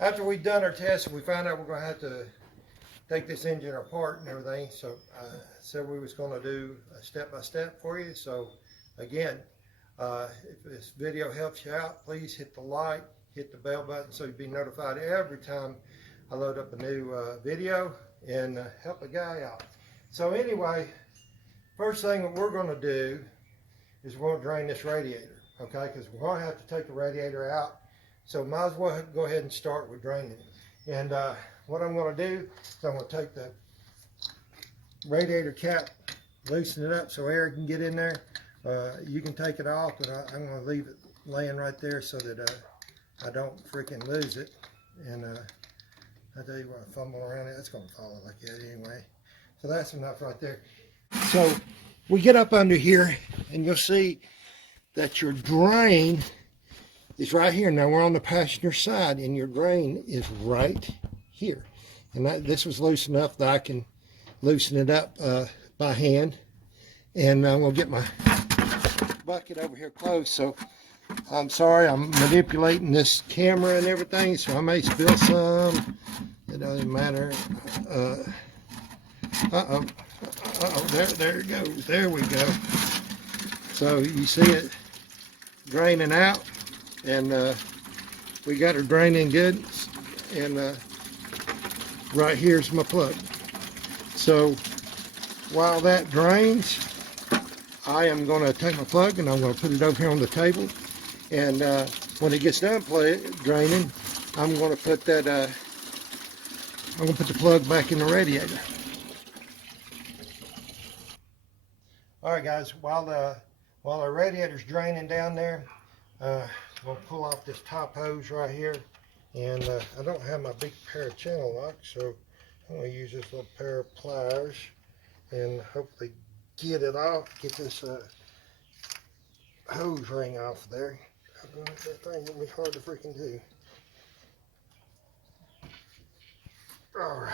after we've done our test, we found out we're going to have to take this engine apart and everything. So I said we was going to do a step-by-step for you. So again, if this video helps you out, please hit the like, hit the bell button so you'll be notified every time I load up a new video, and help a guy out. So anyway, first thing that we're going to do is we're going to drain this radiator, okay? Because we're going to have to take the radiator out. So might as well go ahead and start with draining it. And what I'm going to do is I'm going to take the radiator cap, loosen it up so air can get in there. You can take it off, but I'm going to leave it laying right there so that I don't freaking lose it. And I tell you what, I fumble around it, it's going to fall like that anyway. So that's enough right there. So we get up under here and you'll see that your drain is right here. Now we're on the passenger side and your drain is right here. And this was loose enough that I can loosen it up by hand. And I'm going to get my bucket over here close. So I'm sorry, I'm manipulating this camera and everything, so I may spill some. It doesn't matter. There it goes. There we go. So you see it draining out, and we got her draining good. And right here's my plug. So while that drains, I am going to take my plug and I'm going to put it over here on the table. And when it gets done draining, I'm going to put that. I'm going to put the plug back in the radiator. All right, guys. While the radiator's draining down there, we'll pull off this top hose right here. And I don't have my big pair of channel locks, so I'm going to use this little pair of pliers and hopefully get it off. Get this hose ring off there. That thing will be hard to freaking do. Alright.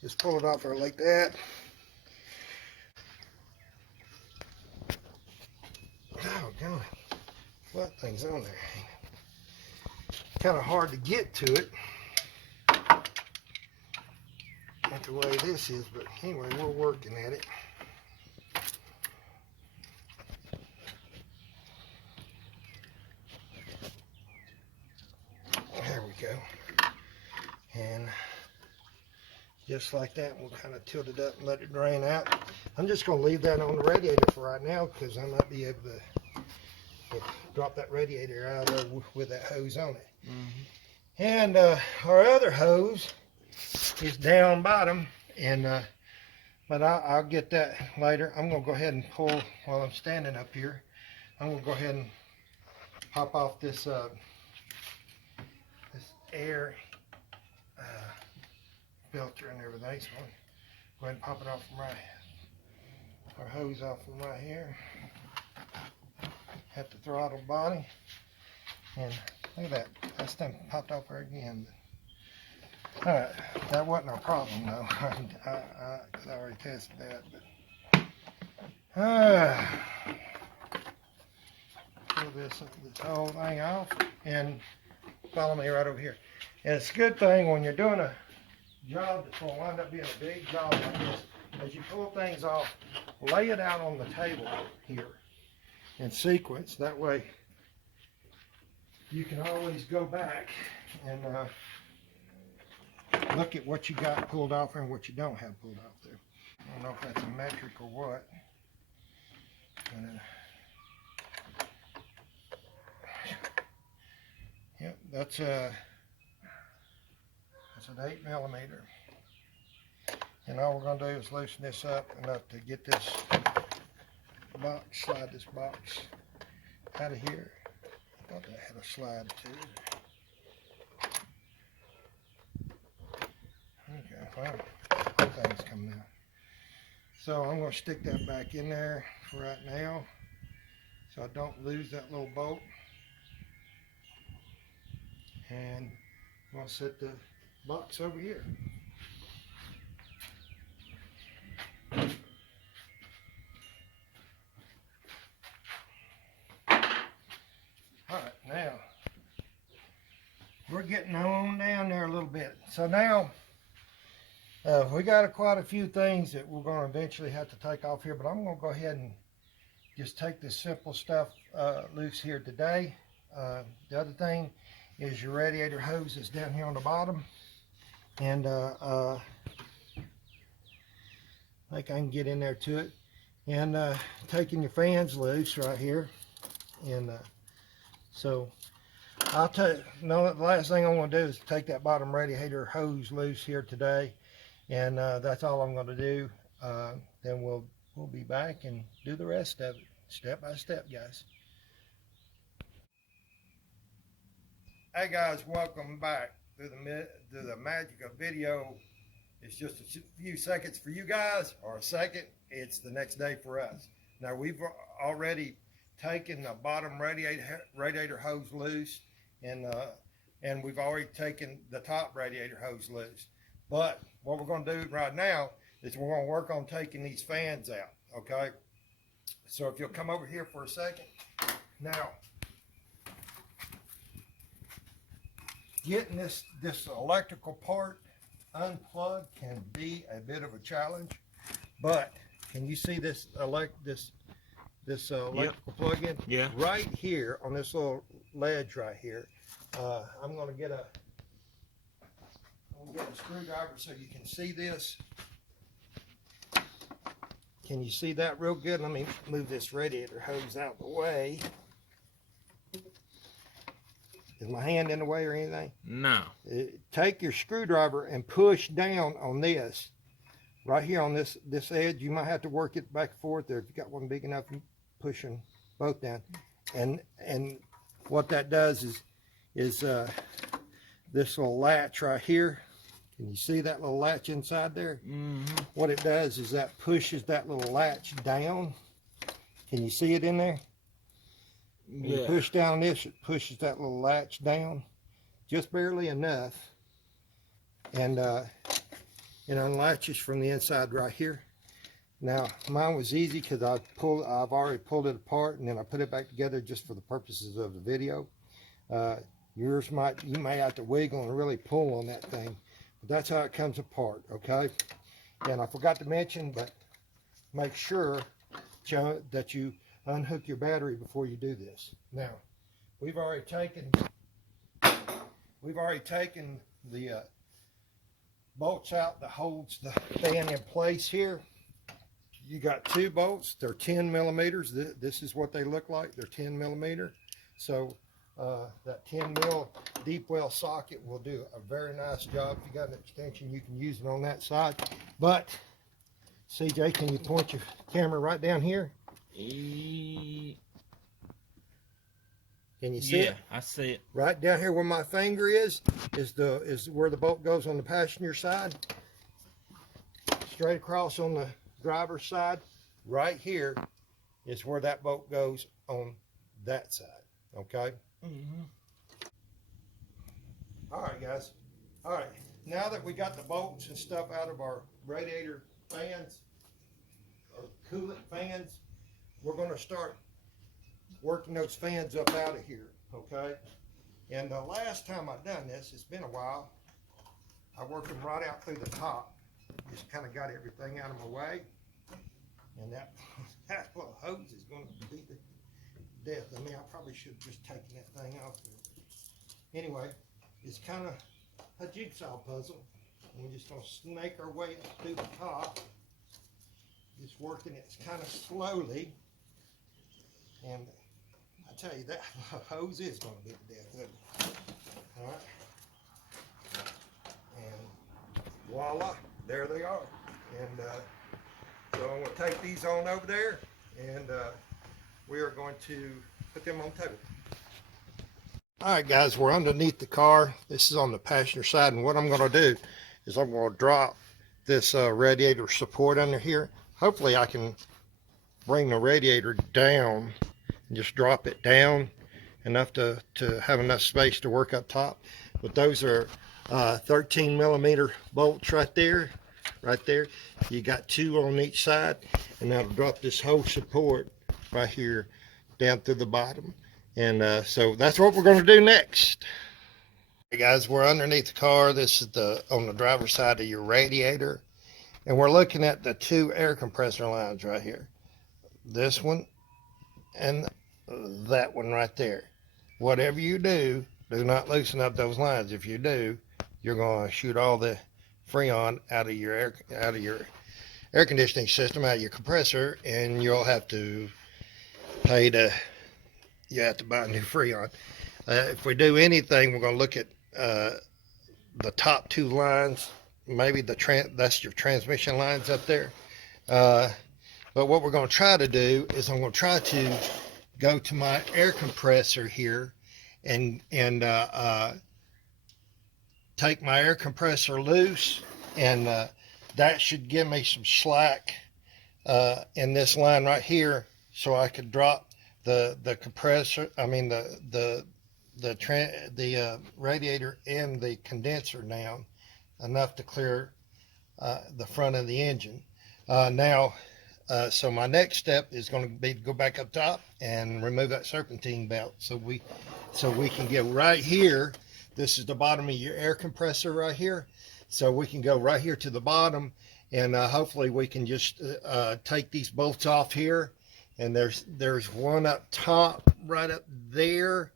Just pull it off there like that. Oh, God. What thing's on there? Kind of hard to get to it. Not the way this is, but anyway, we're working at it. There we go. And just like that, we'll kind of tilt it up and let it drain out. I'm just going to leave that on the radiator for right now because I might be able to drop that radiator out of there with that hose on it. And our other hose is down bottom, and but I'll get that later. I'm going to go ahead and pull while I'm standing up here. I'm going to go ahead and pop off this this air filter and everything. So I'll go ahead and pop it off from our hose off from right here. At the throttle body, and look at that. That thing popped off there again. All right, that wasn't a problem though. I already tested that. But pull this whole thing off and follow me right over here. And it's a good thing when you're doing a job that's going to wind up being a big job like this. As you pull things off, lay it out on the table here in sequence. That way you can always go back and look at what you got pulled off there and what you don't have pulled off there. I don't know if that's a metric or what. And, yep, that's an 8mm. And all we're going to do is loosen this up enough to get this box, slide this box out of here. I thought that had a slide too. Okay, well, that thing's coming out. So I'm going to stick that back in there for right now so I don't lose that little bolt. And I'm going to set the box over here. Alright, now we're getting on down there a little bit. So now we got quite a few things that we're going to eventually have to take off here, but I'm going to go ahead and just take this simple stuff loose here today. The other thing is your radiator hose is down here on the bottom, and I think I can get in there to it. And taking your fans loose right here, and so I'll tell you, no, the last thing I want to do is take that bottom radiator hose loose here today, and that's all I'm going to do. Then we'll be back and do the rest of it step by step, guys. Hey guys, welcome back to the magic of video. It's just a few seconds for you guys, or a second. It's the next day for us. Now we've already taken the bottom radiator hose loose, and we've already taken the top radiator hose loose. But what we're going to do right now is we're going to work on taking these fans out. Okay. So if you'll come over here for a second. Now, getting this electrical part unplugged can be a bit of a challenge, but can you see this electrical plug-in? Yeah. Right here on this little ledge right here. I'm going to get a screwdriver so you can see this. Can you see that real good? Let me move this radiator hose out of the way. Is my hand in the way or anything? No. Take your screwdriver and push down on this. Right here on this edge. You might have to work it back and forth there. If you got one big enough, you push them both down. And what that does is this little latch right here. Can you see that little latch inside there? Mm-hmm. What it does is that pushes that little latch down. Can you see it in there? When you push down this, it pushes that little latch down just barely enough, and it unlatches from the inside right here. Now mine was easy because I've already pulled it apart, and then I put it back together just for the purposes of the video. You may have to wiggle and really pull on that thing, but that's how it comes apart. Okay. And I forgot to mention, but make sure that you unhook your battery before you do this. Now, we've already taken the bolts out that holds the fan in place here. You got two bolts. They're 10 millimeters. This is what they look like. They're 10 millimeter. So that 10 mil deep well socket will do a very nice job. If you got an extension, you can use it on that side. But CJ, can you point your camera right down here? Can you see it? Yeah, I see it. Right down here where my finger is where the bolt goes on the passenger side. Straight across on the driver's side, right here is where that bolt goes on that side. Okay. Mm-hmm. All right, guys. All right. Now that we got the bolts and stuff out of our radiator fans or coolant fans, we're going to start working those fans up out of here, okay? And the last time I've done this, it's been a while, I worked them right out through the top. Just kind of got everything out of my way. And that little hose is going to be the death. I mean, I probably should have just taken that thing off there. Anyway, it's kind of a jigsaw puzzle. And we're just going to snake our way up through the top. Just working it kind of slowly. And I tell you, that hose is going to be the death of it. All right. And voila, there they are. And so I'm going to take these on over there, and we are going to put them on the table. All right, guys, we're underneath the car. This is on the passenger side, and what I'm going to do is I'm going to drop this radiator support under here. Hopefully I can bring the radiator down and just drop it down enough to have enough space to work up top. But those are 13 millimeter bolts right there. You got two on each side, and that'll drop this whole support right here down through the bottom. And so that's what we're going to do next. Hey guys, we're underneath the car. This is on the driver's side of your radiator, and we're looking at the two air compressor lines right here. This one and that one right there. Whatever you do not loosen up those lines. If you do, you're going to shoot all the freon out of your air conditioning system, out of your compressor, and you'll have to pay you have to buy new freon. If we do anything, we're going to look at the top two lines, maybe that's your transmission lines up there. But what we're going to try to do is I'm going to try to go to my air compressor here and take my air compressor loose, and that should give me some slack in this line right here, so I could drop the compressor, I mean the radiator and the condenser down enough to clear the front of the engine. So my next step is going to be to go back up top and remove that serpentine belt, so we can get right here. This is the bottom of your air compressor right here, so we can go right here to the bottom, and hopefully we can just take these bolts off here. And there's one up top right up there,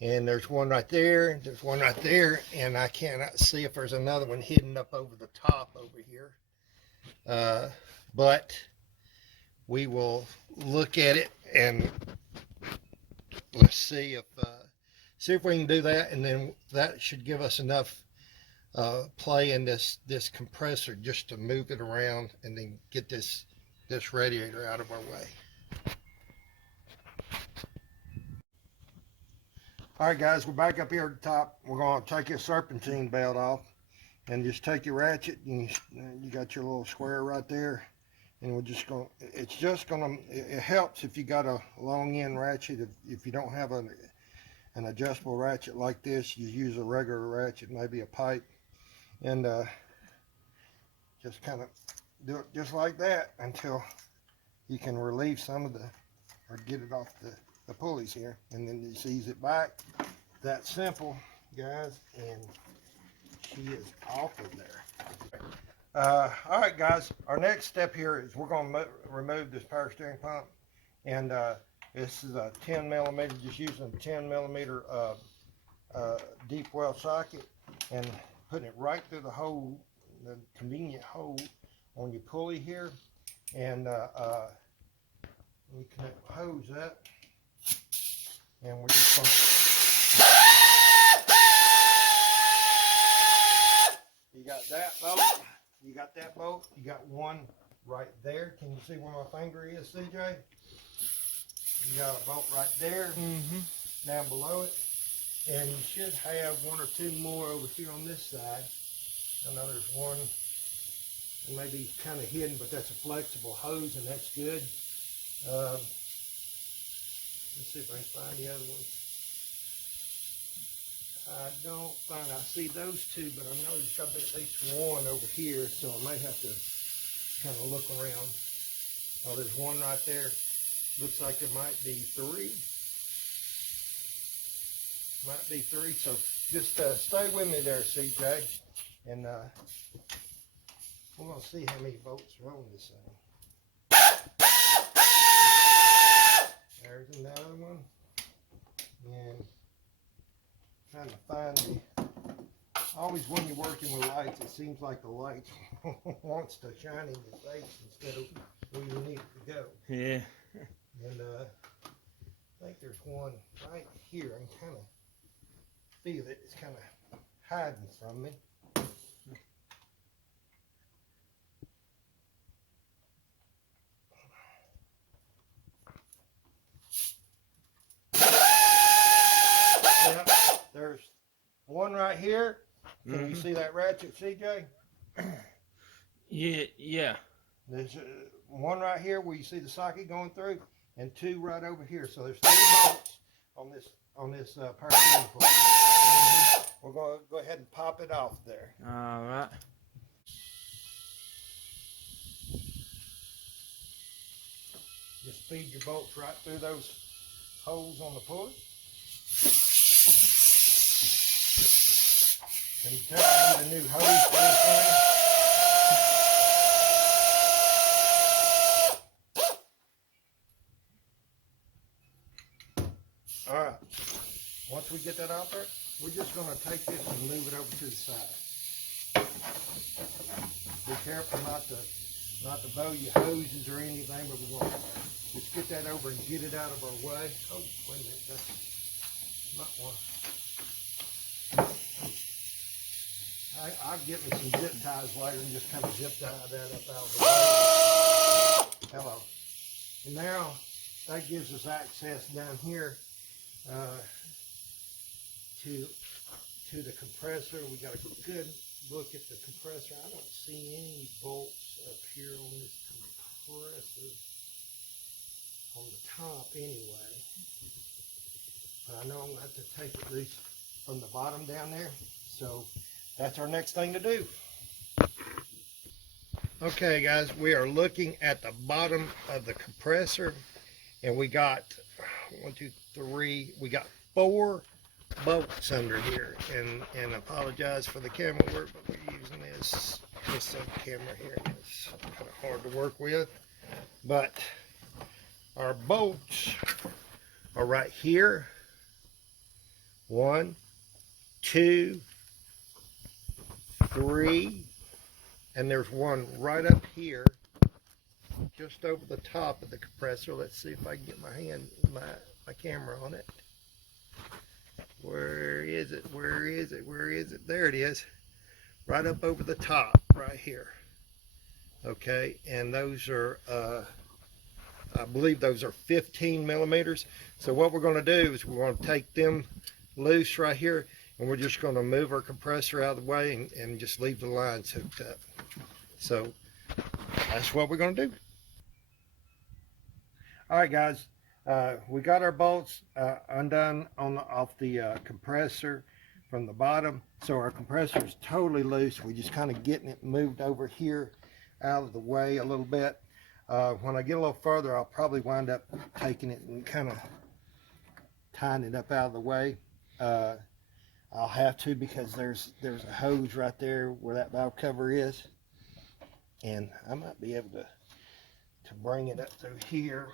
and there's one right there, there's one right there, and I cannot see if there's another one hidden up over the top over here. But we will look at it and let's see if we can do that, and then that should give us enough play in this compressor just to move it around and then get this radiator out of our way. All right, guys, we're back up here at the top. We're going to take your serpentine belt off, and just take your ratchet, and you got your little square right there, and we're just going to, it helps if you got a long end ratchet. If you don't have an adjustable ratchet like this, you use a regular ratchet, maybe a pipe, and just kind of do it just like that until you can relieve some of or get it off the pulleys here, and then you ease it back. That simple, guys, and she is off of there. All right, guys, our next step here is we're going to remove this power steering pump, and this is a 10 millimeter, just using a 10 millimeter deep well socket, and putting it right through the hole, the convenient hole on your pulley here, and we connect the hose up, and we're just going to, you got that bolt, you got one right there. Can you see where my finger is, CJ? You got a bolt right there, down below it, and you should have one or two more over here on this side. I know there's one, it may be kind of hidden, but that's a flexible hose, and that's good. Let's see if I can find the other ones. I see those two, but I know there's got to be at least one over here, so I may have to kind of look around. Oh, there's one right there. Looks like there might be three. So just stay with me there, CJ, and we're going to see how many volts are on this thing. There's another one, and trying to find always when you're working with lights, it seems like the light wants to shine in your face instead of where you need it to go. Yeah. And I think there's one right here. I can kind of feel it. It's kind of hiding from me. Yeah, there's one right here. Can you see that ratchet, CJ? Yeah. There's one right here where you see the socket going through, and two right over here. So there's 3 bolts on this power steering pole. We're going to go ahead and pop it off there. All right. Just feed your bolts right through those holes on the pulley. Can you tell I need a new hose for this thing? All right. Once we get that out there, we're just going to take this and move it over to the side. Be careful not to bow your hoses or anything, but we're going to just get that over and get it out of our way. Oh, wait a minute, that's not one. I'll get me some zip ties later and just kind of zip tie that up out of the way. Hello. And now that gives us access down here to the compressor. We got a good look at the compressor. I don't see any bolts up here on this compressor on the top anyway. But I know I'm going to have to take it loose from the bottom down there. So that's our next thing to do. Okay guys, we are looking at the bottom of the compressor, and we got 1, 2, 3, we got 4 bolts under here, and apologize for the camera work, but we're using this camera here. It's kind of hard to work with, but our bolts are right here. 1, 2, 3, and there's one right up here just over the top of the compressor. Let's see if I can get my camera on it. Where is it? Where is it? Where is it? There it is. Right up over the top right here. Okay, and those are I believe those are 15 millimeters. So what we're going to do is we're going to take them loose right here, and we're just going to move our compressor out of the way and just leave the lines hooked up. So that's what we're going to do. All right guys, we got our bolts undone off the compressor from the bottom. So our compressor is totally loose. We're just kind of getting it moved over here out of the way a little bit. When I get a little further, I'll probably wind up taking it and kind of tying it up out of the way. I'll have to, because there's a hose right there where that valve cover is, and I might be able to bring it up through here.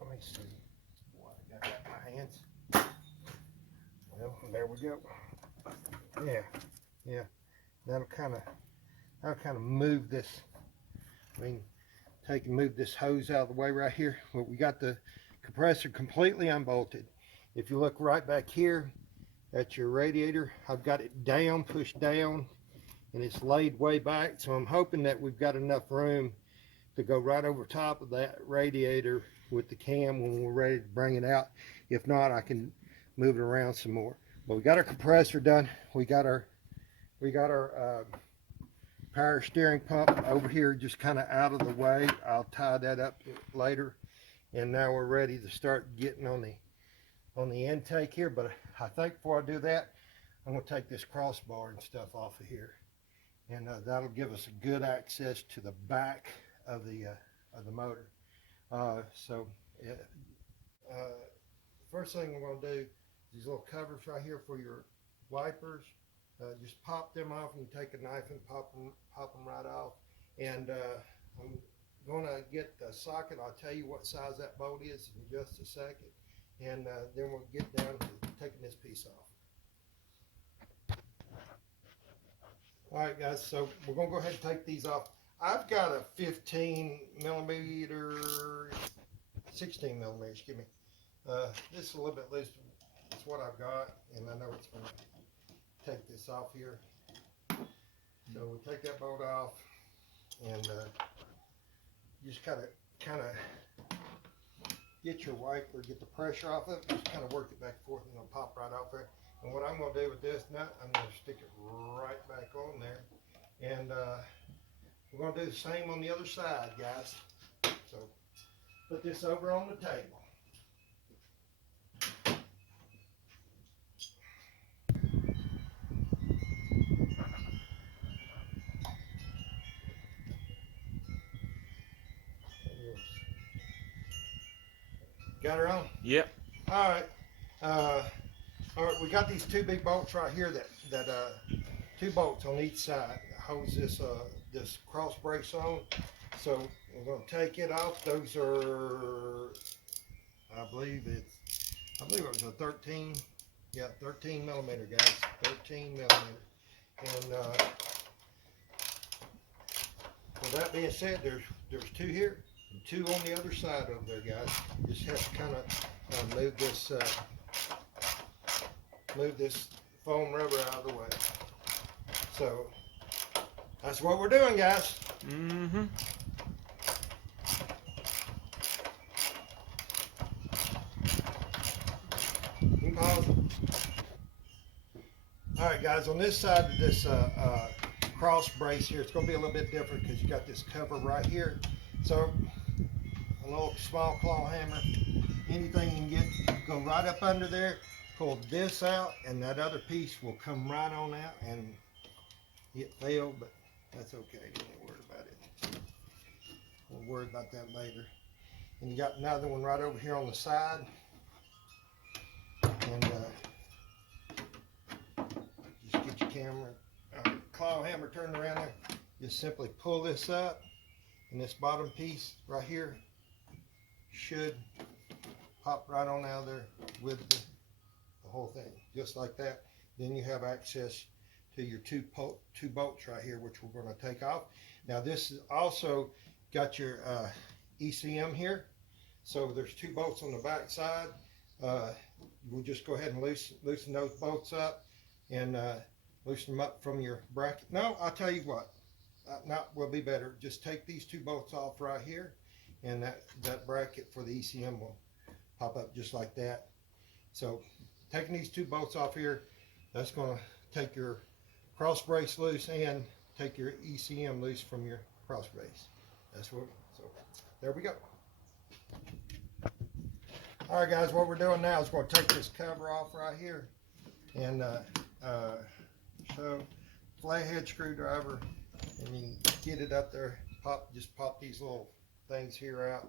Let me see what I got in my hands. Well, there we go. Yeah. That'll kind of move this. Move this hose out of the way right here. But we got the compressor completely unbolted. If you look right back here at your radiator, I've got it down, pushed down, and it's laid way back. So I'm hoping that we've got enough room to go right over top of that radiator with the cam when we're ready to bring it out. If not, I can move it around some more. But we got our compressor done. We got our power steering pump over here just kind of out of the way. I'll tie that up later. And now we're ready to start getting on the intake here. But I think before I do that, I'm going to take this crossbar and stuff off of here, and that'll give us a good access to the back of the motor. First thing we're going to do, these little covers right here for your wipers, just pop them off, and you take a knife and pop them right off. And I'm going to get the socket. I'll tell you what size that bolt is in just a second, and then we'll get down to taking this piece off. All right guys, so we're going to go ahead and take these off. I've got a 15 millimeter, 16 millimeters, excuse me. This is a little bit loose. That's what I've got, and I know it's going to take this off here. So we take that bolt off, and just kind of get your wiper, get the pressure off of it, just kind of work it back and forth, and it'll pop right off there. And what I'm going to do with this nut, I'm going to stick it right back on there, and we're going to do the same on the other side, guys. So put this over on the table. Got her on? Yep. All right. We got these two big bolts right here that 2 bolts on each side holds this this cross brace on. So we're going to take it off. Those are, I believe it was a 13, yeah, 13 millimeter, guys, 13 millimeter. And with that being said, there's 2 here and 2 on the other side over there, guys. You just have to kind of move this foam rubber out of the way. So that's what we're doing, guys. Mm-hmm. Pause. All right, guys, on this side of this cross brace here, it's going to be a little bit different because you got this cover right here. So a little small claw hammer, anything you can get, go right up under there, pull this out, and that other piece will come right on out. And it failed, but that's okay. Don't worry about it. We'll worry about that later. And you got another one right over here on the side. And just get your camera, claw hammer turned around there. Just simply pull this up, and this bottom piece right here should pop right on out of there with the whole thing, just like that. Then you have access to your two bolts right here, which we're going to take off. Now this is also got your ECM here. So there's 2 bolts on the back side. We'll just go ahead and loosen those bolts up and loosen them up from your bracket. No, I'll tell you what, will be better. Just take these 2 bolts off right here, and that bracket for the ECM will pop up just like that. So taking these 2 bolts off here, that's going to take your cross brace loose and take your ECM loose from your cross brace. That's what. So there we go. All right, guys, what we're doing now is going to take this cover off right here, and so flathead screwdriver, and you can get it up there. Just pop these little things here out.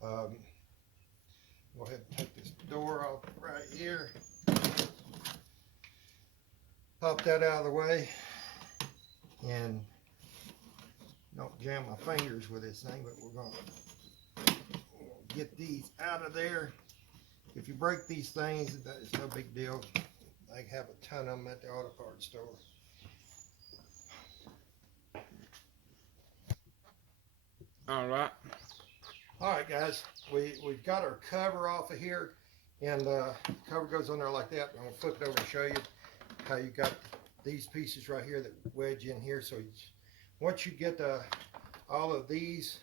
Go ahead and take this door off right here. Pop that out of the way, and don't jam my fingers with this thing, but we're going to get these out of there. If you break these things, it's no big deal. I have a ton of them at the auto parts store. All right. All right, guys, we've got our cover off of here, and the cover goes on there like that. I'm gonna flip it over and show you how you got these pieces right here that wedge in here. So once you get all of these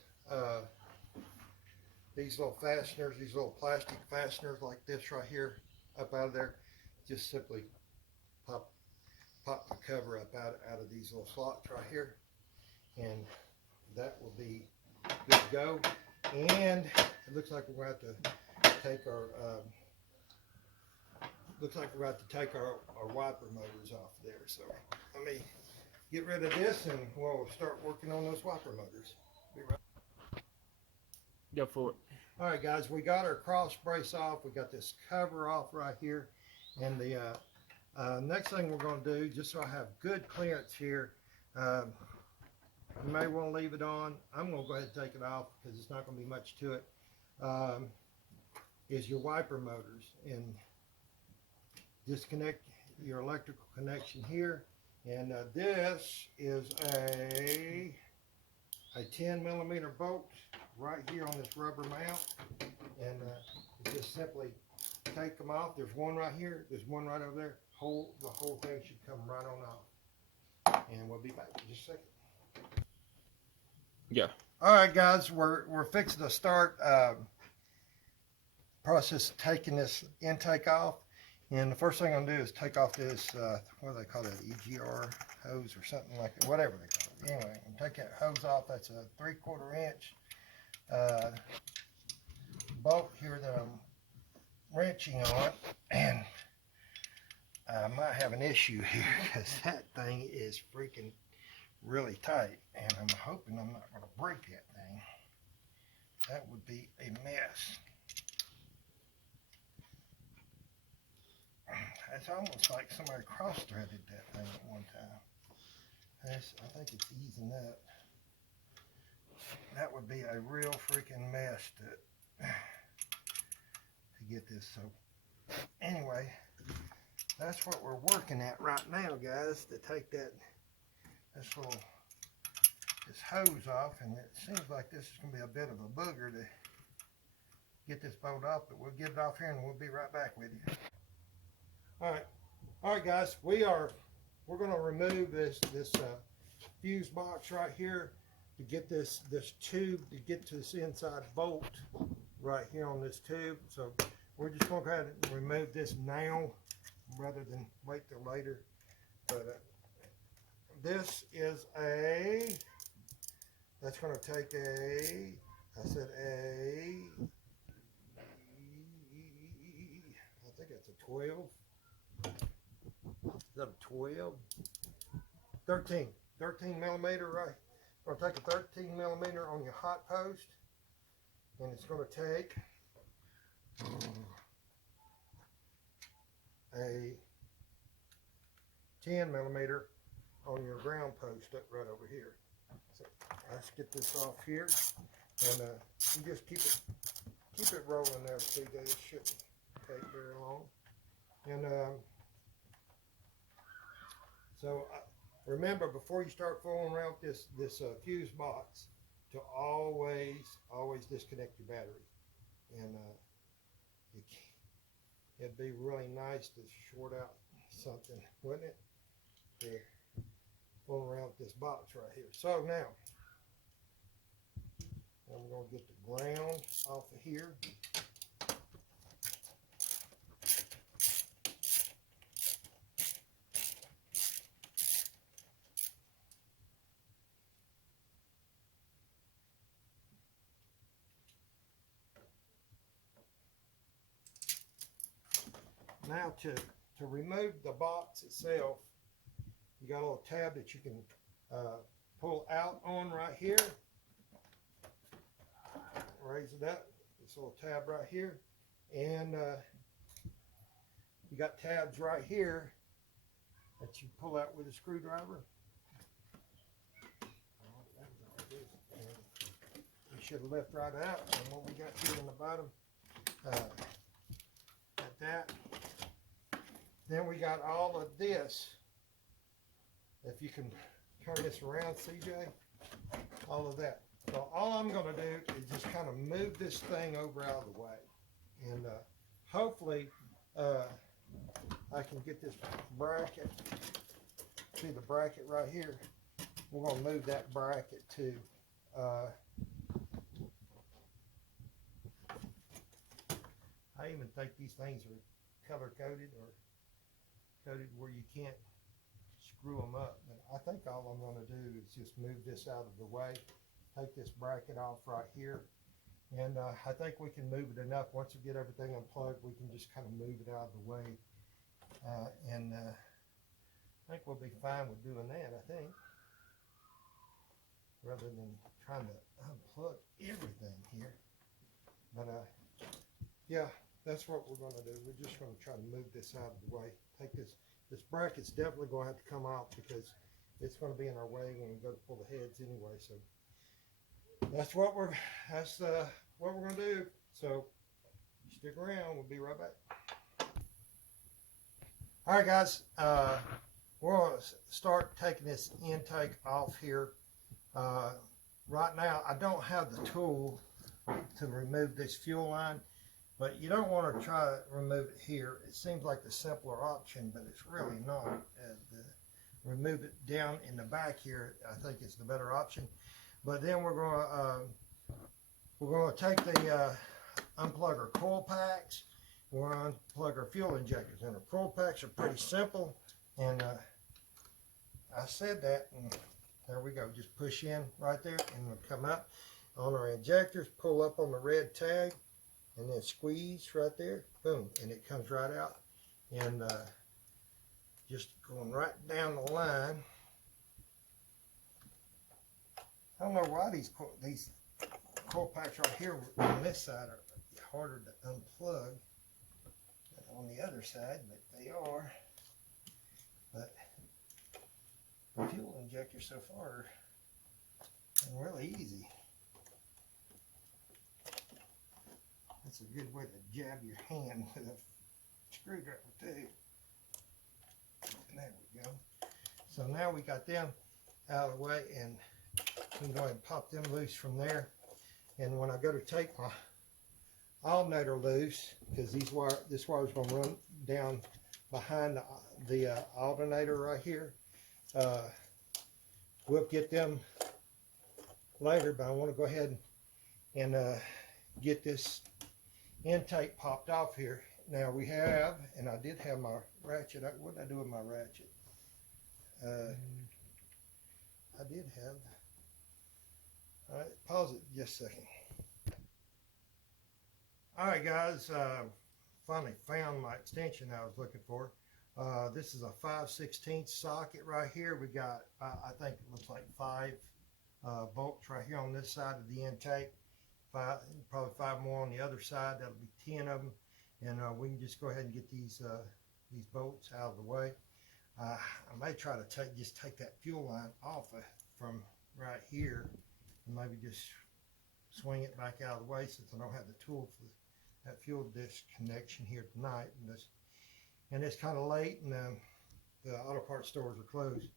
little fasteners, these little plastic fasteners like this right here up out of there, just simply pop the cover up out of these little slots right here, and that will be good to go. And it looks like we're going to have to take our wiper motors off there. So let me get rid of this, and we'll start working on those wiper motors. Be right. Go for it. All right, guys, we got our cross brace off. We got this cover off right here, and the next thing we're going to do, just so I have good clearance here, you may want to leave it on. I'm going to go ahead and take it off because it's not going to be much to it. Is your wiper motors, and disconnect your electrical connection here. And this is a 10 millimeter bolt right here on this rubber mount, and just simply take them off. There's one right here, there's one right over there. The whole thing should come right on off, and we'll be back in just a second. Yeah. All right, guys, we're fixing to start process of taking this intake off, and the first thing I'm gonna do is take off this what do they call that, EGR hose or something like that, whatever they call it. Anyway, I'm taking that hose off. That's a 3/4 inch bolt here that I'm wrenching on, and I might have an issue here because that thing is freaking really tight, and I'm hoping I'm not going to break that thing. That would be a mess. It's almost like somebody cross-threaded that thing at one time. I think it's easing up. That would be a real freaking mess to get this. So anyway, that's what we're working at right now, guys, to take this hose off, and it seems like this is going to be a bit of a booger to get this bolt off, but we'll get it off here and we'll be right back with you. All right, guys, we're going to remove this fuse box right here to get this tube to get to this inside bolt right here on this tube. So we're just going to go ahead and remove this now rather than wait till later. But this is that's going to take I think that's a 12. Is that a 12? 13 millimeter, right? We're going to take a 13 millimeter on your hot post, and it's going to take a 10 millimeter on your ground post up right over here. So let's get this off here, and you just keep it rolling there, TJ. It shouldn't take very long. And remember, before you start fooling around with this fuse box, to always disconnect your battery. And it'd be really nice to short out something, wouldn't it? To fool around with this box right here. So now, I'm going to get the ground off of here. Now to remove the box itself, you got a little tab that you can pull out on right here. Raise it up, this little tab right here, and you got tabs right here that you pull out with a screwdriver. We should have left right out, and what we got here in the bottom, like that. Then we got all of this. If you can turn this around, CJ, all of that. So all I'm going to do is just kind of move this thing over out of the way, and hopefully I can get this bracket. See the bracket right here? We're going to move that bracket to I even think these things are color coded or coated where you can't screw them up. But I think all I'm going to do is just move this out of the way, take this bracket off right here, and I think we can move it enough. Once we get everything unplugged, we can just kind of move it out of the way, and I think we'll be fine with doing that, I think, rather than trying to unplug everything here. But yeah, that's what we're going to do. We're just going to try to move this out of the way. Take this bracket's definitely going to have to come off because it's going to be in our way when we go to pull the heads anyway. So that's what we're going to do. So stick around. We'll be right back. All right, guys. We're going to start taking this intake off here. Right now, I don't have the tool to remove this fuel line. But you don't want to try to remove it here. It seems like the simpler option, but it's really not. Remove it down in the back here, I think it's the better option. But then we're going to take the unplug our coil packs. We're going to unplug our fuel injectors, and our coil packs are pretty simple. And I said that, and there we go. Just push in right there, and it'll come up on our injectors. Pull up on the red tag. And then squeeze right there, boom, and it comes right out. And just going right down the line. I don't know why these coil packs right here on this side are harder to unplug than on the other side, but they are. But fuel injector so far are really easy. That's a good way to jab your hand with a screwdriver too. There we go. So now we got them out of the way, and we can go ahead and pop them loose from there. And when I go to take my alternator loose, because this wire is going to run down behind the alternator right here. We'll get them later, but I want to go ahead and get this intake popped off here. Now we have, and I did have my ratchet. What did I do with my ratchet? I did have. All right, pause it just a second. All right, guys, finally found my extension I was looking for. This is a 5/16 socket right here. We got, I think it looks like 5 bolts right here on this side of the intake. Probably 5 more on the other side. That'll be 10 of them, and we can just go ahead and get these bolts out of the way. I may try to take that fuel line off from right here, and maybe just swing it back out of the way, since I don't have the tool for that fuel disconnection here tonight. And it's kind of late, and the auto parts stores are closed,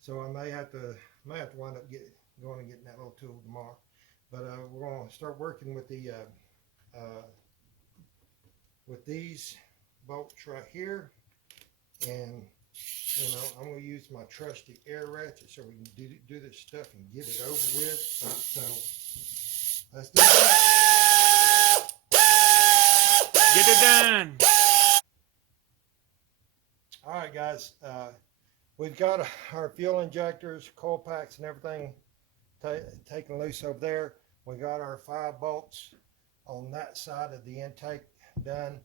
so I may have to wind up going and getting that little tool tomorrow. But we're going to start working with the with these bolts right here, and I'm going to use my trusty air ratchet so we can do this stuff and get it over with. So let's do that. Get it done. All right, guys, we've got our fuel injectors, coil packs, and everything taken loose over there. We got our 5 bolts on that side of the intake done.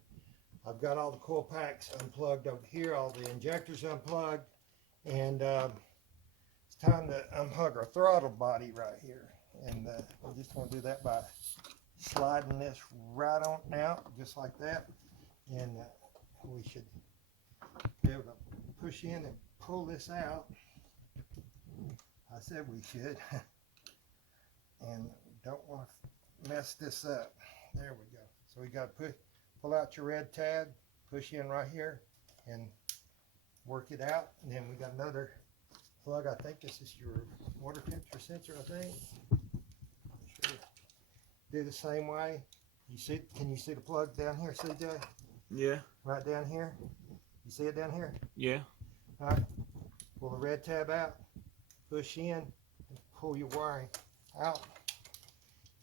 I've got all the coil packs unplugged over here, all the injectors unplugged, and it's time to unplug our throttle body right here. And we're just going to do that by sliding this right on out, just like that, and we should be able to push in and pull this out. I said we should. And don't want to mess this up. There we go. So we got to pull out your red tab, push in right here, and work it out. And then we got another plug. I think this is your water temperature sensor, I think. Sure. Do the same way. Can you see the plug down here, CJ? Yeah. Right down here. You see it down here? Yeah. All right. Pull the red tab out, push in, and pull your wiring out.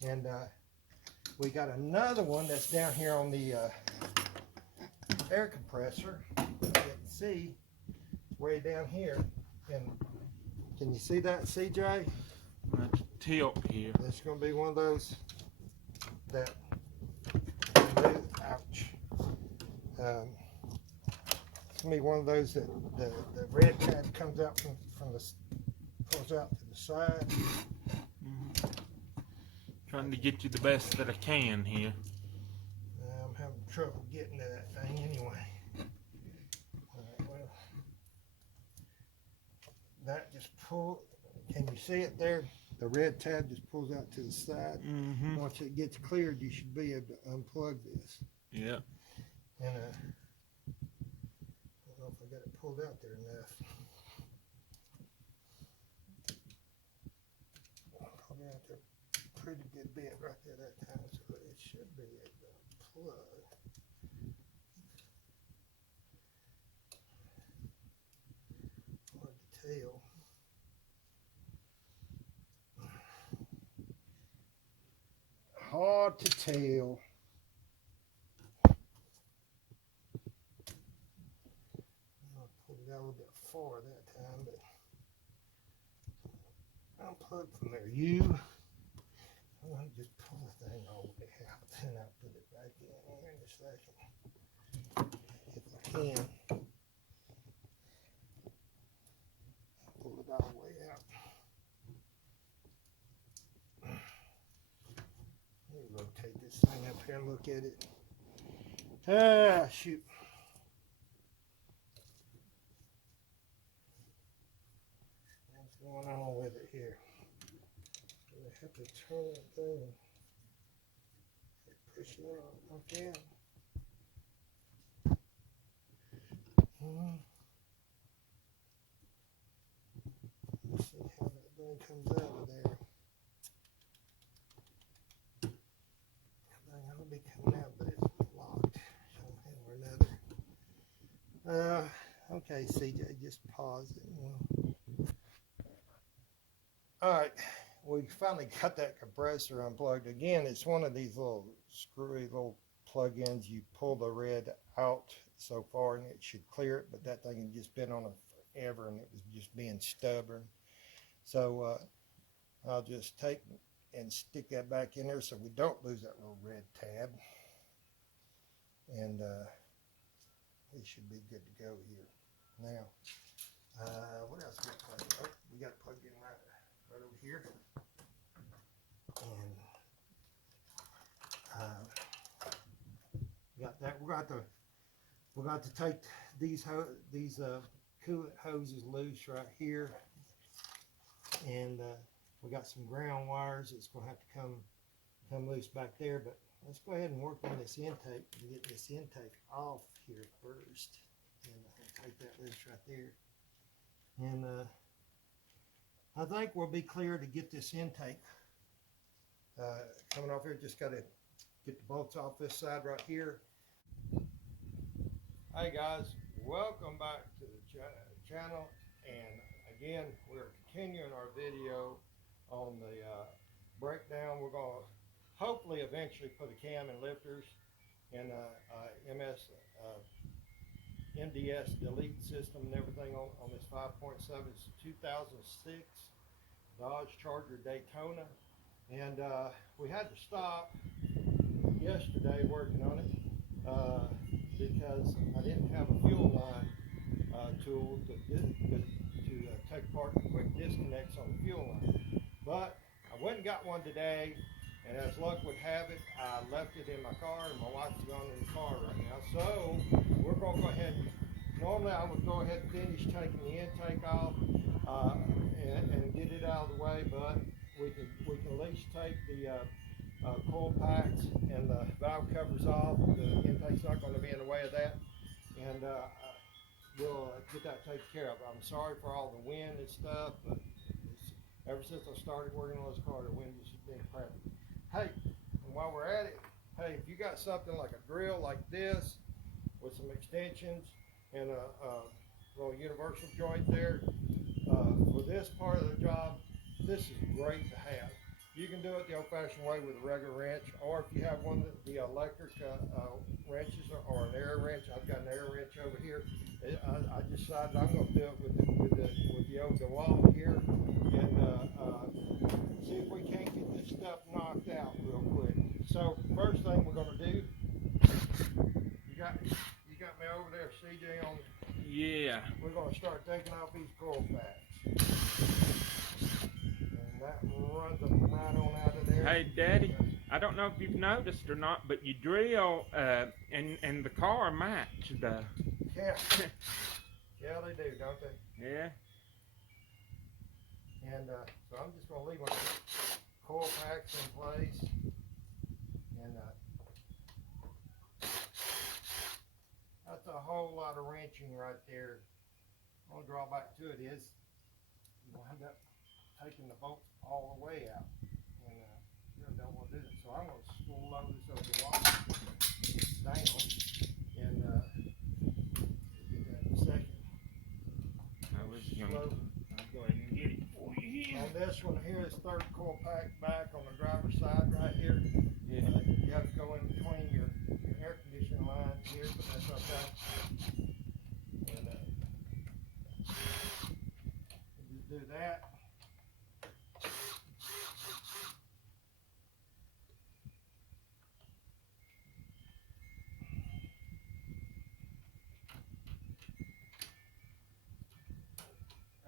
And we got another one that's down here on the air compressor. You can see way down here. And can you see that, CJ? Let's tilt here. It's going to be one of those that ouch. It's going to be one of those that the red tab comes out from the pulls out to the side. Trying to get you the best that I can here. I'm having trouble getting to that thing anyway. Alright, well, that just pull. Can you see it there? The red tab just pulls out to the side. Once it gets cleared, you should be able to unplug this. Yeah. And I don't know if I got it pulled out there enough. Probably out there pretty good bit right there that time, so it should be able to plug. Hard to tell. Hard to tell. I pulled it out a little bit far that time, but unplug from there. I'm going to just pull the thing all the way out, and I'll put it back in here in a second. If I can. Pull it all the way out. Let me rotate this thing up here and look at it. Ah, shoot. here. I have to turn that thing and push it out. Okay. Let's see how that thing comes out of there. That thing ought to be coming out, but it's locked somehow or another. Okay, CJ, just pause it. All right, we finally got that compressor unplugged. Again, it's one of these little screwy little plug-ins. You pull the red out so far and it should clear it, but that thing had just been on it forever and it was just being stubborn. So I'll just take and stick that back in there so we don't lose that little red tab. And we should be good to go here. Now, what else we got plugged in? Oh, we got plugged in right over here. And got that. We're going to take these coolant hoses loose right here, and we got some ground wires that's going to have to come loose back there. But let's go ahead and work on this intake and get this intake off here first. And I'll take that loose right there. And I think we'll be clear to get this intake coming off here. Just got to get the bolts off this side right here. Hey guys, welcome back to the channel, and again we're continuing our video on the breakdown. We're going to hopefully eventually put a cam and lifters and MDS delete system and everything on this 5.7. It's 2006 Dodge Charger Daytona, and we had to stop yesterday working on it because I didn't have a fuel line tool to take apart the quick disconnects on the fuel line. But I went and got one today, and as luck would have it, I left it in my car, and my wife's gone in the car right now. So we're going to go ahead and, normally I would go ahead and finish taking the intake off and get it out of the way, but we can at least take the coil packs and the valve covers off. The intake's not going to be in the way of that, and we'll get that taken care of. I'm sorry for all the wind and stuff, but ever since I started working on this car, the wind has been crappy. Hey, and while we're at it, hey, if you got something like a drill like this with some extensions and a little universal joint there, for this part of the job, this is great to have. You can do it the old-fashioned way with a regular wrench, or if you have one of the electric wrenches or an air wrench. I've got an air wrench over here. I decided I'm going to do it with the old DeWalt here, and see if we can't get this stuff knocked out real quick. So first thing we're going to do, you got me over there, CJ, on. Yeah. We're going to start taking off these coil packs. That runs them right on out of there. Hey, Daddy, I don't know if you've noticed or not, but you drill and the car match the. Yeah. Yeah, they do, don't they? Yeah. And so I'm just going to leave my coil packs in place. And that's a whole lot of wrenching right there. The only drawback to it is you wind up taking the bolts all the way out, and you really don't want to do that. So I'm going to spool load this over the wall down, and get that in a second. I was going to go ahead and get it for you here. On this one here is third coil pack back on the driver's side right here. Yeah. You have to go in between your air conditioning lines here, but that's okay. And just do that.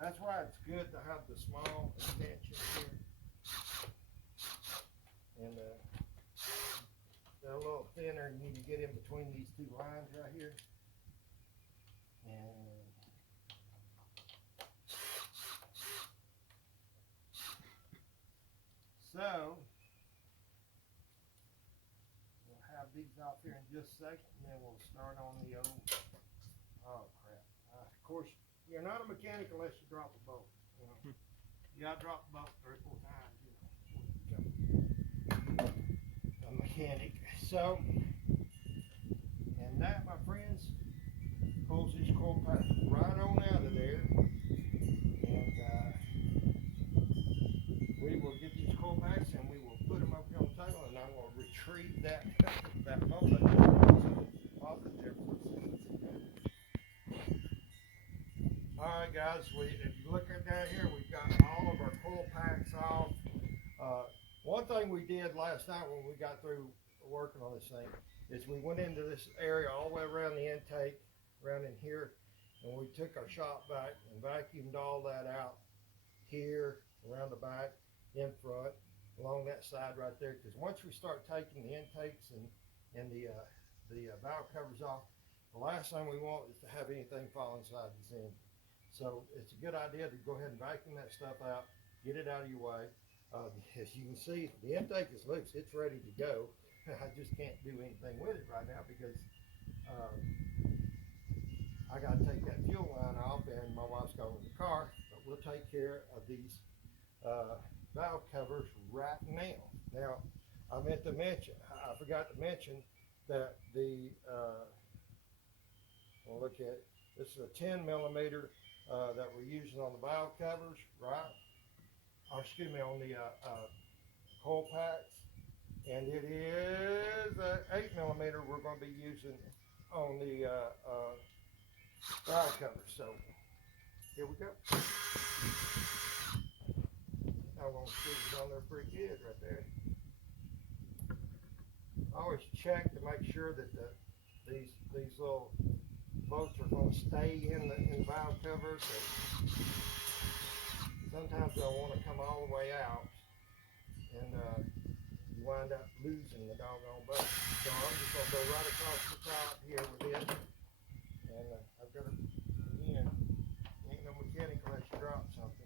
That's why it's good to have the small extensions here. And they're a little thinner. You need to get in between these two lines right here. And So, we'll have these off here in just a second, and then we'll start on the old, oh crap. Of course, you're not a mechanic unless you drop a bolt. You know, you gotta drop the bolt 3 or 4 times, you know, before you become a mechanic. So, and that, my friends, pulls these coil packs right on out of there. And we will get these coil packs and we will put them up here on the table, and I will retrieve that motor. Alright guys, if you look at down here, we've got all of our coil packs off. One thing we did last night when we got through working on this thing is we went into this area all the way around the intake, around in here, and we took our shop vac and vacuumed all that out here, around the back, in front, along that side right there. Because once we start taking the intakes and the valve covers off, the last thing we want is to have anything fall inside this engine. So it's a good idea to go ahead and vacuum that stuff out, get it out of your way. As you can see, the intake is loose, it's ready to go. I just can't do anything with it right now because I got to take that fuel line off, and my wife's going in the car. But we'll take care of these valve covers right now. Now, I forgot to mention that we'll look at, this is a 10 millimeter that we're using on the valve covers, right? Or excuse me, on the coil packs. And it is 8 millimeter we're going to be using on the valve cover. So here we go. I'm going to squeeze it on there pretty good right there. I always check to make sure that these little bolts are going to stay in the valve cover. So sometimes they'll want to come all the way out, and you wind up losing the doggone bolt. So I'm just going to go right across the top here with it. And I've got to, again, ain't no mechanic unless you drop something.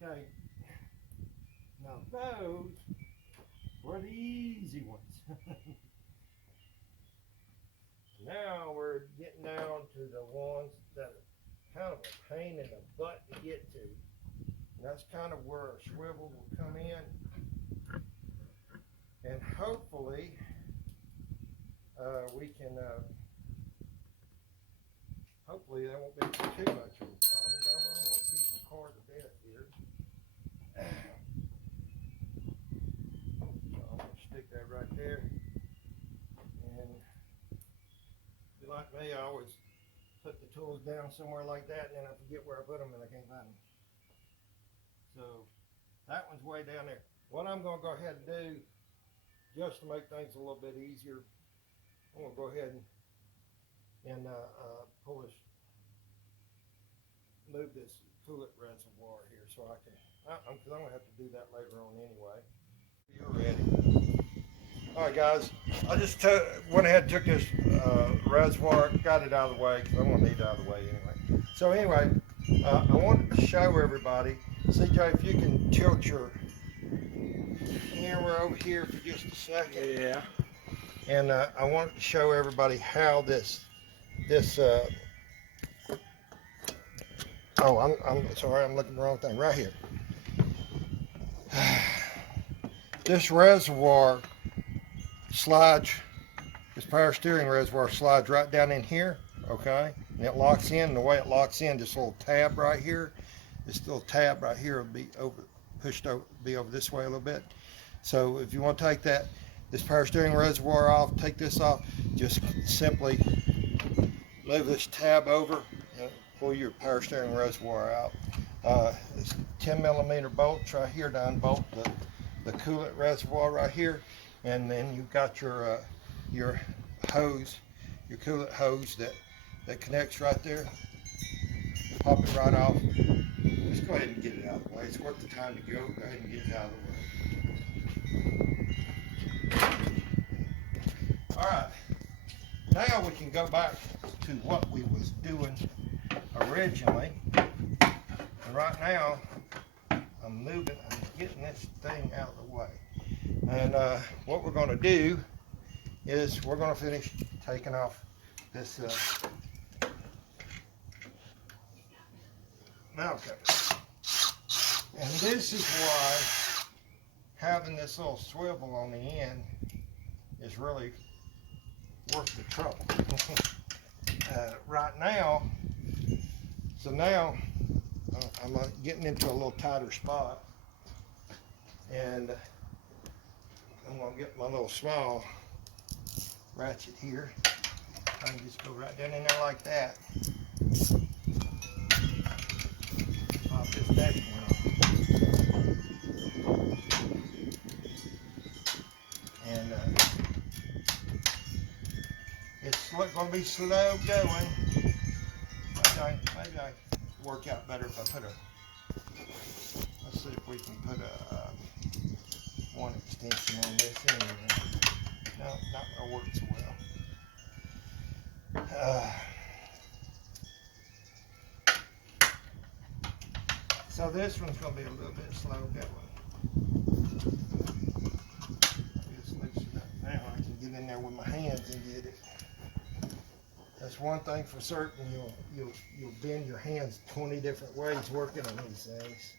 Okay, now those were the easy ones. Now we're getting down to the ones that are kind of a pain in the butt to get to. And that's kind of where our swivel will come in. And hopefully we can, hopefully that won't be too much of a problem. I don't want to beat my car to death here. So I'm going to stick that right there. And if you're like me, I always put the tools down somewhere like that, and then I forget where I put them and I can't find them. So that one's way down there. What I'm going to go ahead and do, just to make things a little bit easier, I'm going to go ahead and pull this, move this coolant reservoir here so I can, because I'm going to have to do that later on anyway. You're ready. Alright guys, I just went ahead and took this reservoir, got it out of the way because I'm going to need it out of the way anyway. So anyway, I wanted to show everybody, CJ, if you can tilt your camera over here for just a second. Yeah. And I wanted to show everybody how this oh, I'm sorry, I'm looking at the wrong thing. Right here. This reservoir slides, this power steering reservoir slides right down in here, okay? And it locks in, and the way it locks in, this little tab right here, this little tab right here will be pushed over this way a little bit. So if you want to take this power steering reservoir off, take this off, just simply move this tab over and pull your power steering reservoir out. It's 10 millimeter bolts right here to unbolt the coolant reservoir right here, and then you've got your hose, your coolant hose that connects right there. Pop it right off. Just go ahead and get it out of the way. It's worth the time to go. Go ahead and get it out of the way. All right. Now we can go back to what we was doing originally. And right now, I'm getting this thing out of the way. And what we're going to do is we're going to finish taking off this valve cover. And this is why having this little swivel on the end is really worth the trouble. Right now, so now I'm getting into a little tighter spot, and I'm going to get my little small ratchet here. I can just go right down in there like that. Pop this next one off. And it's going to be slow going. Maybe I work out better if I put let's see if we can put one extension on this end. No, not going to work so well. So this one's going to be a little bit slow going. Just loosen up now. I can get in there with my hands and get it. That's one thing for certain. You'll bend your hands 20 different ways working on these things.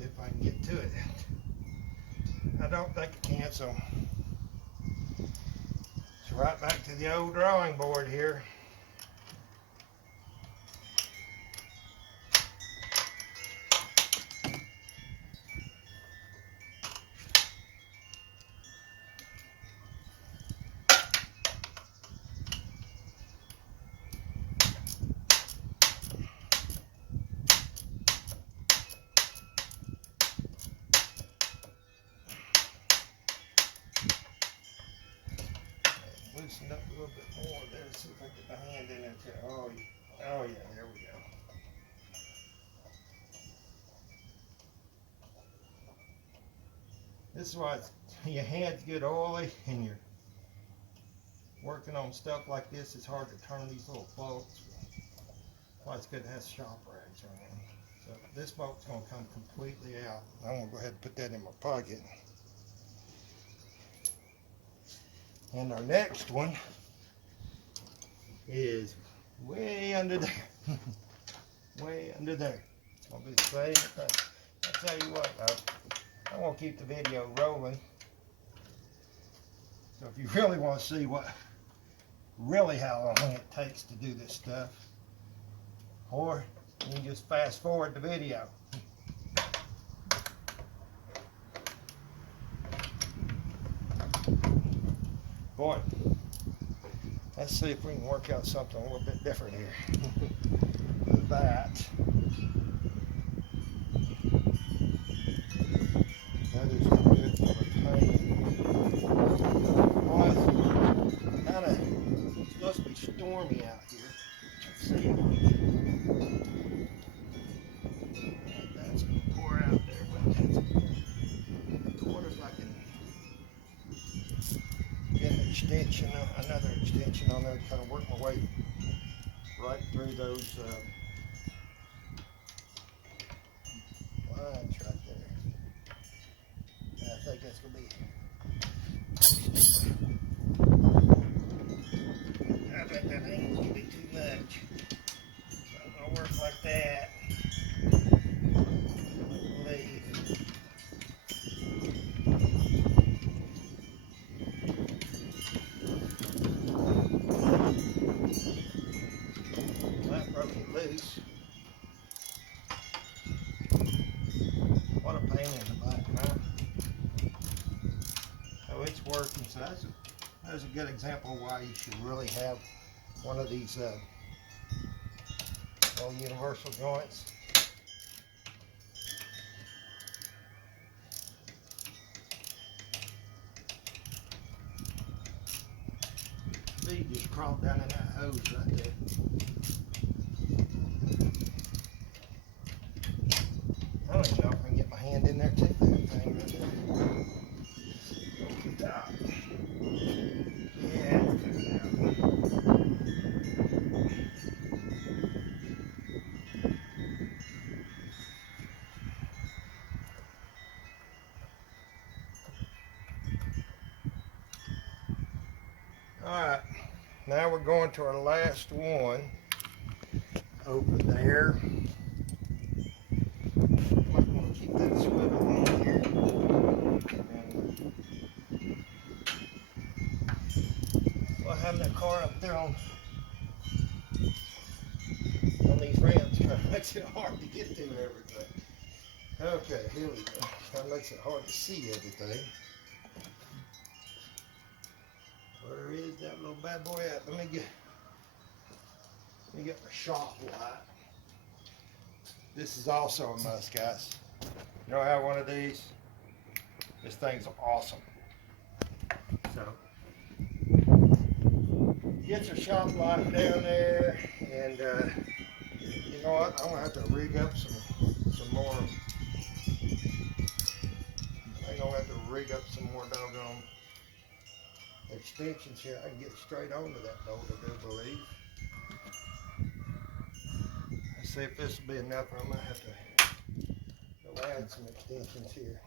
If I can get to it. I don't think I can, so it's right back to the old drawing board here. Loosen up a little bit more there, see if I can get my hand in there too. Oh yeah, there we go. This is why your hands get oily and you're working on stuff like this. It's hard to turn these little bolts. That's why it's good to have shop rags around. So this bolt's going to come completely out. I'm going to go ahead and put that in my pocket. And our next one is way under there. Way under there. It's going to be the same thing. I'll tell you what, I won't keep the video rolling. So if you really want to see how long it takes to do this stuff, or you can just fast forward the video. Boy, let's see if we can work out something a little bit different here. That is good for the paint. Boy, it's supposed to be stormy out here. Let's see. That's going to pour out there, but I wonder if I can get an extension, another extension on there to kind of work my way right through those lines right there. And I think that's going to be, I think that ain't going to be too much. So I'm going to work like that. Leave. That broke it loose. What a pain in the butt, huh? So it's working. So that's a good example of why you should really have one of these all universal joints. Speed just crawled down in that hose right there. I don't even know if I can get my hand in there too. That thing right there. Open the top. Yeah, it's coming out. Alright, now we're going to our last one over there. I'm going to keep that swivel on here. Well, having that car up there on these ramps kind of makes it hard to get to everything. Okay, here we go. That makes it hard to see everything. Where is that little bad boy at? Let me get my shop light. This is also a must, guys. You know, I have one of these. This thing's awesome. So, get your shop light down there, and you know what? I'm gonna have to rig up some more. I'm gonna have to rig up some more doggone extensions here. I can get straight onto that bolt, I do believe. Let's see if this will be enough. I might have to go add some extensions here.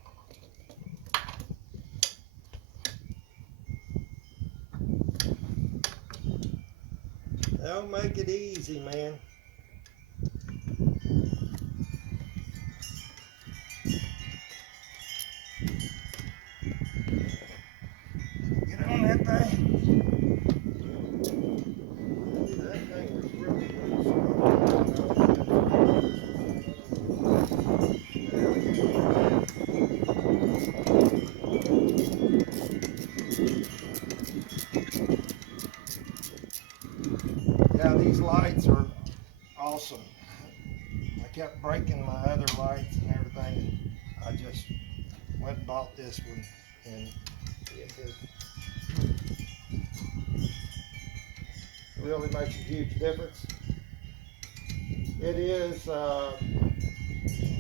Don't make it easy, man. Get on that thing. That thing was really Yeah, these lights are awesome. I kept breaking my other lights and everything, and I just went and bought this one, and it really makes a huge difference. It is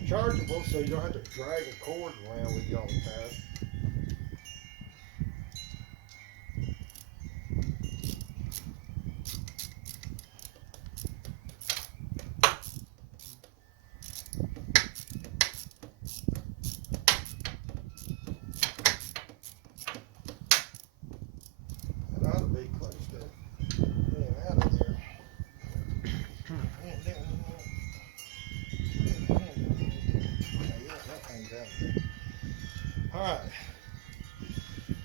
chargeable, so you don't have to drag a cord around with you all the time. It ought to be close to being out of there. Alright,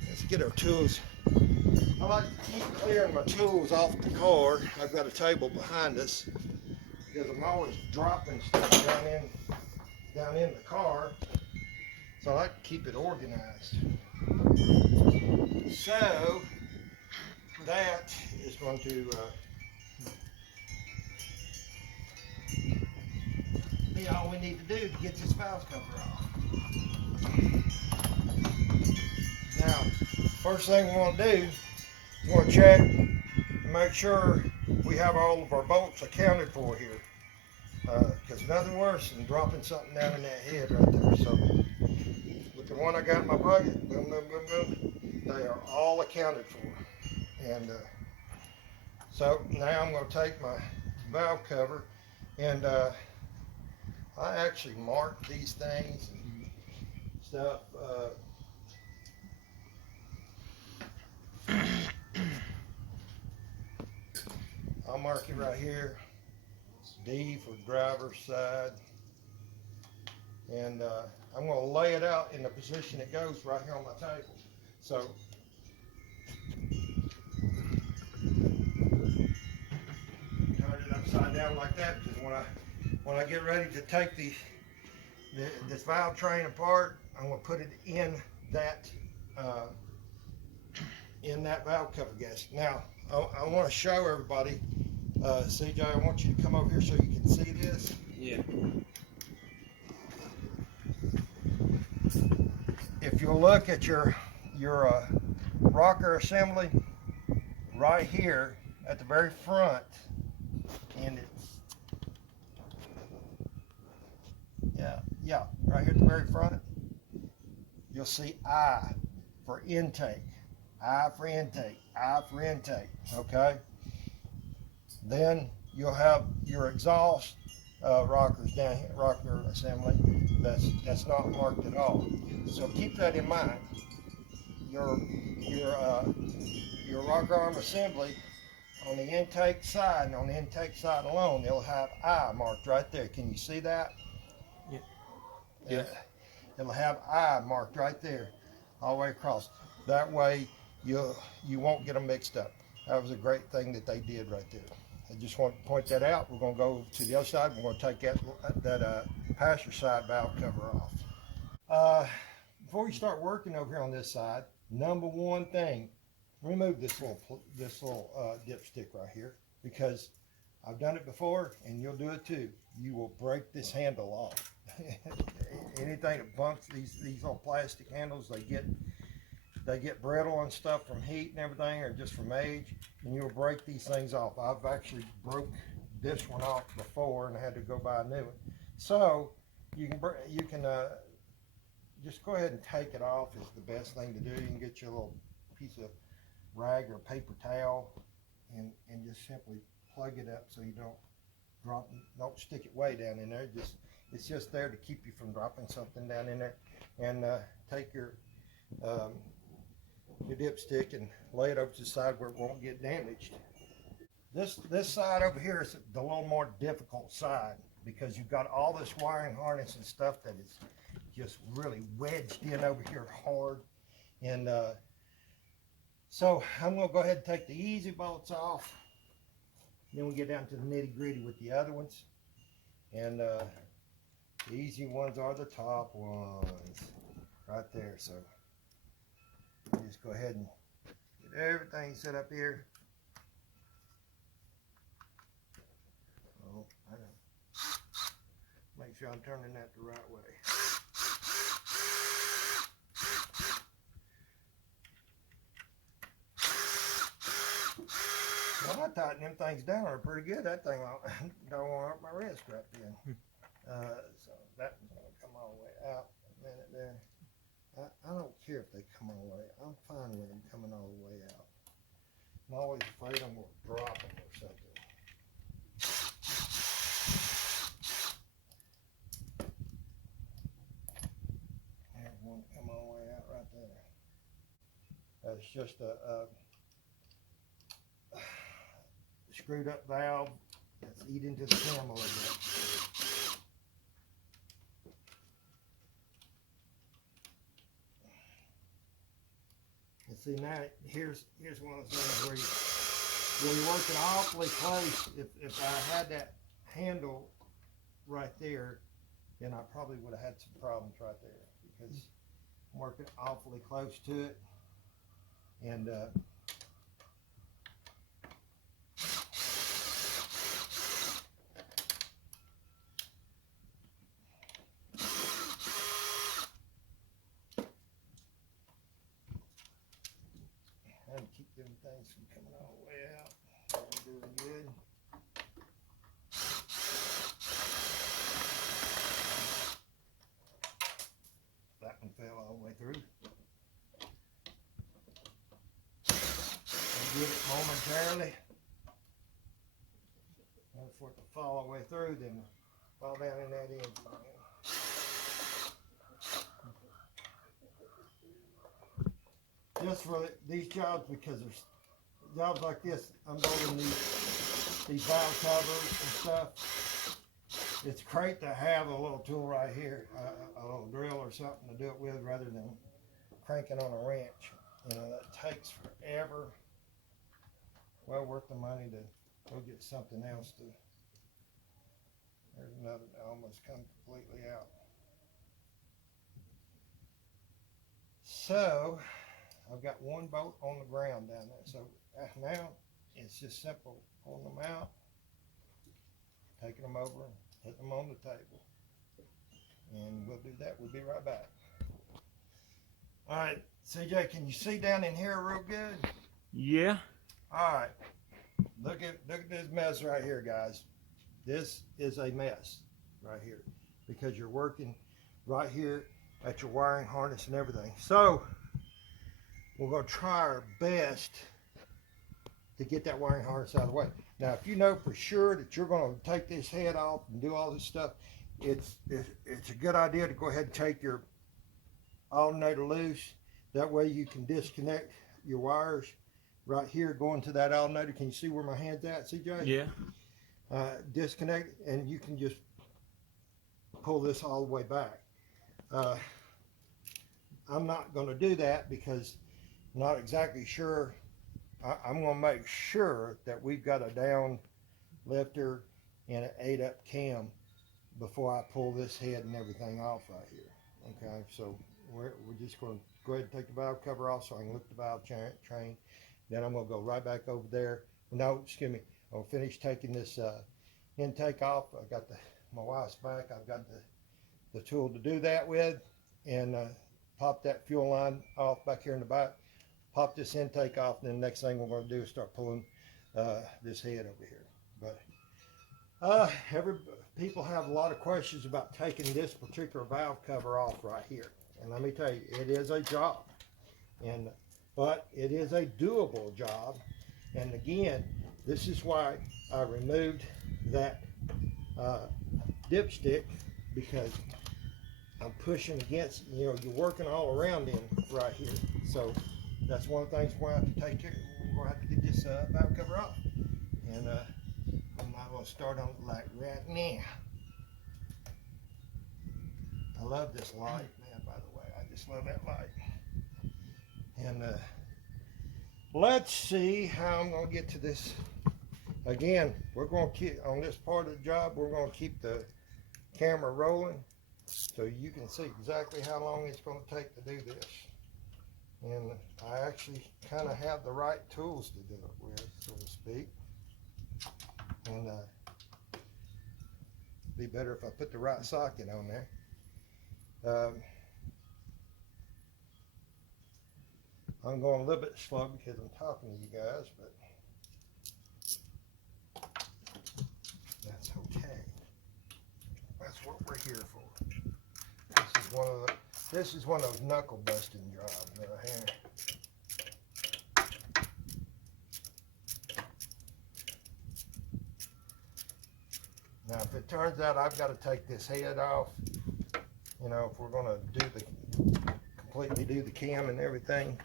let's get our tools. I like to keep clearing my tools off the car. I've got a table behind us because I'm always dropping stuff down in the car. So I like to keep it organized. So that is going to be all we need to do to get this valve cover off. Now, first thing we want to do is we want to check and make sure we have all of our bolts accounted for here. Because nothing worse than dropping something down in that head right there. So, with the one I got in my bucket, boom, boom, boom, boom, they are all accounted for. And so now I'm going to take my valve cover, and I actually mark these things and stuff. I'll mark it right here. It's D for driver's side. And I'm going to lay it out in the position it goes right here on my table. So turn it upside down like that, because when I get ready to take this valve train apart, I'm going to put it in that valve cover gasket. Now I want to show everybody CJ, I want you to come over here so you can see this. Yeah. If you'll look at your rocker assembly right here at the very front, and it's yeah, right here at the very front, you'll see I for intake, I for intake, I for intake. Okay. Then you'll have your exhaust rockers down here, rocker assembly. That's not marked at all. So keep that in mind. Your rocker arm assembly on the intake side, and on the intake side alone, they'll have I marked right there. Can you see that? Yeah. Yeah. It'll have I marked right there, all the way across. That way, you won't get them mixed up. That was a great thing that they did right there. I just want to point that out. We're going to go to the other side. We're going to take that passenger side valve cover off. Before you start working over here on this side, number one thing, remove this little dipstick right here, because I've done it before and you'll do it too. You will break this handle off. Anything that bumps these little plastic handles, they get brittle and stuff from heat and everything, or just from age, and you'll break these things off. I've actually broke this one off before and I had to go buy a new one. So you can just go ahead and take it off is the best thing to do. You can get your little piece of rag or paper towel and just simply plug it up so you don't stick it way down in there. It's just there to keep you from dropping something down in there. And take your dipstick and lay it over to the side where it won't get damaged. This side over here is the little more difficult side because you've got all this wiring harness and stuff that is just really wedged in over here hard. And so I'm going to go ahead and take the easy bolts off. Then we'll get down to the nitty gritty with the other ones. And the easy ones are the top ones right there. So just go ahead and get everything set up here. Oh, I know. Make sure I'm turning that the right way. Well, I tightened them things down are pretty good. That thing don't want to hurt my wrist right then. So that's going to come all the way out a minute there. I don't care if they come all the way. I'm fine with them coming all the way out. I'm always afraid I'm going to drop them or something. There's one come all the way out right there. That's just a screwed up valve that's eating to the stem a little bit. And see now, here's one of the things where you're working awfully close. If I had that handle right there, then I probably would have had some problems right there because I'm working awfully close to it. And and keep them things from coming all the way out. I'm doing good. That one fell all the way through. I'll get it momentarily. And for it to fall all the way through, then fall down in that end. Just for these jobs, because there's jobs like this, unbolting these valve covers and stuff. It's great to have a little tool right here, a little drill or something to do it with, rather than cranking on a wrench. You know, that takes forever. Well worth the money to go get something else to. There's another that almost come completely out. So I've got one bolt on the ground down there. So now it's just simple pulling them out taking them over and putting them on the table. And we'll do that. We'll be right back. All right, CJ, can you see down in here real good? Yeah. All right. Look at this mess right here, guys. This is a mess right here because you're working right here at your wiring harness and everything. So we're going to try our best to get that wiring harness out of the way. Now, if you know for sure that you're going to take this head off and do all this stuff, it's a good idea to go ahead and take your alternator loose. That way you can disconnect your wires right here going to that alternator. Can you see where my hand's at, CJ? Yeah. Disconnect, and you can just pull this all the way back. I'm not going to do that because I'm not exactly sure. I'm going to make sure that we've got a down lifter and an 8-up cam before I pull this head and everything off right here. Okay, so we're just going to go ahead and take the valve cover off so I can lift the valve train. Then I'm going to go right back over there. No, excuse me. I'll finish taking this intake off. I've got my wife's back. I've got the tool to do that with, and pop that fuel line off back here in the back. Pop this intake off, and then the next thing we're going to do is start pulling this head over here. But people have a lot of questions about taking this particular valve cover off right here. And let me tell you, it is a job, but it is a doable job. And again, this is why I removed that dipstick, because I'm pushing against, you're working all around him right here. So that's one of the things we're going to have to take care of. We're going to have to get this valve cover off. And I'm not going to start on it like right now. I love this light, man, by the way. I just love that light. And let's see how I'm going to get to this. Again, we're going to keep, on this part of the job, we're going to keep the camera rolling so you can see exactly how long it's going to take to do this. And I actually kind of have the right tools to do it with, so to speak. And be better if I put the right socket on there. I'm going a little bit slow because I'm talking to you guys, but that's okay. That's what we're here for. This is one of those knuckle busting jobs right here. Now, if it turns out I've got to take this head off, if we're going to completely do the cam and everything,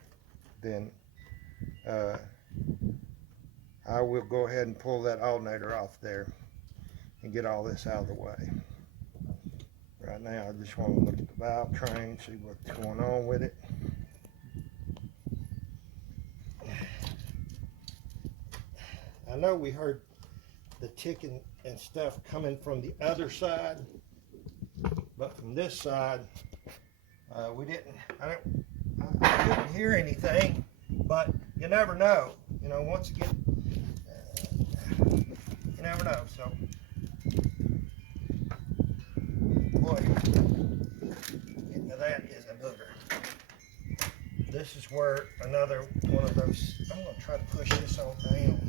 then I will go ahead and pull that alternator off there and get all this out of the way. Right now, I just want to look at the valve train, see what's going on with it. I know we heard the ticking and stuff coming from the other side, but from this side, we didn't. I couldn't hear anything, but you never know. Once again, you never know. So, boy, getting to that is a booger. This is where another one of those. I'm going to try to push this on down.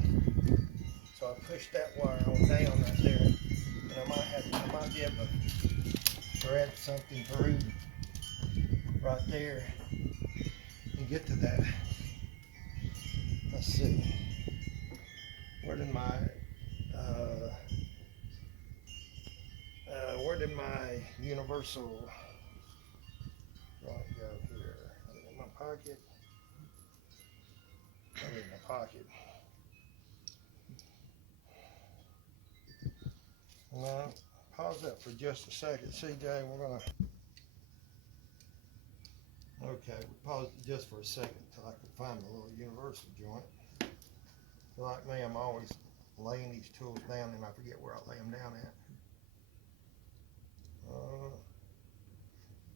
So I push that wire on down right there, and I might be able to thread something through right there and get to that. Let's see. Where did my universal right go here? In my pocket. In my pocket. Now, pause that for just a second, CJ. We're gonna. Okay, we paused it just for a second until I could find the little universal joint. Like me, I'm always laying these tools down and I forget where I lay them down at.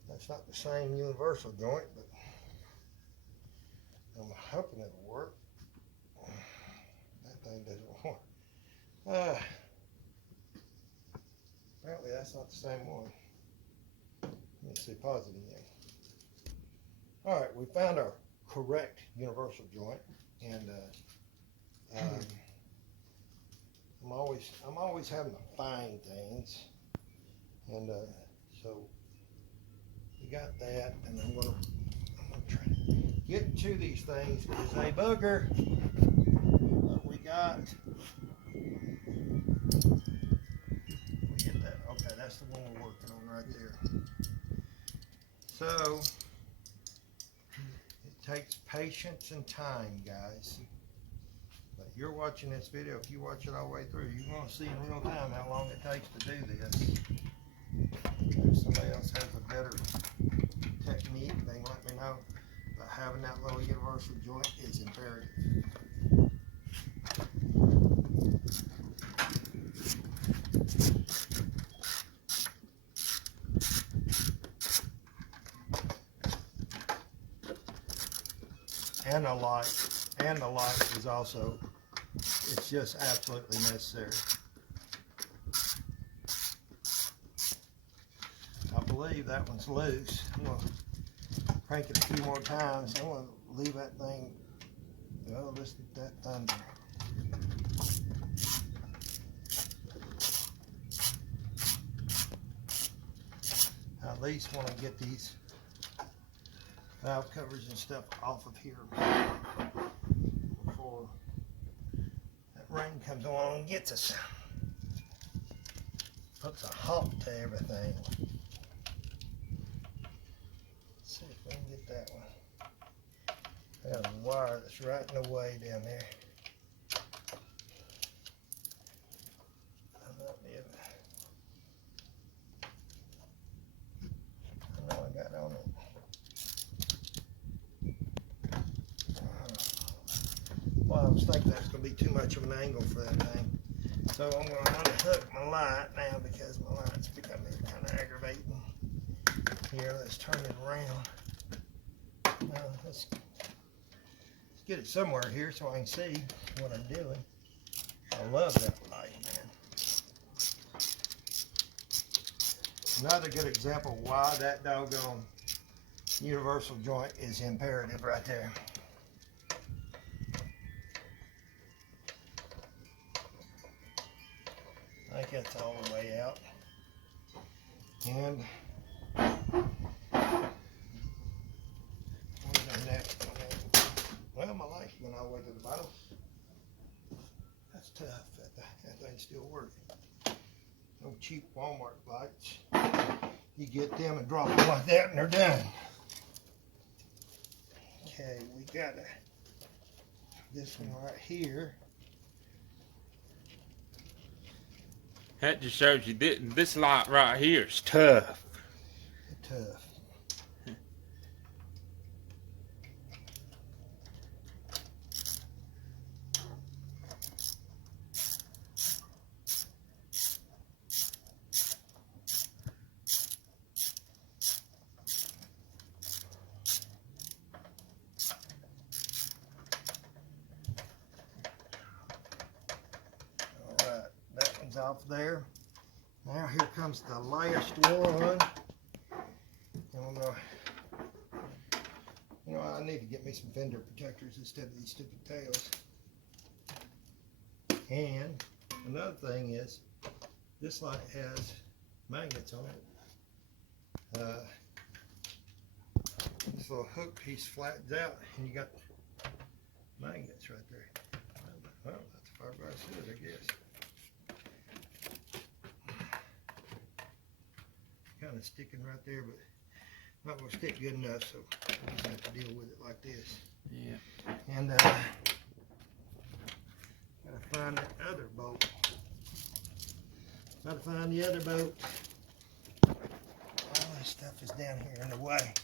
That's not the same universal joint, but I'm hoping it'll work. That thing doesn't work. Apparently that's not the same one. Let me see, positive again. All right, we found our correct universal joint, and I'm always having to find things, and so we got that, and I'm gonna try to get to these things. Is a booger. What we got? We get that. Okay, that's the one we're working on right there. So it takes patience and time, guys. But you're watching this video. If you watch it all the way through, you're going to see in real time how long it takes to do this. If somebody else has a better technique, they can let me know. But having that little universal joint is imperative. And the light is also, it's just absolutely necessary. I believe that one's loose. I'm going to crank it a few more times. I'm going to leave that thing, oh, listen to that thunder. I at least want to get these valve covers and stuff off of here before that rain comes on and gets us. Puts a halt to everything. Let's see if we can get that one. I got a wire that's right in the way down there. I might be able to, I know I got on it. Well, I was thinking that's going to be too much of an angle for that thing. So I'm going to unhook my light now because my light's becoming kind of aggravating. Here, let's turn it around. Now, let's get it somewhere here so I can see what I'm doing. I love that light, man. Another good example of why that doggone universal joint is imperative right there. I think that's all the way out. And where's our next one? Well, my light went all the way to the bottom. That's tough. That thing's still working. No cheap Walmart lights. You get them and drop them like that and they're done. Okay, we got this one right here. That just shows you this light right here is tough. Tough. Off there. Now here comes the last one. And I'm gonna, I need to get me some fender protectors instead of these stupid tails. And another thing is, this light has magnets on it. This little hook piece flattens out, and you got magnets right there. Well, that's a fiberglass hood, I guess. Kind of sticking right there, but not going to stick good enough, so we're just going to have to deal with it like this. Yeah. And gotta find that other bolt. Gotta find the other bolt. All this stuff is down here in the way.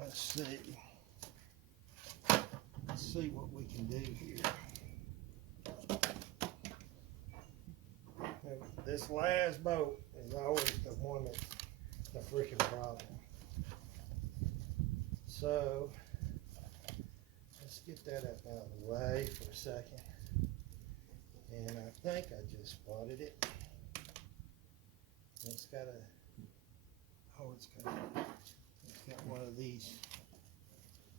Let's see. Let's see what we can do here. This last bolt is always the one that's the freaking problem. So let's get that up out of the way for a second. And I think I just spotted it. It's got a, it's got one of these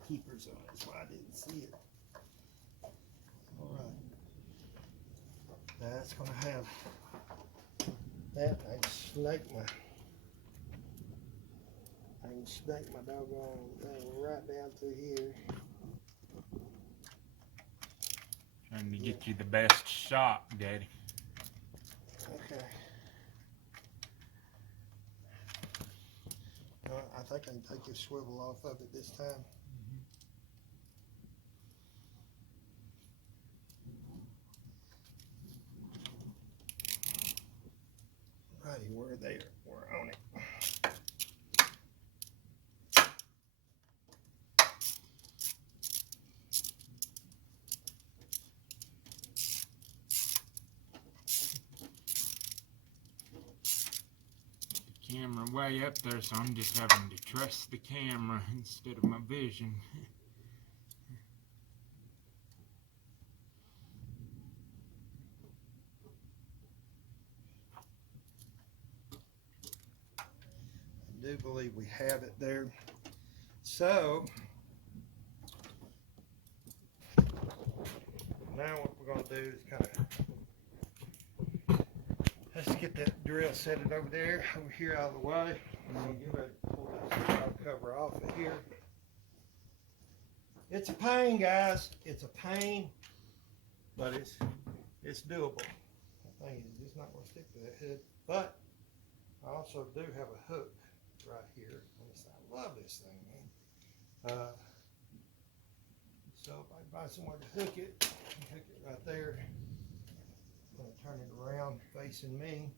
keepers on it. That's why I didn't see it. All right. That's gonna have that. I can snake my doggone thing right down through here. Trying to get you the best shot, Daddy. Okay. I think I can take this swivel off of it this time. Righty, we're there. We're on it. Camera way up there, so I'm just having to trust the camera instead of my vision. I do believe we have it there. So now what we're going to do is let's get that drill set it over there, over here out of the way. And then get ready to pull this valve cover off of here. It's a pain, guys. It's a pain, but it's doable. The thing is, it's not going to stick to that head. But I also do have a hook right here. I love this thing, man. So if I find somewhere to hook it right there. I'm going to turn it around facing me,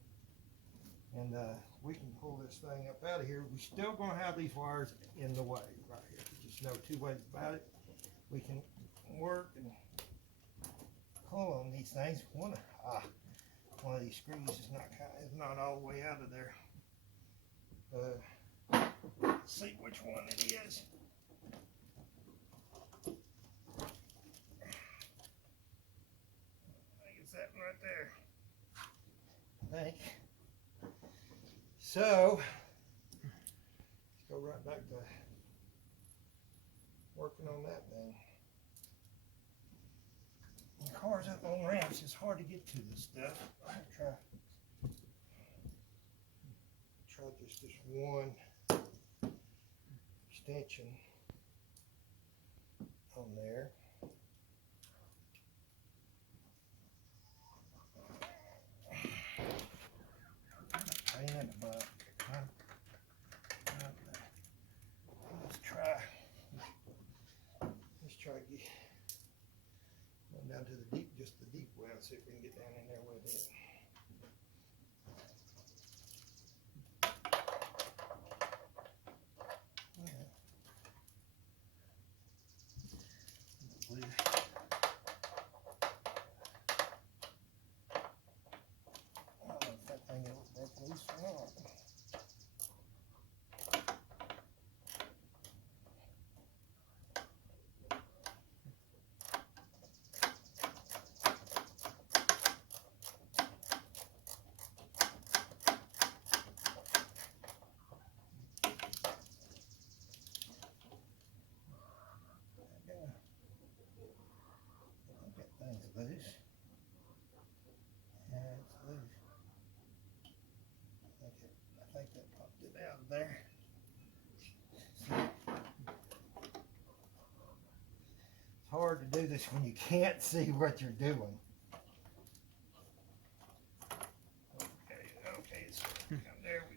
and we can pull this thing up out of here. We're still going to have these wires in the way right here. Just no two ways about it. We can work and pull on these things. One of these screws is not all the way out of there. Let's see which one it is. That one right there, I think. So let's go right back to working on that thing. The cars up on ramps, it's hard to get to this stuff. I'm gonna try just this one extension on there. Let's try to get down to the deep, just the deep well, see if we can get down in there with it. I don't know if that thing ever broke loose or not. Loose. Yeah, it's loose. I think that popped it out of there. It's hard to do this when you can't see what you're doing. Okay, so there we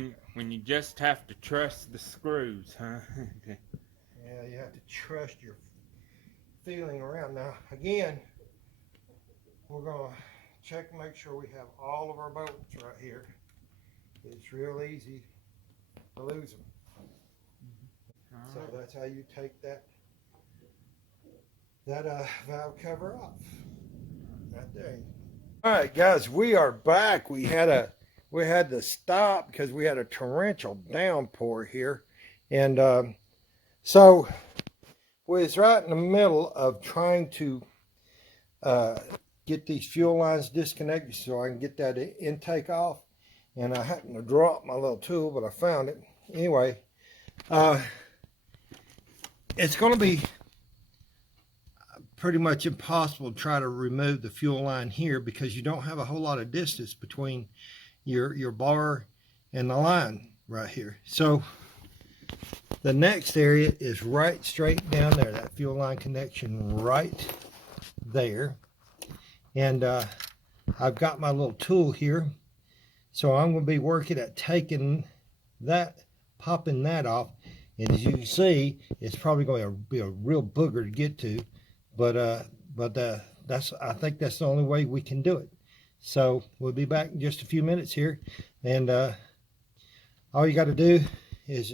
go. When you just have to trust the screws, huh? Yeah, you have to trust your feeling around. Now, again, we're going to check and make sure we have all of our bolts right here. It's real easy to lose them. So that's how you take that valve cover off. Right there. All right, guys, we are back. We had to stop because we had a torrential downpour here, and so we was right in the middle of trying to get these fuel lines disconnected so I can get that intake off. And I happened to drop my little tool, but I found it. Anyway, it's going to be pretty much impossible to try to remove the fuel line here because you don't have a whole lot of distance between your bar and the line right here. So the next area is right straight down there, that fuel line connection right there. And I've got my little tool here. So I'm going to be working at taking that, popping that off. And as you can see, it's probably going to be a real booger to get to. But I think that's the only way we can do it. So we'll be back in just a few minutes here. And all you got to do is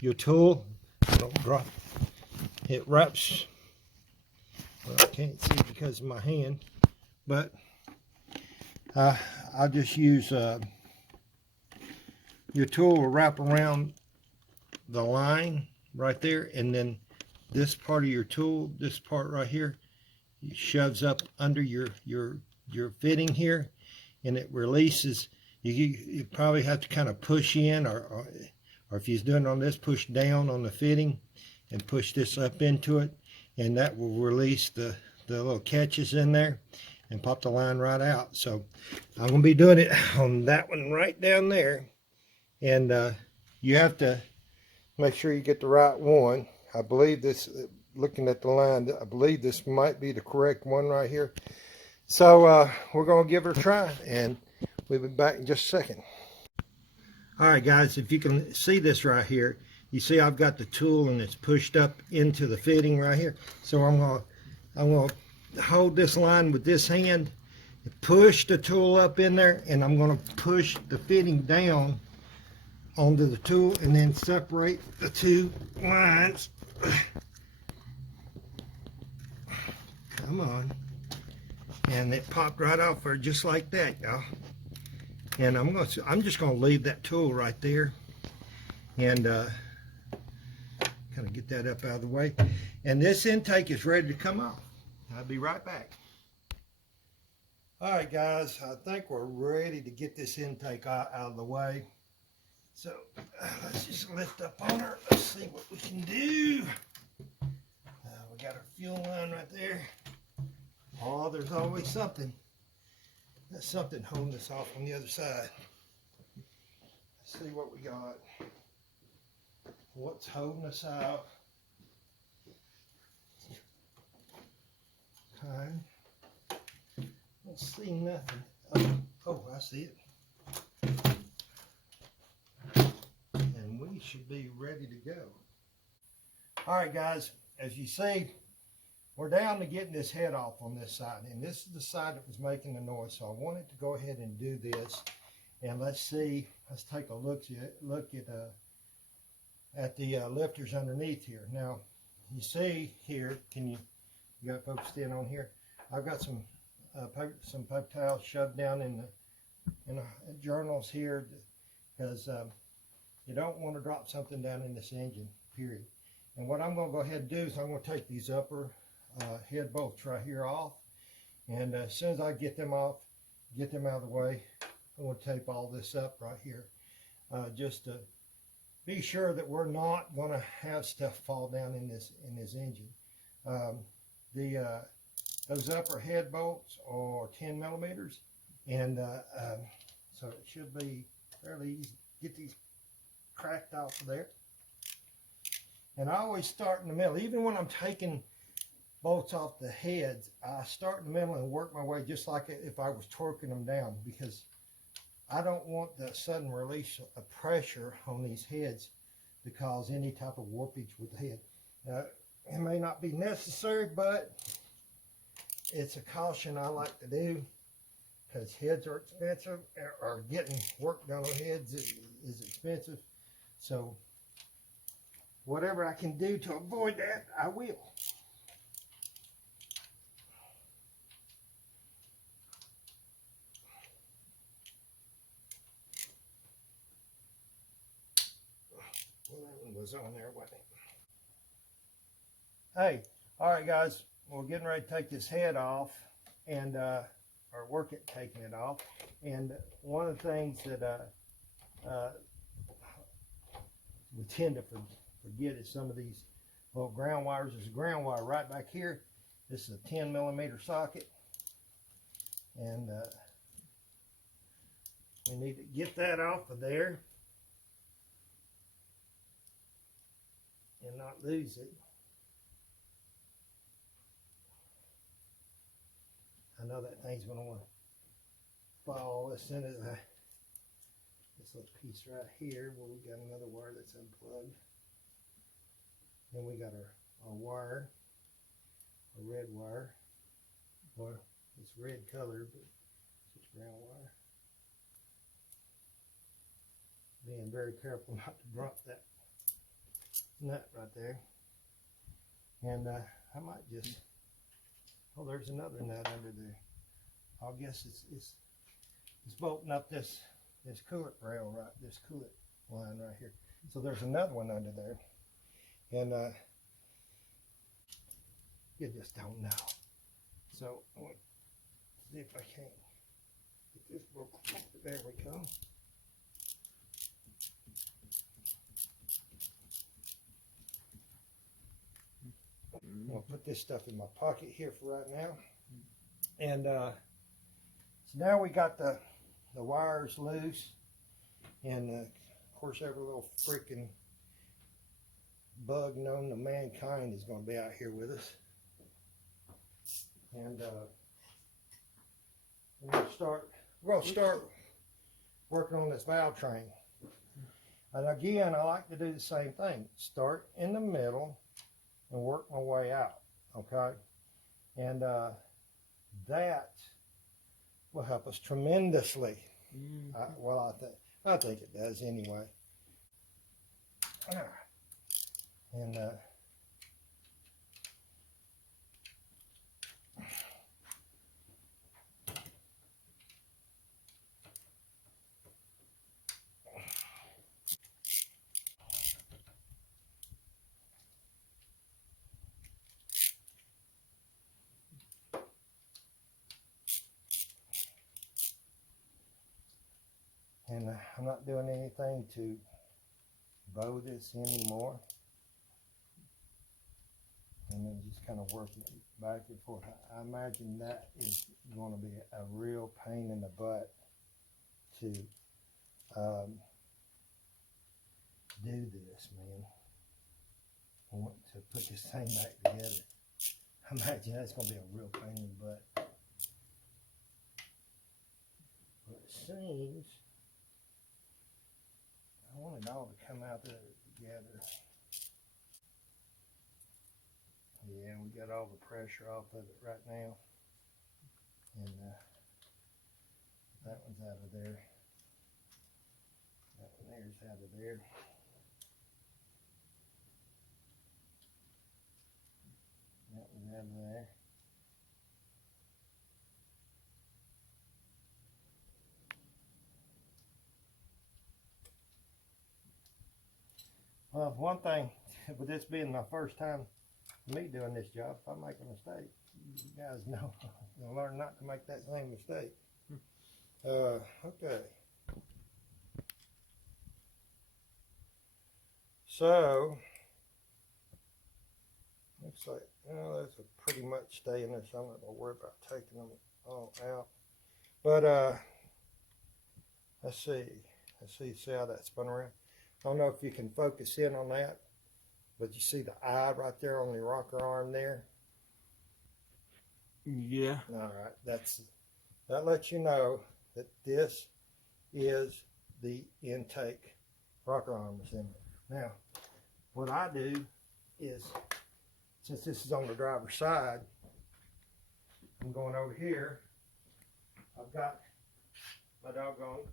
your tool, don't drop it. It wraps, well, I can't see because of my hand, but I'll just use your tool will wrap around the line right there, and then this part of your tool, this part right here, it shoves up under your fitting here, and it releases. You probably have to kind of push in, or if you're doing it on this, push down on the fitting and push this up into it, and that will release the little catches in there and pop the line right out. So I'm going to be doing it on that one right down there. And you have to make sure you get the right one. I believe this, looking at the line, I believe this might be the correct one right here. So we're going to give it a try, and we'll be back in just a second. All right, guys, if you can see this right here, you see I've got the tool and it's pushed up into the fitting right here. So I'm going to hold this line with this hand, push the tool up in there, and I'm going to push the fitting down onto the tool and then separate the two lines. Come on. And it popped right off there just like that, y'all. And I'm just going to leave that tool right there and kind of get that up out of the way. And this intake is ready to come off. I'll be right back. All right, guys, I think we're ready to get this intake out of the way. So let's just lift up on her. Let's see what we can do. We got our fuel line right there. Oh, there's always something. There's something holding us off on the other side. Let's see what we got. What's holding us out? Okay. Don't see nothing. Oh, I see it. And we should be ready to go. All right, guys, as you see, we're down to getting this head off on this side, and this is the side that was making the noise. So I wanted to go ahead and do this, and let's see. Let's take a look at the lifters underneath here. Now, you see here. You got focused in on here? I've got some paper towels shoved down in the journals here because you don't want to drop something down in this engine. Period. And what I'm going to go ahead and do is I'm going to take these upper head bolts right here off, and as soon as I get them off, get them out of the way, I'm going to tape all this up right here, just to be sure that we're not going to have stuff fall down in this engine. Those upper head bolts are 10 millimeters, and so it should be fairly easy to get these cracked off of there. And I always start in the middle, even when I'm taking bolts off the heads, I start in the middle and work my way just like if I was torquing them down, because I don't want the sudden release of pressure on these heads to cause any type of warpage with the head. It may not be necessary, but it's a caution I like to do, because heads are expensive, or getting work done on heads is expensive. So whatever I can do to avoid that, I will. Well, that one was on there, wasn't it? Hey, all right, guys, we're getting ready to take this head off, and or work at taking it off. And one of the things that we tend to forget is some of these little ground wires. There's a ground wire right back here. This is a 10mm socket, and we need to get that off of there and not lose it. I know that thing's going to want to fall this into this little piece right here where we got another wire that's unplugged. Then we got our wire, a red wire. Well, it's red color, but it's just ground wire. Being very careful not to drop that nut right there. And I might just, oh, there's another nut under there. I guess it's bolting up this coolant rail, right, this coolant line right here. So there's another one under there. And you just don't know. So I'm going to see if I can get this broke. There we go. I'm going to put this stuff in my pocket here for right now. And so now we got the wires loose. And of course every little freaking bug known to mankind is going to be out here with us. And we're going to start working on this valve train. And again, I like to do the same thing. Start in the middle and work my way out, okay? And that will help us tremendously. Well, I think it does anyway. And I'm not doing anything to bow this anymore. And then just kind of working it back and forth. I imagine that is going to be a real pain in the butt to do this, man. I want to put this thing back together. I imagine that's going to be a real pain in the butt. But it seems I want it all to come out there together. Yeah, we got all the pressure off of it right now. And that one's out of there. That one there's out of there. That one's out of there. Well, one thing, with this being my first time me doing this job, if I make a mistake, you guys know, you'll learn not to make that same mistake. Okay. So, looks like, those are pretty much staying there, so I'm not going to worry about taking them all out. But, let's see how that spun around. I don't know if you can focus in on that, but you see the eye right there on the rocker arm there? Yeah. All right, that lets you know that this is the intake rocker arm assembly. Now, what I do is, since this is on the driver's side, I'm going over here. I've got my doggone,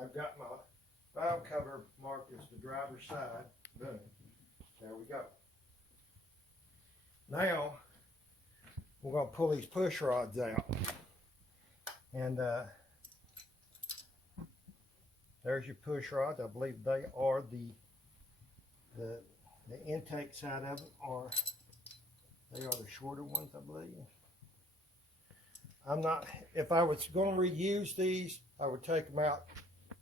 I've got my valve cover marked as the driver's side. Boom. There we go. Now, we're going to pull these push rods out. And there's your push rods. I believe they are the intake side of it are They are the shorter ones, I believe. I'm not, if I was going to reuse these, I would take them out,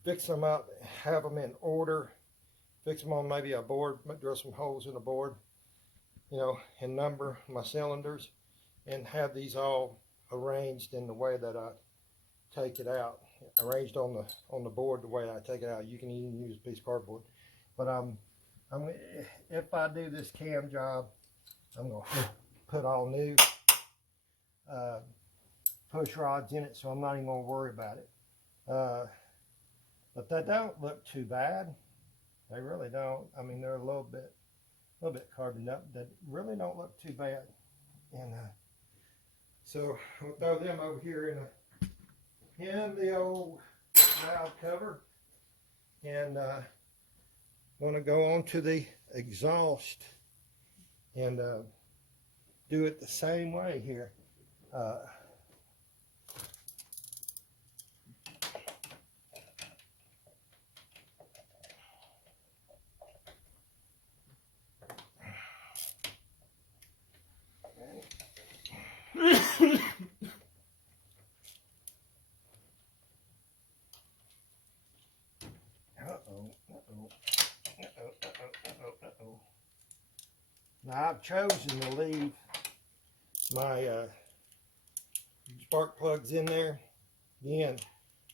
fix them up, have them in order, fix them on maybe a board, drill some holes in the board, you know, and number my cylinders, and have these all arranged in the way that I take it out, arranged on the board the way I take it out. You can even use a piece of cardboard, but if I do this cam job, I'm gonna put all new push rods in it, so I'm not even gonna worry about it. But they don't look too bad. They really don't. I mean, they're a little bit carboned up. They really don't look too bad. And so we'll throw them over here in the old valve cover, and going to go on to the exhaust and do it the same way here. Now I've chosen to leave my spark plugs in there. Again,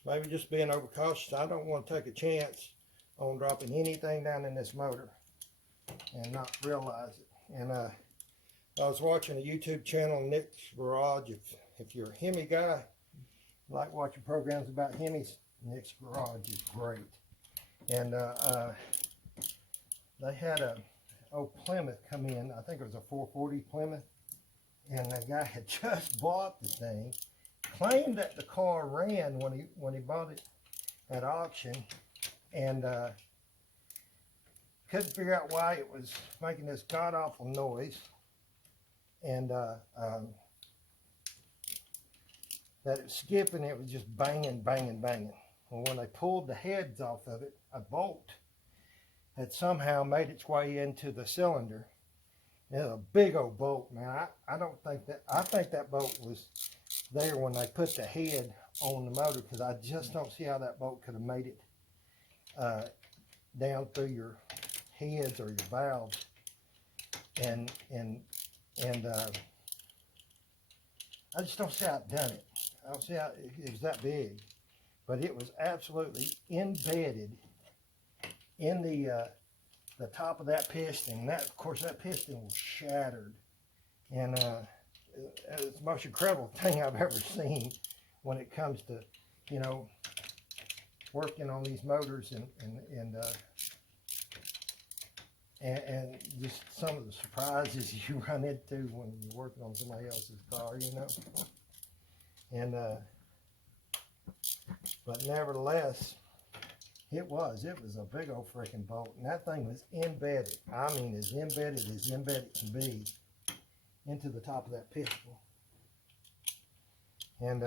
maybe just being overcautious. I don't want to take a chance on dropping anything down in this motor and not realize it. And I was watching a YouTube channel, Nick's Garage. If you're a Hemi guy, like watching programs about Hemis, Nick's Garage is great. And they had a old Plymouth come in. I think it was a 440 Plymouth, and the guy had just bought the thing, claimed that the car ran when he bought it at auction, and couldn't figure out why it was making this god-awful noise, and that it was skipping. It was just banging, banging, banging. Well, when they pulled the heads off of it, a bolt had somehow made its way into the cylinder. It was a big old bolt, man. I think that bolt was there when they put the head on the motor, because I just don't see how that bolt could have made it down through your heads or your valves. And I just don't see how it done it. I don't see how it was that big, but it was absolutely embedded in the top of that piston. That, of course, that piston was shattered, and it's the most incredible thing I've ever seen when it comes to, you know, working on these motors and just some of the surprises you run into when you're working on somebody else's car, you know. And but nevertheless, it was a big old freaking bolt, and that thing was embedded. I mean, as embedded can be into the top of that piston. And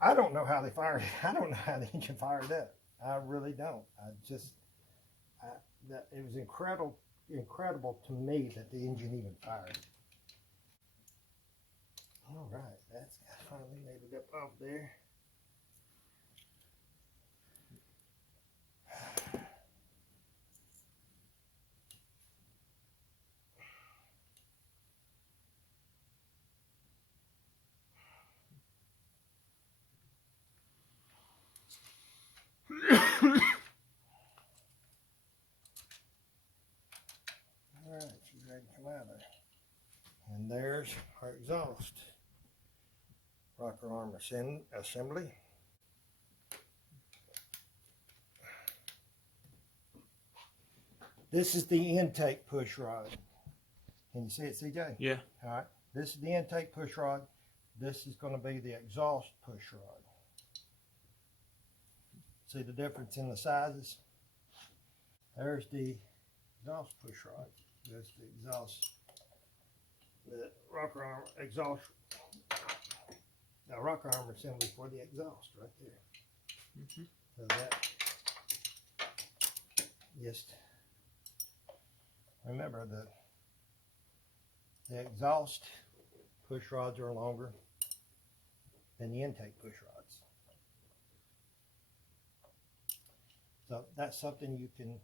I don't know how they fired it. I don't know how the engine fired up. I really don't. It was incredible to me that the engine even fired. All right, that's finally made it up off there. All right, she's ready to come out of there. And there's our exhaust. Rocker arm assembly. This is the intake push rod. Can you see it, CJ? Yeah. All right. This is the intake push rod. This is going to be the exhaust push rod. See the difference in the sizes? There's the exhaust push rod. There's the exhaust. The rocker arm exhaust. Now, rocker arm assembly for the exhaust right there. Mm-hmm. So that just remember The exhaust push rods are longer than the intake push rods. So that's something you can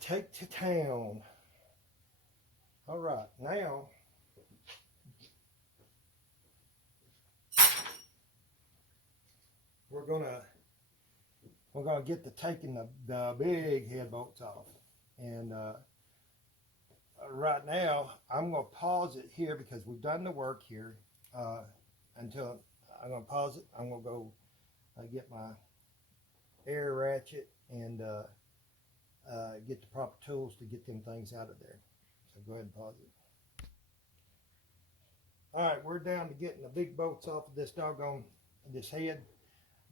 take to town. All right, now we're gonna get to taking the big head bolts off, and right now I'm gonna pause it here because we've done the work here. Until I'm gonna pause it, I'm gonna go get my air ratchet and get the proper tools to get them things out of there. So go ahead and pause it. All right, we're down to getting the big bolts off of this this head.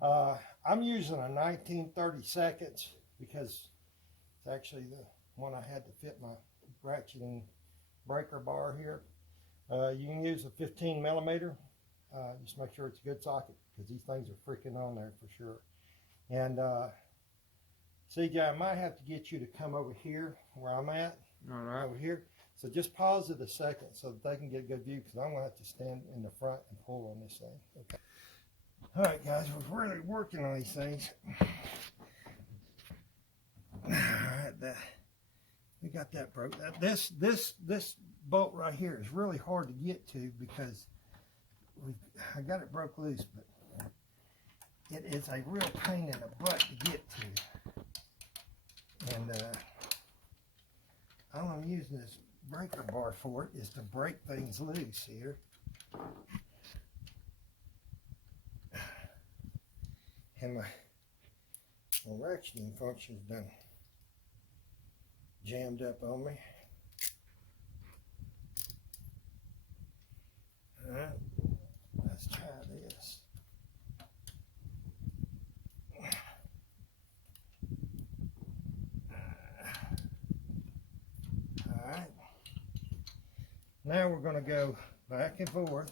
I'm using a 19/32 because it's actually the one I had to fit my ratcheting breaker bar here. You can use a 15 millimeter. Just make sure it's a good socket because these things are freaking on there for sure. And CJ, I might have to get you to come over here where I'm at. All right. Over here. So just pause it a second so that they can get a good view because I'm going to have to stand in the front and pull on this thing. Okay. All right, guys, we're really working on these things. All right, we got that broke. This bolt right here is really hard to get to because I got it broke loose, but it is a real pain in the butt to get to. And all I'm using this breaker bar for is to break things loose here. And my ratcheting function's done jammed up on me. Alright, let's try this. Alright, now we're going to go back and forth.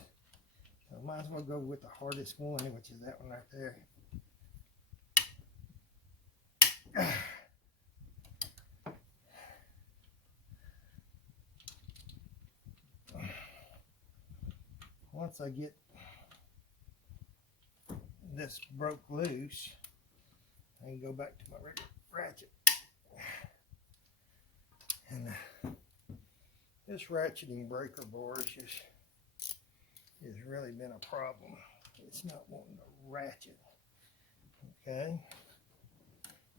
So I might as well go with the hardest one, which is that one right there. Once I get this broke loose, I can go back to my regular ratchet. And this ratcheting breaker bar has really been a problem. It's not wanting to ratchet. Okay.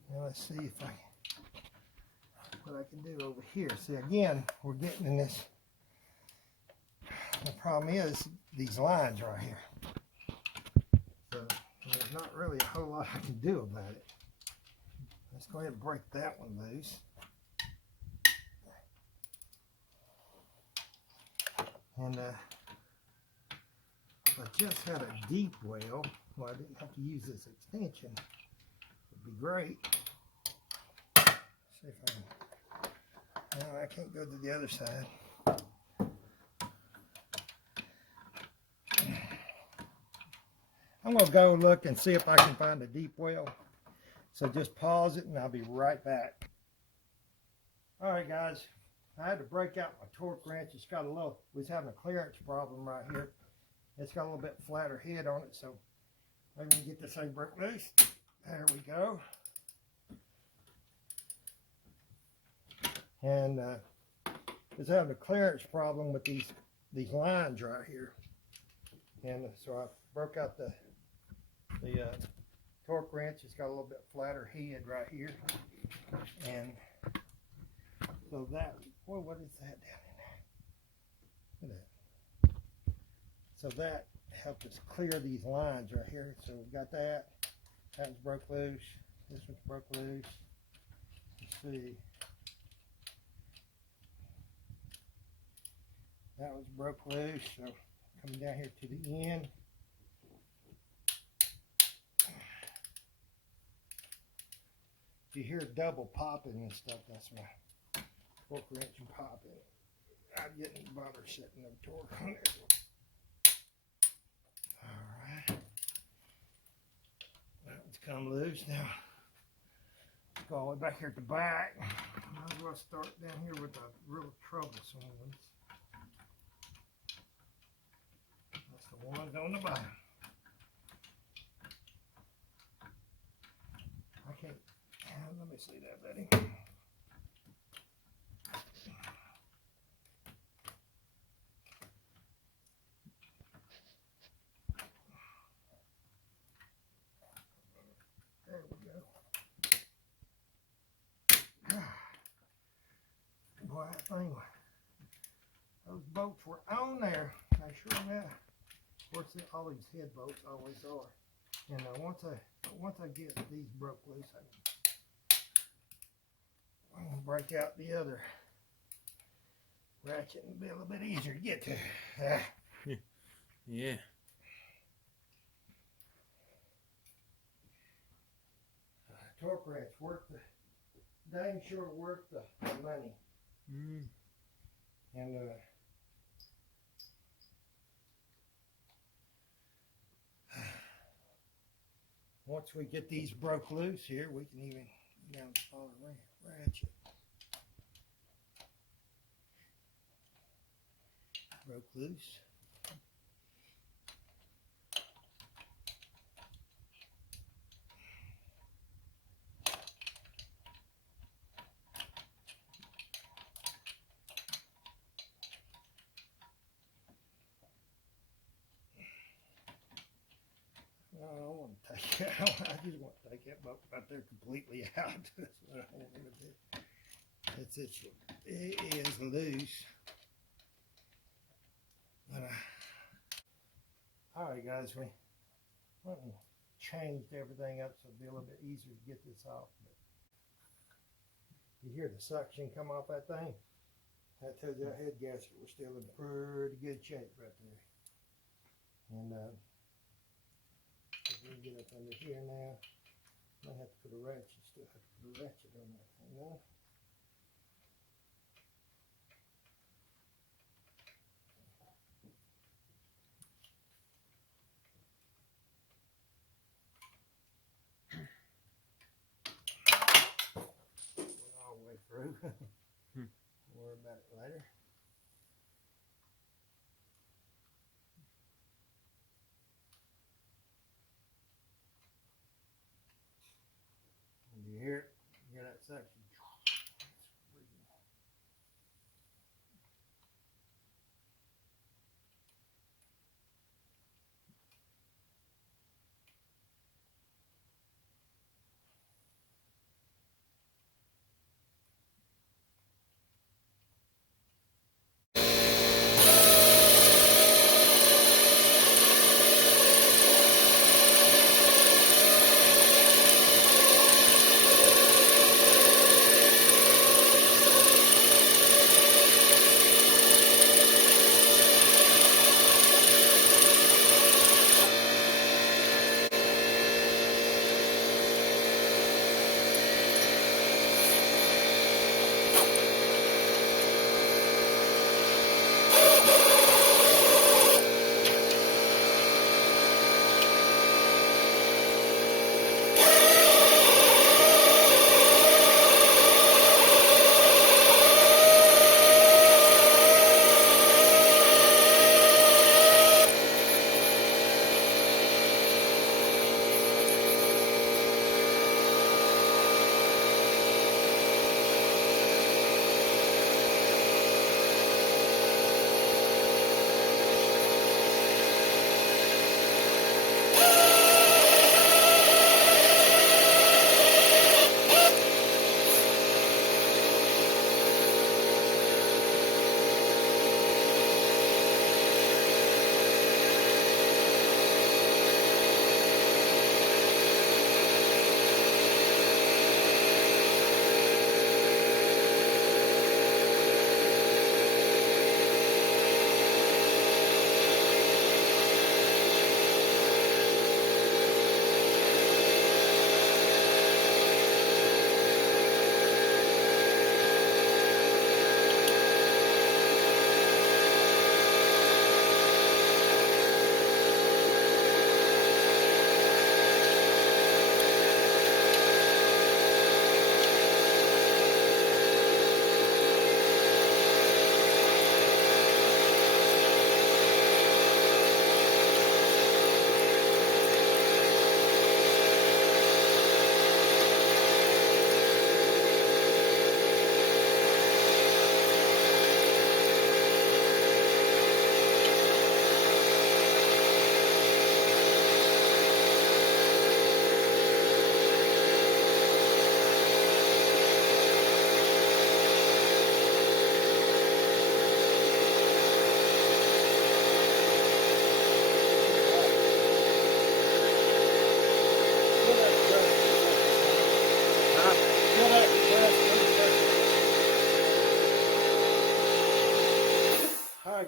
Now let's see what I can do over here. See, again, we're getting in this. The problem is these lines right here. So there's not really a whole lot I can do about it. Let's go ahead and break that one loose. And if I just had a deep well, I didn't have to use this extension. It'd be great. See if I can. No, I can't go to the other side. I'm going to go look and see if I can find a deep well. So just pause it and I'll be right back. Alright guys, I had to break out my torque wrench. It's got we was having a clearance problem right here. It's got a little bit flatter head on it, so I'm going to get this thing broke loose. There we go. And it's having a clearance problem with these lines right here. And so I broke out the torque wrench. It's got a little bit flatter head right here, and so that, boy, what is that down in there? Look at that. So that helped us clear these lines right here. So we got that. That was broke loose. This one's broke loose. Let's see. That was broke loose. So coming down here to the end. If you hear double popping and stuff, that's my torque wrench popping. I'm getting bother setting the torque on it. Alright. That one's come loose now. go all the way back here at the back. Might as well start down here with the real troublesome ones. That's the ones on the bottom. I can't, let me see that, buddy. There we go. Boy, that thing, those bolts were on there. I sure enough. Of course, all these head bolts always are. And once I get these broke loose, I can break out the other ratchet and be a little bit easier to get to. Yeah. Torque wrench worth the dang sure worth the money. Mm. And once we get these broke loose here, we can even down the smaller ratchet. Broke loose. No, I don't want to take it out. I just want to take that boat right there completely out. That's what I want to do. It is loose. But all right, guys, we went and changed everything up so it'll be a little bit easier to get this off. But you hear the suction come off that thing? That tells you that head gasket was still in pretty good shape right there. And if we can get up under here now, might have to put a ratchet, still have to put a ratchet on that thing, no? Went all the way through. Worry about it later. You hear it? You hear that suction?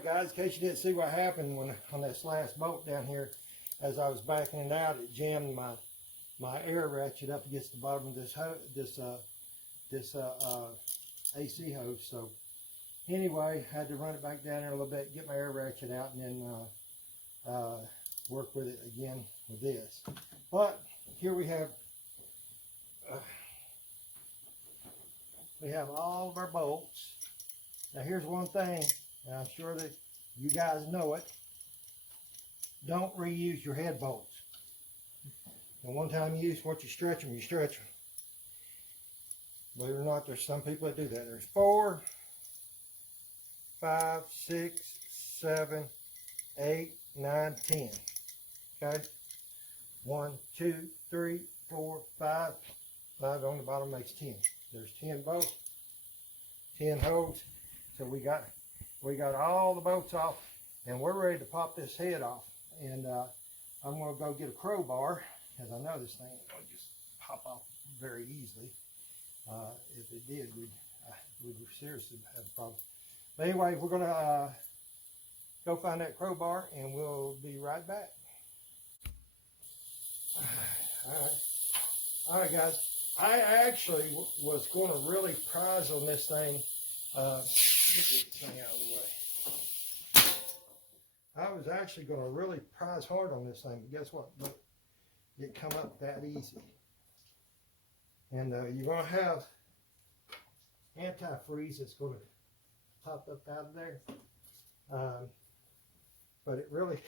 guys, in case you didn't see what happened when on this last bolt down here, as I was backing it out, it jammed my air ratchet up against the bottom of this AC hose. So anyway, had to run it back down there a little bit, get my air ratchet out, and then work with it again with this. But here we have all of our bolts. Now here's one thing, and I'm sure that you guys know it. Don't reuse your head bolts. And one time use, once you stretch them, you stretch them. Believe it or not, there's some people that do that. There's 4, 5, 6, 7, 8, 9, 10. Okay? 1, 2, 3, 4, 5. 5 on the bottom makes 10. There's 10 bolts, 10 holes. So we got all the bolts off, and we're ready to pop this head off. And I'm going to go get a crowbar, as I know this thing ain't going to just pop off very easily. If it did, we'd seriously have a problem. But anyway, we're going to go find that crowbar, and we'll be right back. All right, guys. I actually was going to really prize on this thing. Get this thing out of the way. I was actually going to really prize hard on this thing, but guess what? Look, it come up that easy. And you're going to have antifreeze that's going to pop up out of there. But it really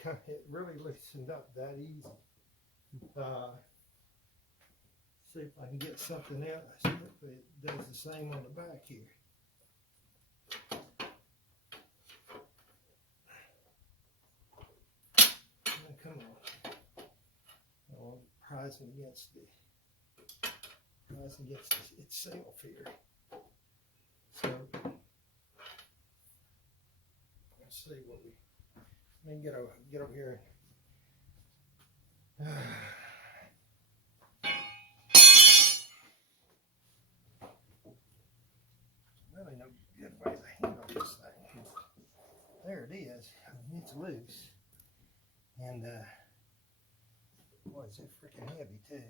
loosened up that easy. See if I can get something else. See if it does the same on the back here. Oh, come on. Oh, pricing against itself here. So let's see what we. Let me get over here. Really no good way to handle this thing. There it is. It's loose. And boy, is it freaking heavy too.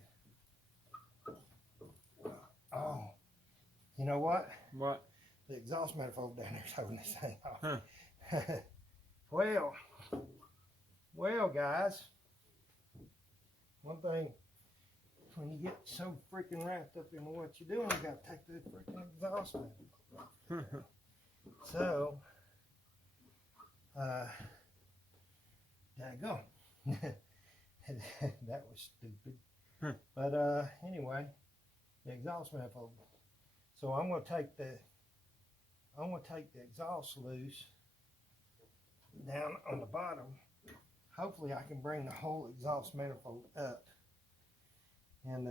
Oh, you know what? What? The exhaust manifold down there is holding this thing off. Huh. Well, guys. One thing, when you get so freaking wrapped up in what you're doing, you got to take the freaking exhaust manifold off. So, there you go. That was stupid. But anyway, the exhaust manifold. So I'm going to take the exhaust loose down on the bottom. Hopefully I can bring the whole exhaust manifold up. And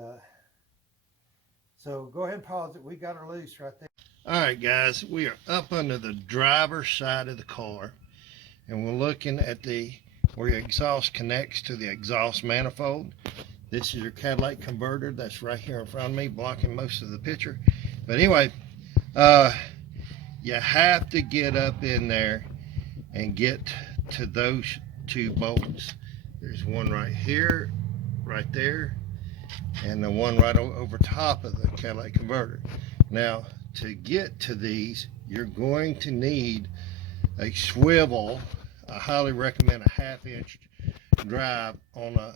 so go ahead and pause it. We got her loose right there. All right, guys, we are up under the driver's side of the car, and we're looking at where your exhaust connects to the exhaust manifold. This is your catalytic converter that's right here in front of me, blocking most of the picture. But anyway, you have to get up in there and get to those 2 bolts. There's one right here, right there, and the one right over top of the catalytic converter. Now, to get to these, you're going to need a swivel. I highly recommend a 1/2-inch drive on a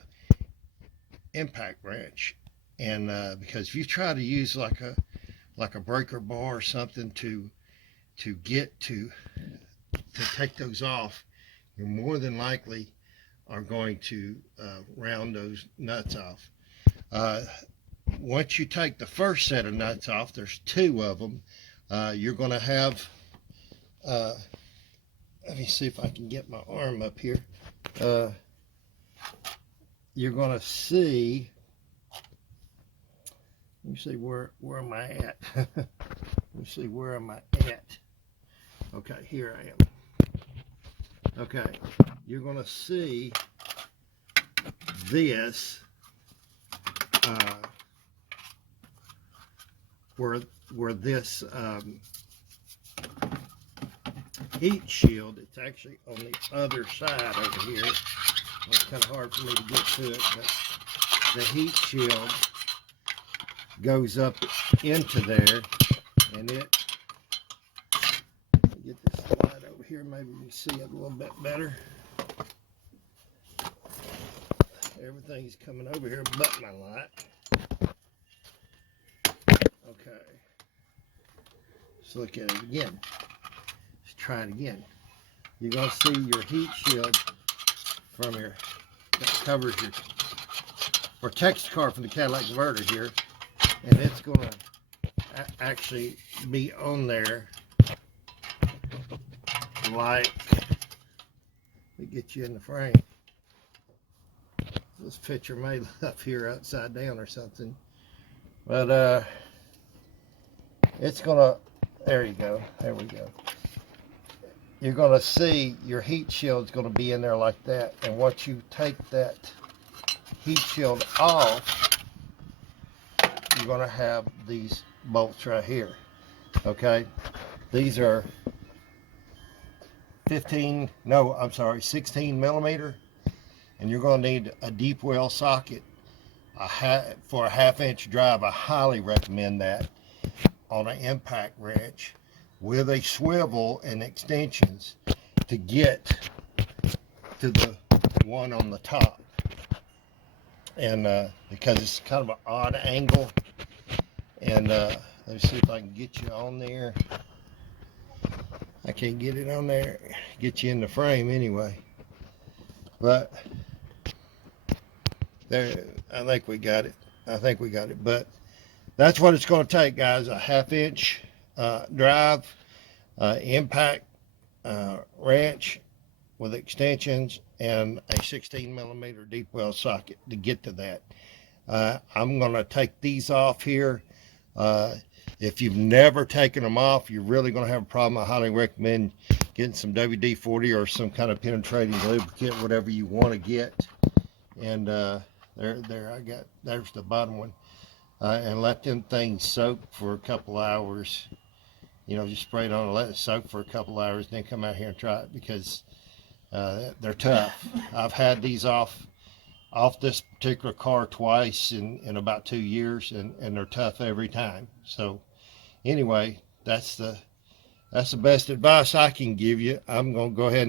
impact wrench, and because if you try to use like a breaker bar or something to get to take those off, you're more than likely are going to round those nuts off. Once you take the first set of nuts off, there's 2 of them. You're going to have, let me see if I can get my arm up here. You're going to see, let me see where am I at? Let me see where am I at? Okay, here I am. Okay, you're going to see this where this heat shield, it's actually on the other side over here. It's kind of hard for me to get to it, but the heat shield goes up into there, and it, get this light over here, maybe we can see it a little bit better. Everything's coming over here but my light. Okay. Let's look at it again. Let's try it again. You're going to see your heat shield from your, that covers your, protects the car from the catalytic converter here. And it's going to actually be on there like, let me get you in the frame. This picture may look up here upside down or something, but it's gonna, there you go, there we go. You're gonna see your heat shield's gonna be in there like that, and once you take that heat shield off, you're gonna have these bolts right here. Okay, these are 16 millimeter, and you're going to need a deep well socket for a 1/2 inch drive. I highly recommend that on an impact wrench with a swivel and extensions to get to the one on the top, and because it's kind of an odd angle, and let me see if I can get you on there. I can't get it on there, get you in the frame anyway, but there, I think we got it. But that's what it's going to take, guys. A 1/2 inch drive, impact wrench with extensions, and a 16 millimeter deep well socket to get to that. I'm going to take these off here. If you've never taken them off, you're really going to have a problem. I highly recommend getting some WD-40 or some kind of penetrating lubricant, whatever you want to get. And there's the bottom one. And let them things soak for a couple hours. You know, just spray it on and let it soak for a couple hours, then come out here and try it, because they're tough. I've had these off this particular car twice in about 2 years, and they're tough every time. So anyway, that's the best advice I can give you. I'm going to go ahead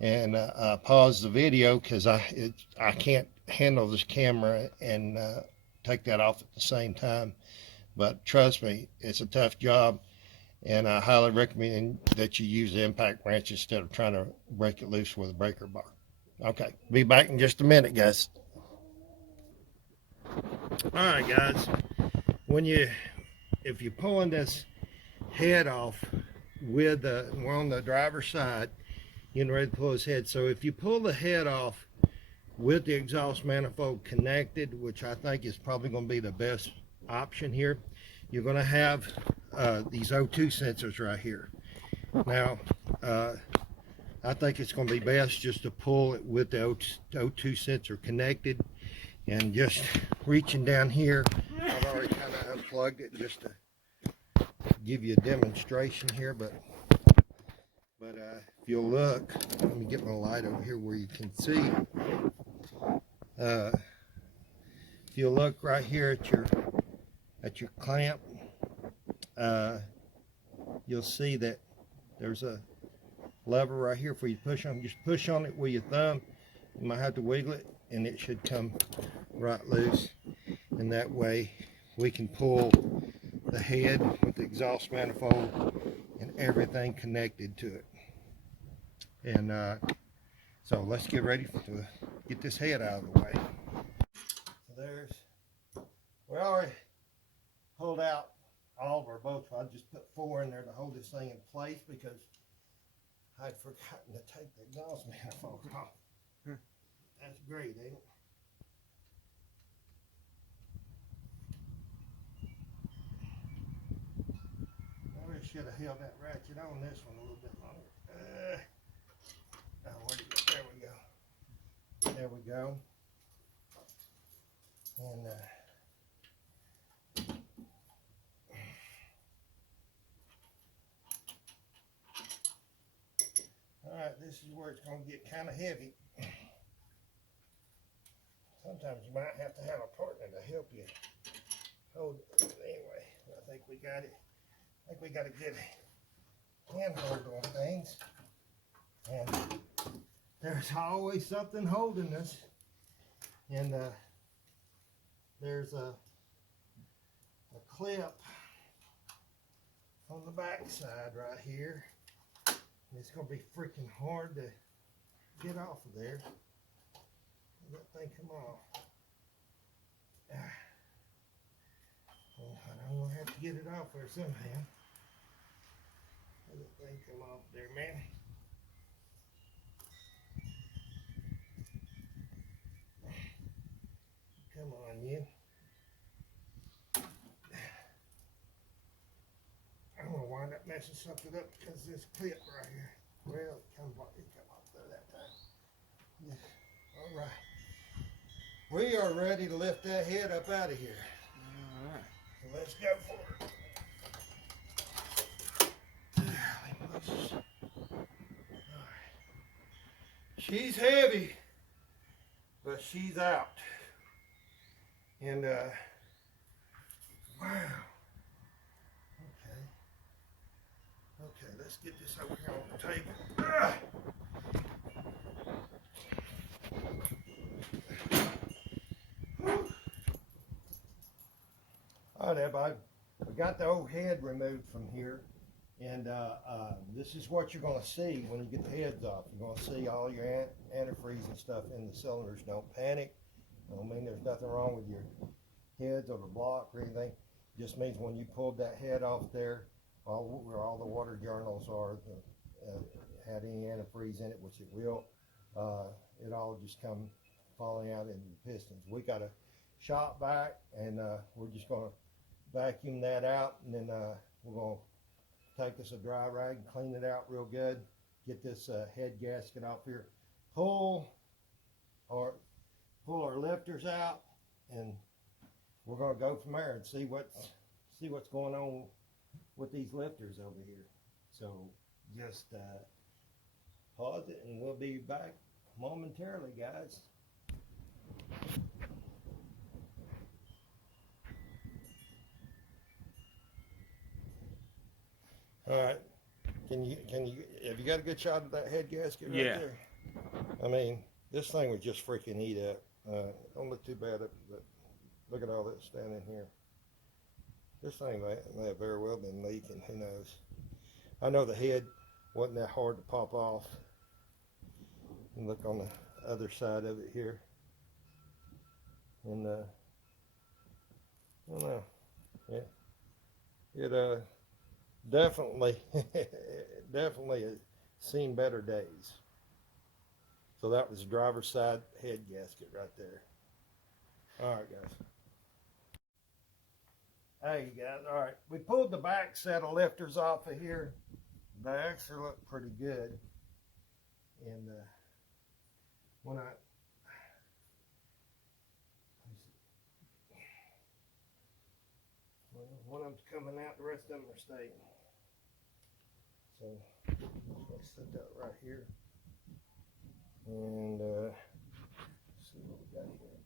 and pause the video, because I can't handle this camera and take that off at the same time. But trust me, it's a tough job, and I highly recommend that you use the impact wrench instead of trying to break it loose with a breaker bar. Okay, be back in just a minute, guys. All right, guys, if you're pulling this head off with we're on the driver's side, getting ready to pull his head. So if you pull the head off with the exhaust manifold connected, which I think is probably going to be the best option here, you're going to have these O2 sensors right here. Now, I think it's going to be best just to pull it with the O2 sensor connected, and just reaching down here, I've already kind of unplugged it just to give you a demonstration here, but if you'll look, let me get my light over here where you can see. If you'll look right here at your clamp, you'll see that there's a lever right here for you to push on. Just push on it with your thumb. You might have to wiggle it, and it should come right loose, and that way we can pull the head with the exhaust manifold and everything connected to it. And so let's get ready to get this head out of the way. So we already pulled out all of our bolts. I just put 4 in there to hold this thing in place, because I'd forgotten to take the exhaust manifold off. That's great, ain't it? I should have held that ratchet on this one a little bit longer. Where'd it go? There we go. There we go. And right, this is where it's going to get kind of heavy. Sometimes you might have to have a partner to help you hold it. Anyway, I think we got it. I think we got a good handhold on things. And there's always something holding us. And there's a clip on the back side right here. And it's going to be freaking hard to get off of there. Let that thing come off. Well, I'm going to have to get it off there somehow. Let that thing come off there, man. Come on, you. I'm going to wind up messing something up because of this clip right here. Well, it come off there that time. Yeah. All right. We are ready to lift that head up out of here. All right. So let's go for it. All right. She's heavy, but she's out. And wow. Okay, let's get this over here on the table. All right, everybody, we got the old head removed from here, and this is what you're going to see when you get the heads off. You're going to see all your antifreeze and stuff in the cylinders. Don't panic. I don't mean there's nothing wrong with your heads or the block or anything. It just means when you pulled that head off there, where all the water journals are, had any antifreeze in it, which it will, it all just come falling out in the pistons. We got a shop vac, and we're just going to vacuum that out, and then we're going to take us a dry rag and clean it out real good, get this head gasket off here, pull our lifters out, and we're going to go from there and see what's going on with these lifters over here. So just pause it, and we'll be back momentarily, guys. All right, have you got a good shot of that head gasket right there? I mean, this thing would just freaking eat up. Don't look too bad, but look at all that standing here. This thing may have very well been leaking, who knows. I know the head wasn't that hard to pop off. And look on the other side of it here. And I don't know. Yeah. It definitely has seen better days. So that was the driver's side head gasket right there. All right, guys. Hey, you guys. All right, we pulled the back set of lifters off of here. They actually look pretty good. And when one of them's coming out, the rest of them are staying. So let's set that right here. And see what we got here.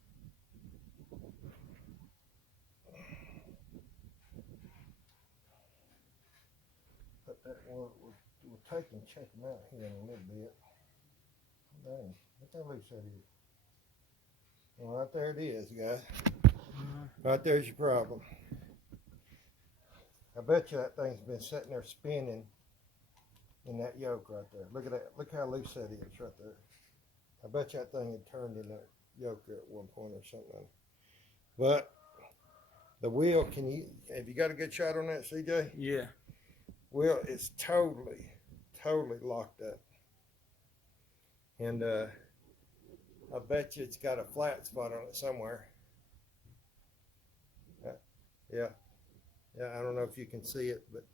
Put that, we'll take and check them out here in a little bit. Dang, look how loose that is. Well, right there it is, guys. Right there's your problem. I bet you that thing's been sitting there spinning in that yoke right there. Look at that. Look how loose that is right there. I bet you that thing had turned in that yoke at one point or something. But the wheel, have you got a good shot on that, CJ? Yeah. Wheel is totally locked up. And I bet you it's got a flat spot on it somewhere. Yeah, I don't know if you can see it, but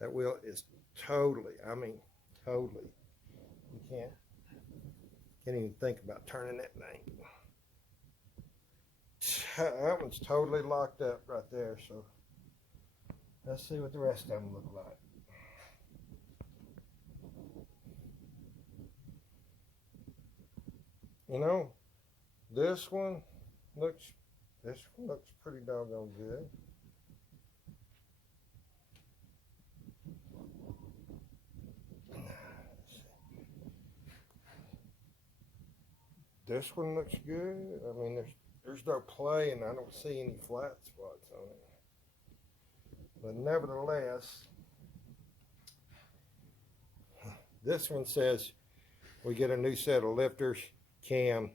that wheel is totally, you can't even think about turning that thing. That one's totally locked up right there, so let's see what the rest of them look like. you know, this one looks pretty doggone good. This one looks good. I mean, there's no play, and I don't see any flat spots on it. But nevertheless, this one says we get a new set of lifters, cam,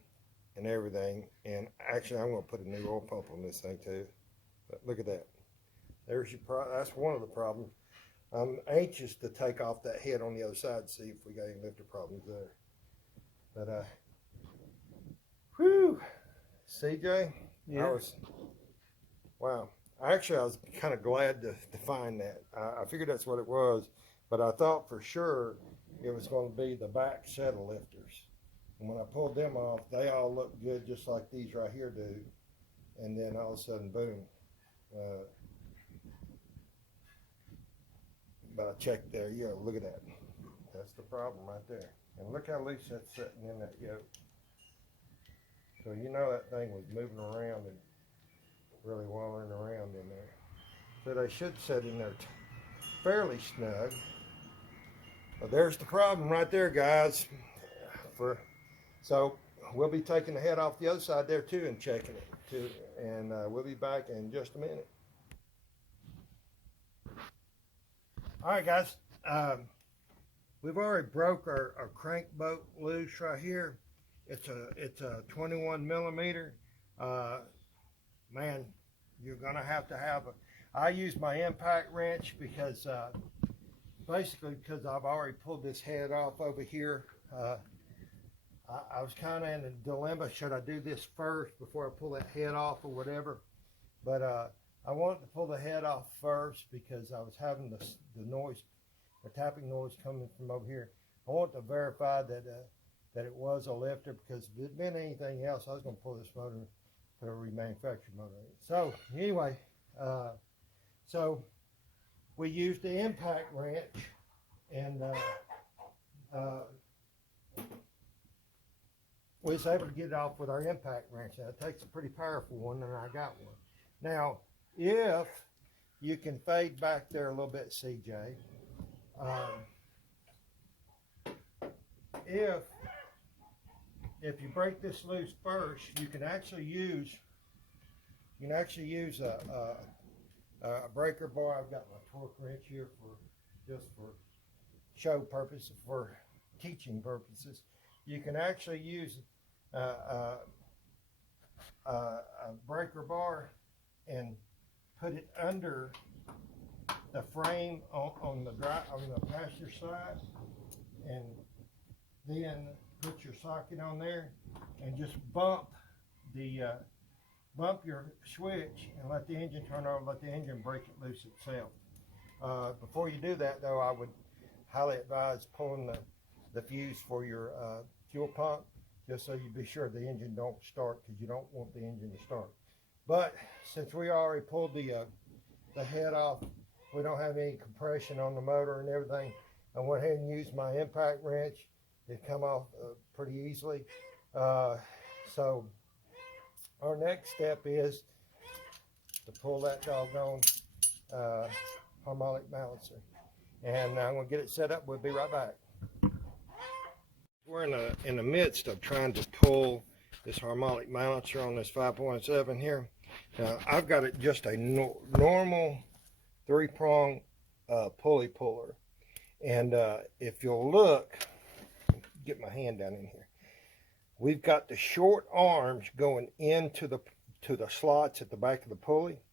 and everything. And actually, I'm going to put a new oil pump on this thing too. But look at that. There's your that's one of the problems. I'm anxious to take off that head on the other side to see if we got any lifter problems there. But whew, CJ, Yeah. Wow. Actually, I was kind of glad to find that. I figured that's what it was, but I thought for sure it was going to be the back set of lifters. And when I pulled them off, they all look good just like these right here do. And then all of a sudden, boom. But I checked there. Yeah, look at that. That's the problem right there. And look how loose that's sitting in that yoke. So you know that thing was moving around and really wallering around in there. So they should sit in there fairly snug. But there's the problem right there, guys. So we'll be taking the head off the other side there too and checking it too. And we'll be back in just a minute. All right, guys. We've already broke our crank bolt loose right here. It's a 21 millimeter. Man, you're gonna have I use my impact wrench because basically because I've already pulled this head off over here. I was kind of in a dilemma. Should I do this first before I pull that head off or whatever? But I wanted to pull the head off first because I was having the noise, the tapping noise coming from over here. I wanted to verify that it was a lifter, because if it had been anything else, I was going to pull this motor, put a remanufactured motor in it. So anyway, so we used the impact wrench, and we was able to get it off with our impact wrench. Now, it takes a pretty powerful one, and I got one. Now, if you can fade back there a little bit, CJ, if you break this loose first, you can actually use a breaker bar. I've got my torque wrench here just for show purposes, for teaching purposes. You can actually use a breaker bar and put it under the frame on the passenger side, and then put your socket on there and just bump your switch and let the engine turn on, let the engine break it loose itself. Before you do that though, I would highly advise pulling the fuse for your fuel pump, just so you be sure the engine don't start, because you don't want the engine to start. But since we already pulled the head off, we don't have any compression on the motor and everything, I went ahead and used my impact wrench. It come off pretty easily. So our next step is to pull that doggone harmonic balancer. And I'm going to get it set up. We'll be right back. We're in the midst of trying to pull this harmonic balancer on this 5.7 here. Now, I've got it just a normal 3-prong pulley puller. And if you'll look, get my hand down in here, we've got the short arms going into the slots at the back of the pulley,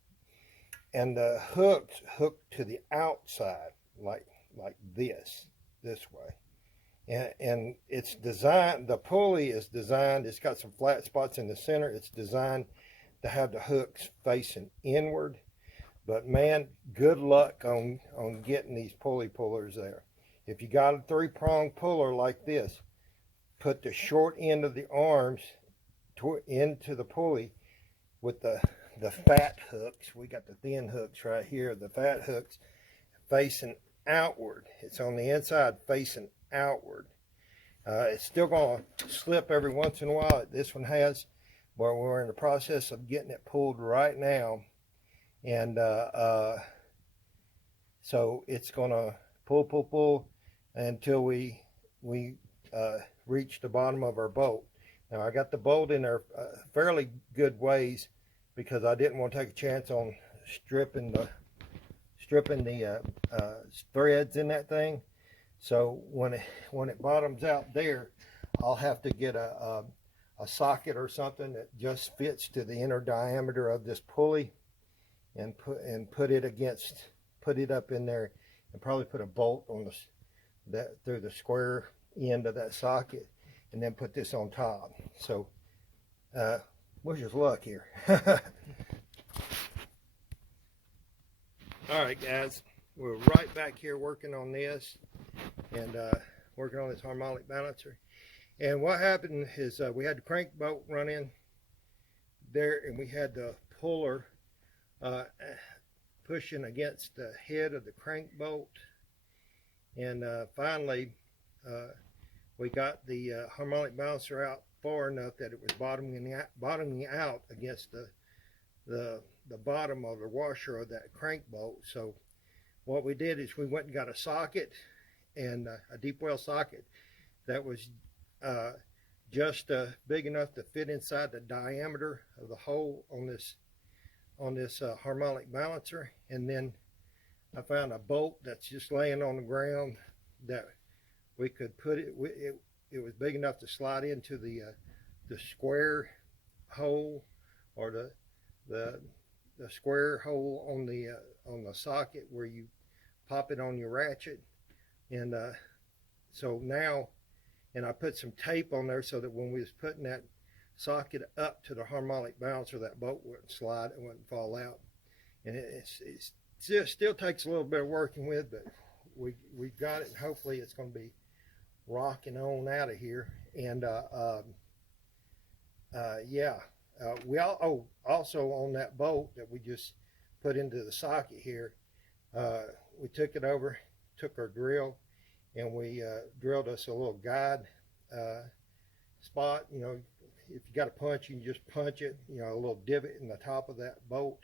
and the hooks hooked to the outside like this way. And it's designed, the pulley is designed, it's got some flat spots in the center. It's designed to have the hooks facing inward. But man, good luck on getting these pulley pullers there. If you got a 3-prong puller like this, put the short end of the arms into the pulley with the fat hooks. We got the thin hooks right here, the fat hooks facing outward. It's on the inside facing outward. It's still going to slip every once in a while. This one has, but we're in the process of getting it pulled right now. And so it's going to pull until we reach the bottom of our bolt. Now I got the bolt in there fairly good ways because I didn't want to take a chance on stripping the threads in that thing. So when it bottoms out there, I'll have to get a socket or something that just fits to the inner diameter of this pulley, and put it up in there, and probably put a bolt on through the square end of that socket, and then put this on top. So wish us luck here. All right, guys, we're right back here working on this, and working on this harmonic balancer. And what happened is we had the crank bolt running there, and we had the puller pushing against the head of the crank bolt. And finally, we got the harmonic balancer out far enough that it was bottoming out against the bottom of the washer of that crank bolt. So what we did is we went and got a socket, and a deep well socket that was just big enough to fit inside the diameter of the hole on this harmonic balancer. And then I found a bolt that's just laying on the ground that we could put it was big enough to slide into the square hole, or the square hole on the socket where you pop it on your ratchet. And so now, and I put some tape on there so that when we was putting that socket up to the harmonic balancer, that bolt wouldn't slide, it wouldn't fall out. And it still takes a little bit of working with, but we got it, and hopefully it's going to be rocking on out of here. And yeah, also on that bolt that we just put into the socket here, we took it over, took our drill, and we drilled us a little guide spot. You know, if you got a punch, you can just punch it, you know, a little divot in the top of that bolt,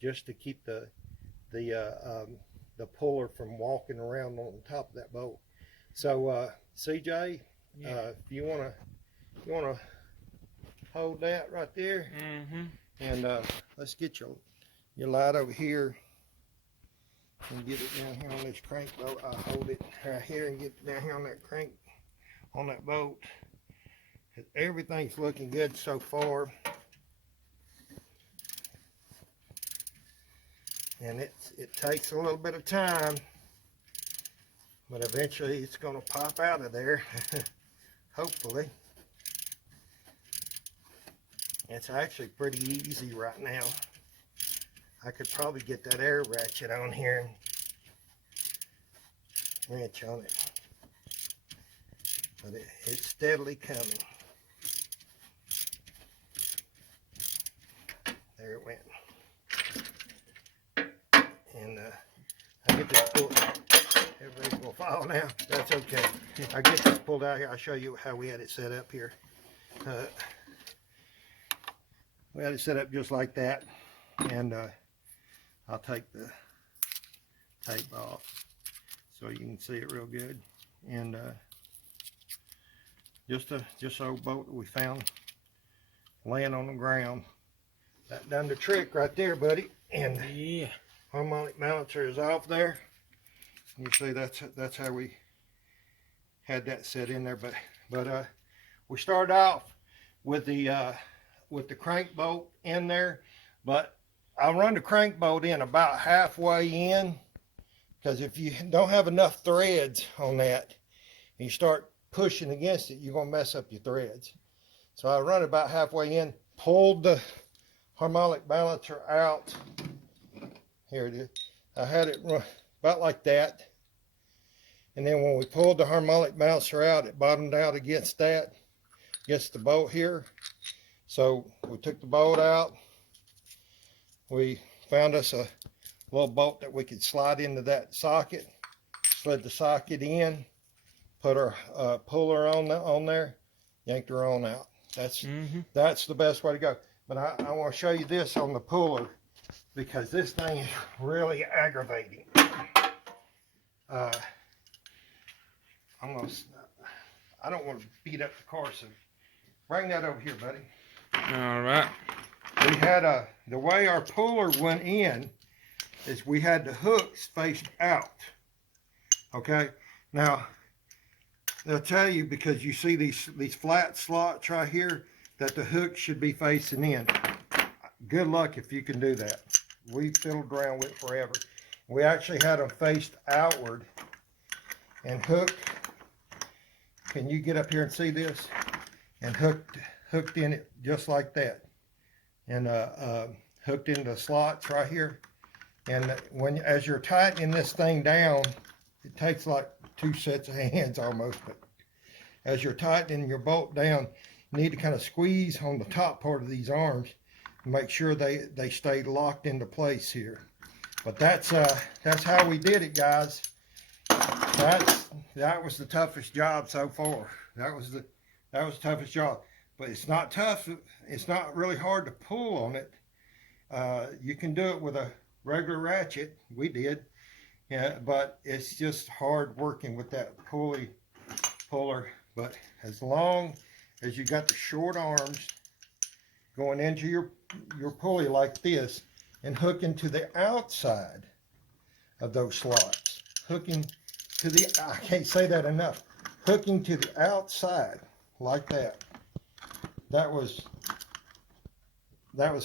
just to keep the puller from walking around on top of that bolt. So CJ, if you wanna hold that right there, and let's get your light over here and get it down here on this crank bolt. I hold it right here and get it down here on that crank, on that bolt. Everything's looking good so far, and it takes a little bit of time, but eventually it's going to pop out of there. Hopefully. It's actually pretty easy right now. I could probably get that air ratchet on here and wrench on it, but it's steadily coming. There it went. And I get this pulled. Everything's gonna fall now. That's okay. I get this pulled out here. I'll show you how we had it set up here. We had it set up just like that, and I'll take the tape off so you can see it real good. And just an old bolt that we found laying on the ground. That done the trick right there, buddy. And yeah, harmonic balancer is off there. You see, that's how we had that set in there. But we started off with the crank bolt in there, but I run the crank bolt in about halfway in, because if you don't have enough threads on that and you start pushing against it, you're gonna mess up your threads. So I run about halfway in, pulled the harmonic balancer out. Here it is. I had it run about like that, and then when we pulled the harmonic balancer out, it bottomed out against the bolt here. So we took the bolt out. We found us a little bolt that we could slide into that socket, slid the socket in, put our puller on there, yanked her on out. That's the best way to go. But I want to show you this on the puller, because this thing is really aggravating. I don't want to beat up the car, so bring that over here, buddy. All right. We had the way our puller went in is we had the hooks faced out. Okay, now they'll tell you, because you see these flat slots right here, that the hook should be facing in. Good luck if you can do that. We fiddled around with it forever. We actually had them faced outward and hooked. Can you get up here and see this? And hooked in it just like that, and hooked into the slots right here. And as you're tightening this thing down, it takes like 2 sets of hands almost. But as you're tightening your bolt down, you need to kind of squeeze on the top part of these arms and make sure they stay locked into place here. But that's how we did it, guys. That was the toughest job so far. That was the toughest job. But it's not tough. It's not really hard to pull on it. You can do it with a regular ratchet. We did. Yeah, but it's just hard working with that puller. But as long as you got the short arms going into your pulley like this, and hooking to the outside of those slots, hooking to the, I can't say that enough, hooking to the outside like that. That was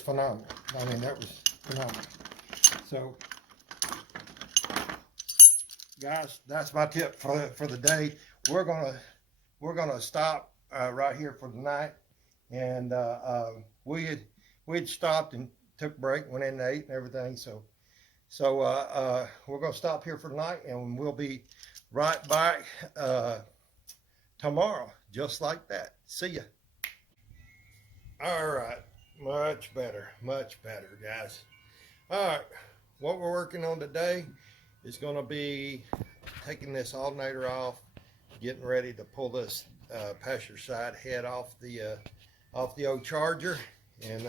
phenomenal. I mean, that was phenomenal. So, guys, that's my tip for the day. We're gonna stop right here for the night, and we'd stopped and took a break, went in and ate and everything. So we're gonna stop here for the night, and we'll be right back tomorrow, just like that. See ya. All right, much better, guys. All right, what we're working on today is going to be taking this alternator off, getting ready to pull this passenger side head off the old Charger. And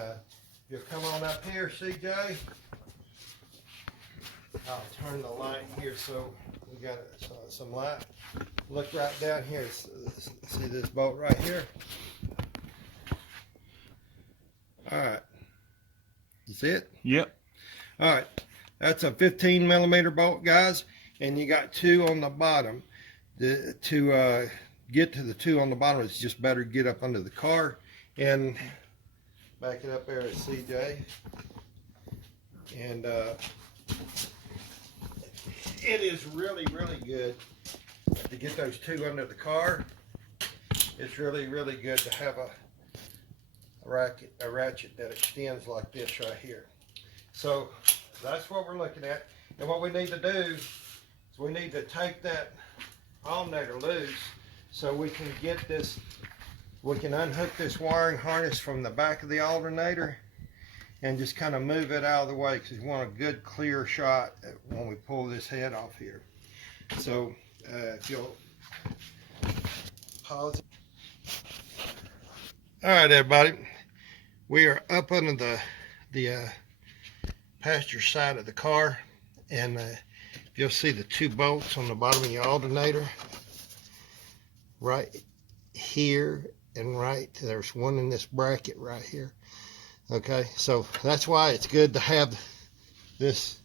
just come on up here, CJ. I'll turn the light here so we got some light. Look right down here. See this bolt right here? All right. You see it? Yep. All right. That's a 15 millimeter bolt, guys. And you got 2 on the bottom. To get to the 2 on the bottom, it's just better to get up under the car. And back it up there at CJ. And it is really, really good to get those 2 under the car. It's really, really good to have a ratchet that extends like this right here. So that's what we're looking at. And what we need to do is we need to take that alternator loose so we can get this, we can unhook this wiring harness from the back of the alternator and just kind of move it out of the way, because we want a good clear shot when we pull this head off here. So if you'll pause it. All right, everybody. We are up under the passenger side of the car, and you'll see the 2 bolts on the bottom of your alternator right here, and there's one in this bracket right here. Okay, so that's why it's good to have this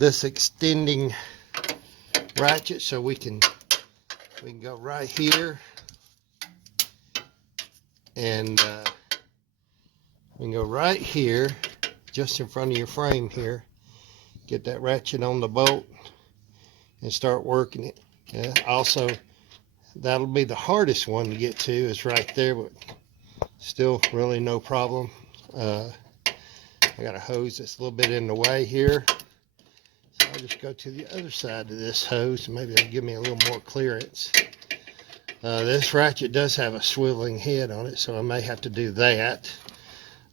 extending ratchet, so we can go right here, and we can go right here just in front of your frame here, get that ratchet on the bolt and start working it. Also, that'll be the hardest one to get to, is right there, but still really no problem. I got a hose that's a little bit in the way here, so I'll just go to the other side of this hose, and maybe it'll give me a little more clearance. This ratchet does have a swiveling head on it, so I may have to do that.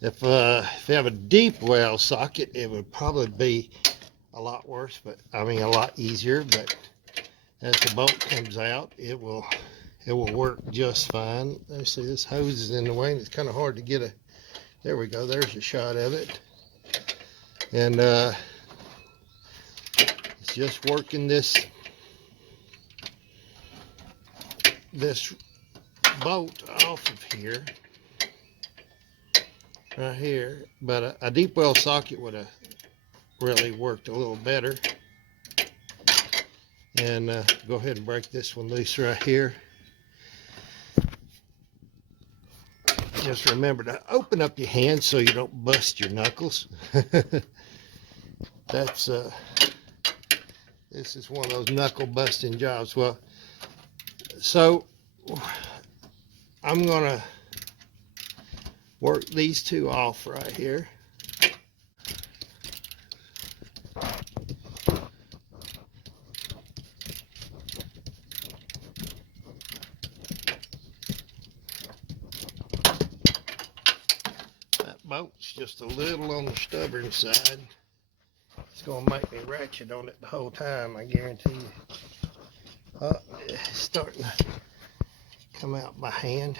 If you have a deep well socket, it would probably be a lot worse, but I mean a lot easier. But as the bolt comes out, it will work just fine. Let's see, this hose is in the way and it's kind of hard to get a, there we go, there's a shot of it. And it's just working this bolt off of here, right here. But a deep well socket would have really worked a little better. And go ahead and break this one loose right here. Just remember to open up your hands so you don't bust your knuckles. That's this is one of those knuckle busting jobs. Well, so I'm gonna work these two off right here. That bolt's just a little on the stubborn side. It's gonna make me ratchet on it the whole time, I guarantee you. It's starting to come out by hand.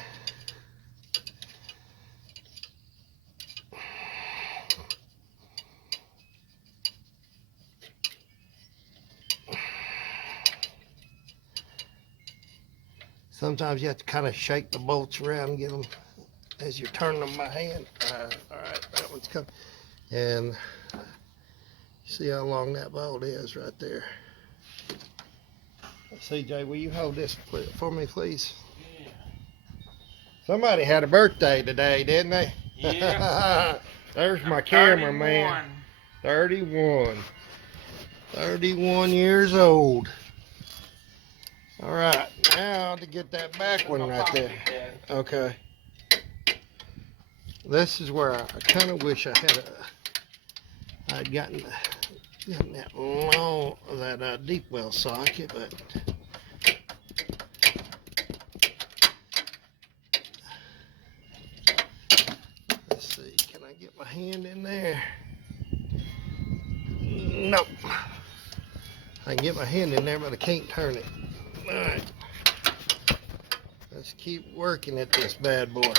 Sometimes you have to kind of shake the bolts around and get them as you're turning them by hand. All right, that one's coming. And see how long that bolt is right there. CJ, will you hold this for me, please? Yeah. Somebody had a birthday today, didn't they? Yeah. There's my cameraman. 31. 31 years old. All right, now to get that back one right there. Okay. This is where I kind of wish I'd gotten that long, that deep well socket, but let's see, can I get my hand in there? Nope. I can get my hand in there, but I can't turn it. All right. Let's keep working at this bad boy.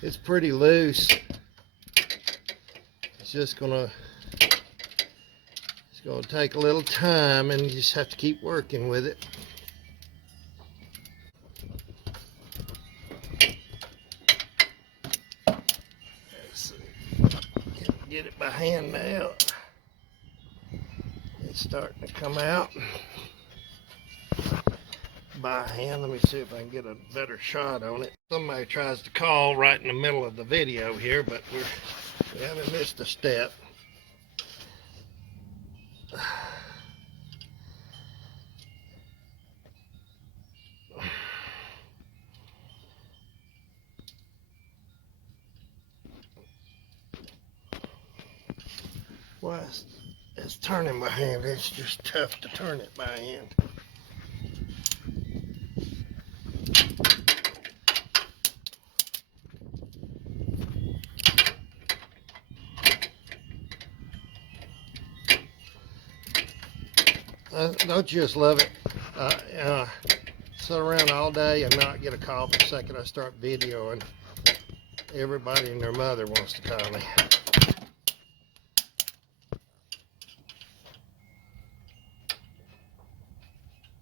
It's pretty loose. It's gonna take a little time, and you just have to keep working with it. Let's see. Can't get it by hand now. It's starting to come out by hand. Let me see if I can get a better shot on it. Somebody tries to call right in the middle of the video here, but we haven't missed a step. Well, it's turning by hand. It's just tough to turn it by hand. Don't you just love it? Sit around all day and not get a call the second I start videoing. Everybody and their mother wants to call me.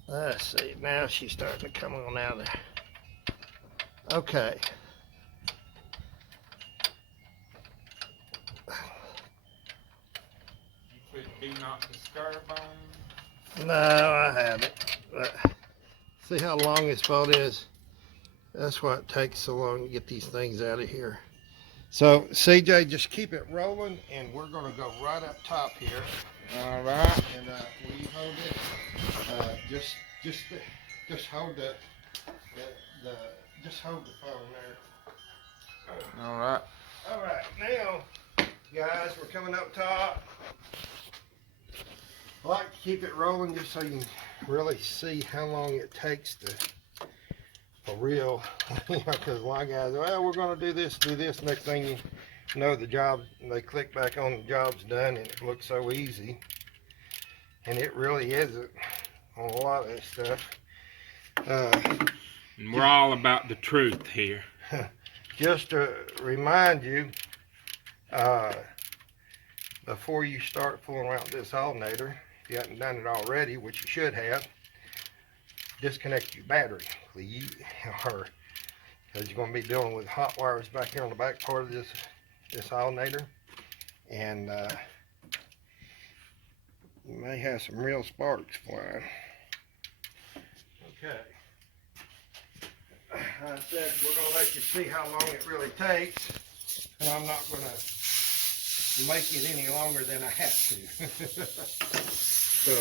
Let's see, now she's starting to come on out there. Okay. You put do not disturb on? No, I haven't. But see how long this bolt is? That's why it takes so long to get these things out of here. So, CJ, just keep it rolling, and we're going to go right up top here. All right. And will you hold it? Just hold just hold the phone there. All right. All right, now, guys, we're coming up top. I like to keep it rolling just so you can really see how long it takes to, for real. Because a lot of guys, well, we're going to do this. Next thing you know, the job, they click back on the job's done, and it looks so easy. And it really isn't. on a lot of this stuff. And we're all about the truth here. Just to remind you, before you start fooling around with this alternator, if you haven't done it already, which you should have, disconnect your battery, please, or because you're going to be dealing with hot wires back here on the back part of this alternator, and you may have some real sparks flying. Okay. I said we're going to let you see how long it really takes, and I'm not going to make it any longer than I have to. So,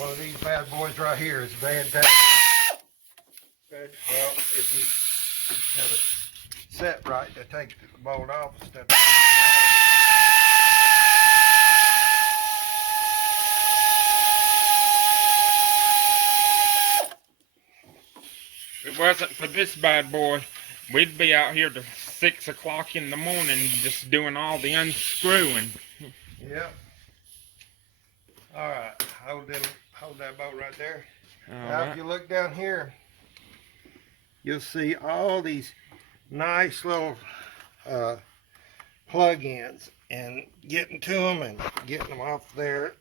one of these bad boys right here is fantastic. Okay, well, if you have it set right, to take the bolt off instead of If it wasn't for this bad boy, we'd be out here to 6 o'clock in the morning just doing all the unscrewing. Yep. All right, hold that bolt right there. All Now, right. if you look down here, you'll see all these nice little plug-ins, and getting to them and getting them off there.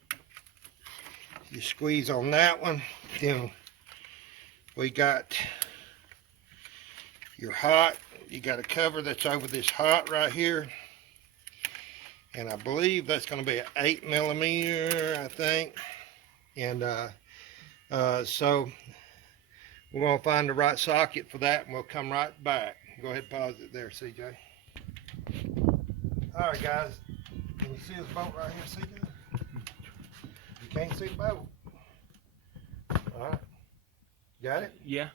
You squeeze on that one, then we got your hot. You got a cover that's over this hot right here, and I believe that's going to be an 8mm, I think. And so we're going to find the right socket for that, and we'll come right back. Go ahead, pause it there, CJ. All right, guys. Can you see this bolt right here, CJ? You can't see the bolt. All right. Got it? Yeah.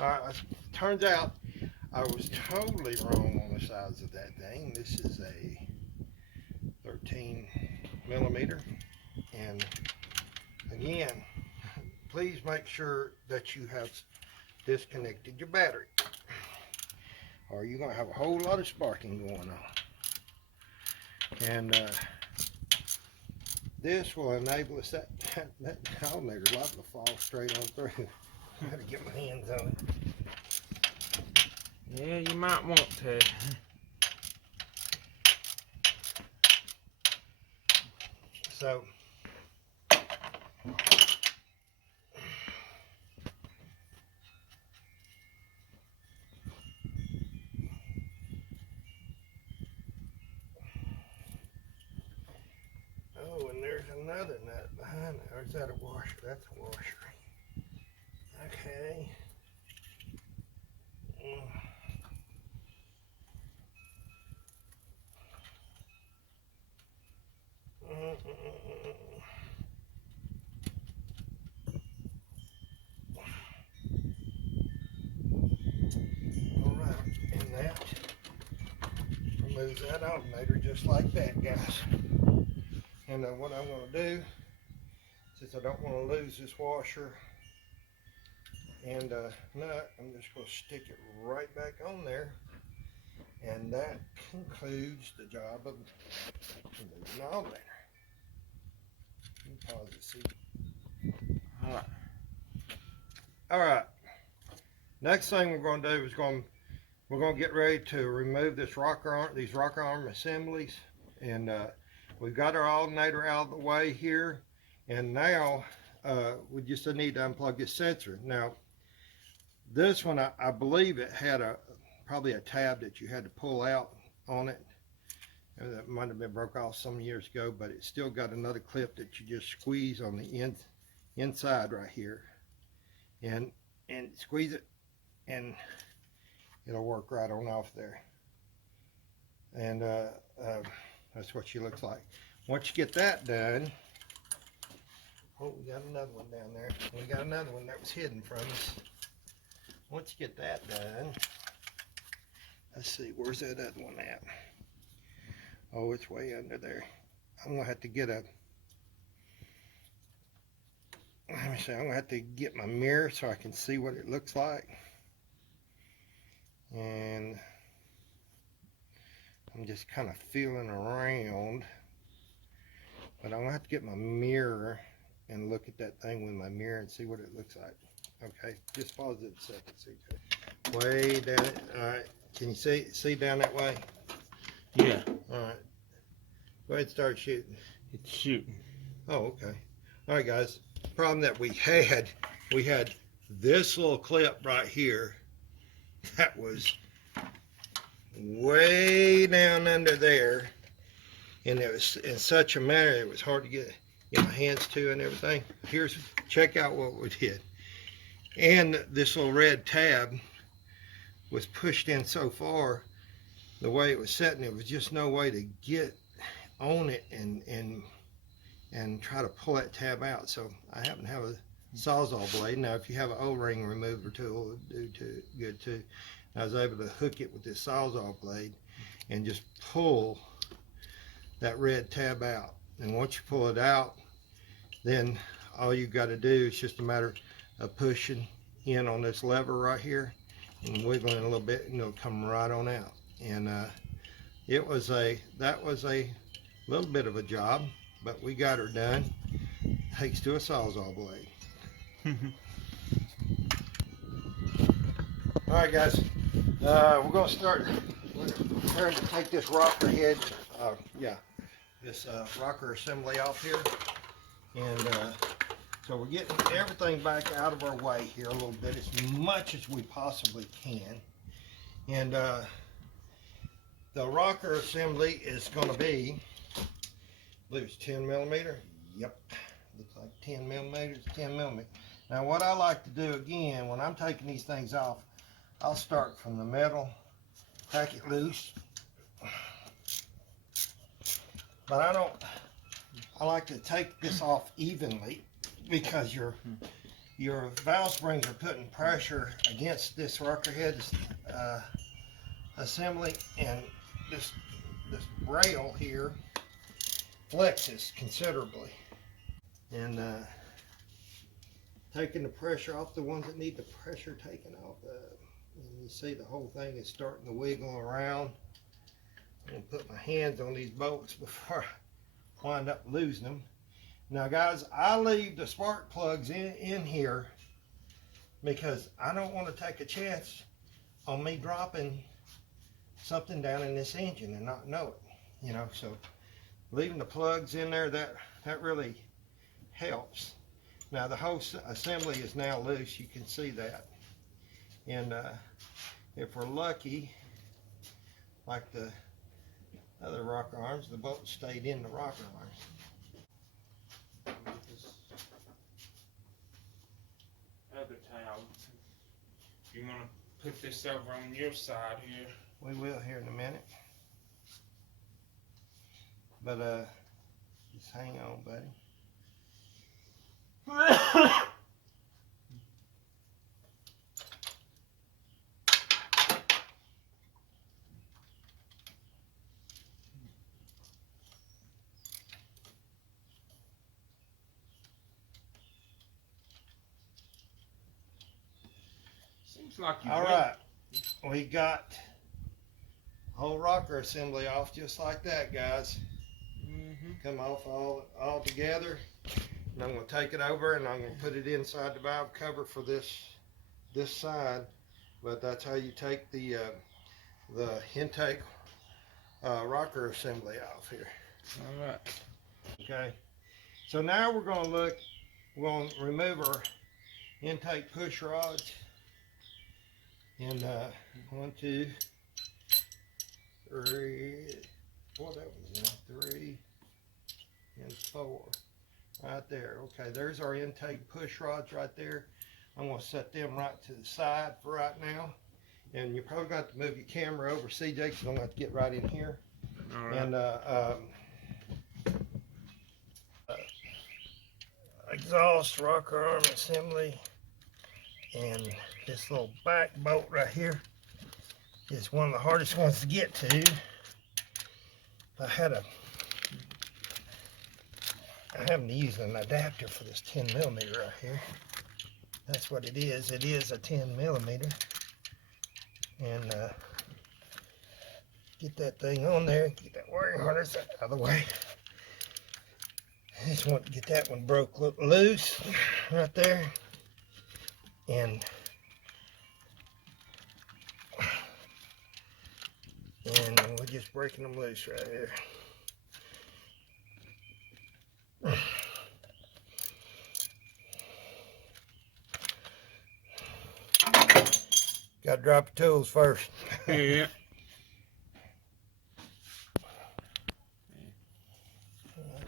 All right. Turns out I was totally wrong on the size of that thing. This is a 13mm. And again, please make sure that you have disconnected your battery, or you're going to have a whole lot of sparking going on. And this will enable us, that alternator liable to fall straight on through. I got to get my hands on it. Yeah, you might want to. So, oh, and there's another nut behind there. Or is that a washer? That's a washer. Okay. Alright, and that removes that alternator just like that, guys. And what I'm going to do, since I don't want to lose this washer and nut, I'm just going to stick it right back on there. And that concludes the job of removing the alternator. Pause it, see. Alright. Alright. Next thing we're going to do is we're going to get ready to remove these rocker arm assemblies. And we've got our alternator out of the way here. And now we just need to unplug this sensor. Now, this one, I believe it had probably a tab that you had to pull out on it. That might have been broke off some years ago, but it's still got another clip that you just squeeze on the inside right here, and squeeze it, and it'll work right on off there. And that's what she looks like. Once you get that done, oh, we got another one down there. We got another one that was hidden from us. Once you get that done, let's see, where's that other one at? Oh, it's way under there. I'm gonna have to get let me see, I'm gonna have to get my mirror so I can see what it looks like. And I'm just kind of feeling around But I'm gonna have to get my mirror and look at that thing with my mirror and see what it looks like. Okay, just pause it a second, CJ. Way down it. All right. Can you see down that way? Yeah, All right. Go ahead and start shooting. it's shooting. Oh, okay. All right, guys. Problem that we had this little clip right here that was way down under there, and it was in such a manner it was hard to get my hands to and everything. Check out what we did. And this little red tab was pushed in so far, the way it was setting, there was just no way to get on it and try to pull that tab out. So I happen to have a Sawzall blade. Now if you have an O-ring remover tool, it would do good too. I was able to hook it with this Sawzall blade and just pull that red tab out. And once you pull it out, then all you got to do is just a matter of pushing in on this lever right here and wiggling a little bit, and it'll come right on out. And that was a little bit of a job, but we got her done. Thanks to a Sawzall blade. All right, guys, we're gonna start. We're preparing to take this rocker head, this rocker assembly off here, and so we're getting everything back out of our way here a little bit, as much as we possibly can. And the rocker assembly is going to be, I believe it's 10 millimeter. Yep, looks like 10 millimeters, 10 millimeter. Now what I like to do again, when I'm taking these things off, I'll start from the metal, crack it loose. But I like to take this off evenly, because your valve springs are putting pressure against this rocker head assembly, and this rail here flexes considerably, and taking the pressure off the ones that need the pressure taken off. And you see the whole thing is starting to wiggle around. I'm gonna put my hands on these bolts before I wind up losing them. Now guys, I leave the spark plugs in here because I don't want to take a chance on me dropping something down in this engine and not know it, you know. So leaving the plugs in there, that really helps. Now the whole assembly is now loose, you can see that. And if we're lucky, like the other rocker arms, the bolt stayed in the rocker arms. Other towel. You want to put this over on your side here? We will here in a minute. But just hang on, buddy. Seems like you. All right, we got the whole rocker assembly off just like that, guys. Come off all together. And I'm going to take it over and I'm going to put it inside the valve cover for this side. But that's how you take the intake rocker assembly off here. All right. Okay. So now we're going to remove our intake push rods. And 1, 2, 3. Boy, that was enough. 3 and 4. Right there. Okay, there's our intake push rods right there. I'm going to set them right to the side for right now. And you're probably going to have to move your camera over, CJ, because I'm going to have to get right in here. All right. And exhaust rocker arm assembly, and this little back bolt right here is one of the hardest ones to get to. I haven't used an adapter for this 10 millimeter right here. That's what it is. It is a 10 millimeter. And get that thing on there, get that wiring harness out of the way. I just want to get that one broke loose right there. And we're just breaking them loose right here. Got to drop the tools first. Yeah.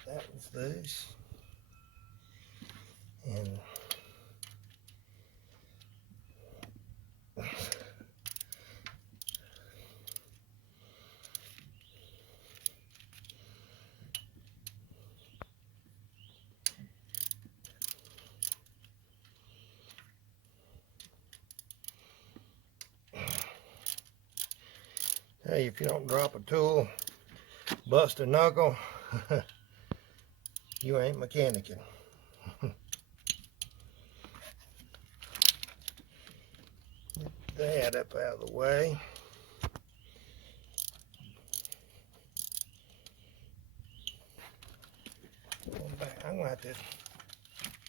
That one's loose. And hey, if you don't drop a tool, bust a knuckle, you ain't mechanicking. Get that up out of the way. I'm gonna have to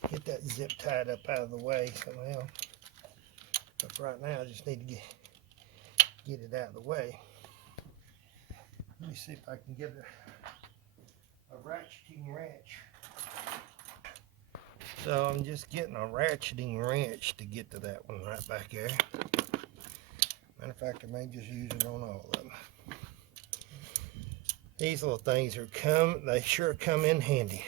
get that zip tied up out of the way somehow. But right now I just need to get it out of the way. Let me see if I can get a ratcheting wrench. So I'm just getting a ratcheting wrench to get to that one right back there. Matter of fact, I may just use it on all of them. These little things they sure come in handy.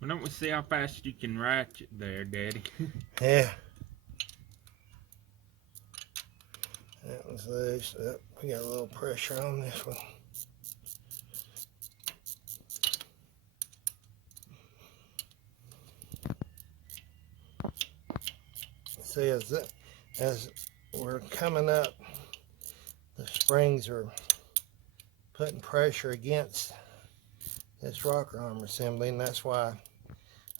Well, don't we see how fast you can ratchet there, Daddy? Yeah. That one's loose. Oh, we got a little pressure on this one. See, as we're coming up, the springs are putting pressure against this rocker arm assembly, and that's why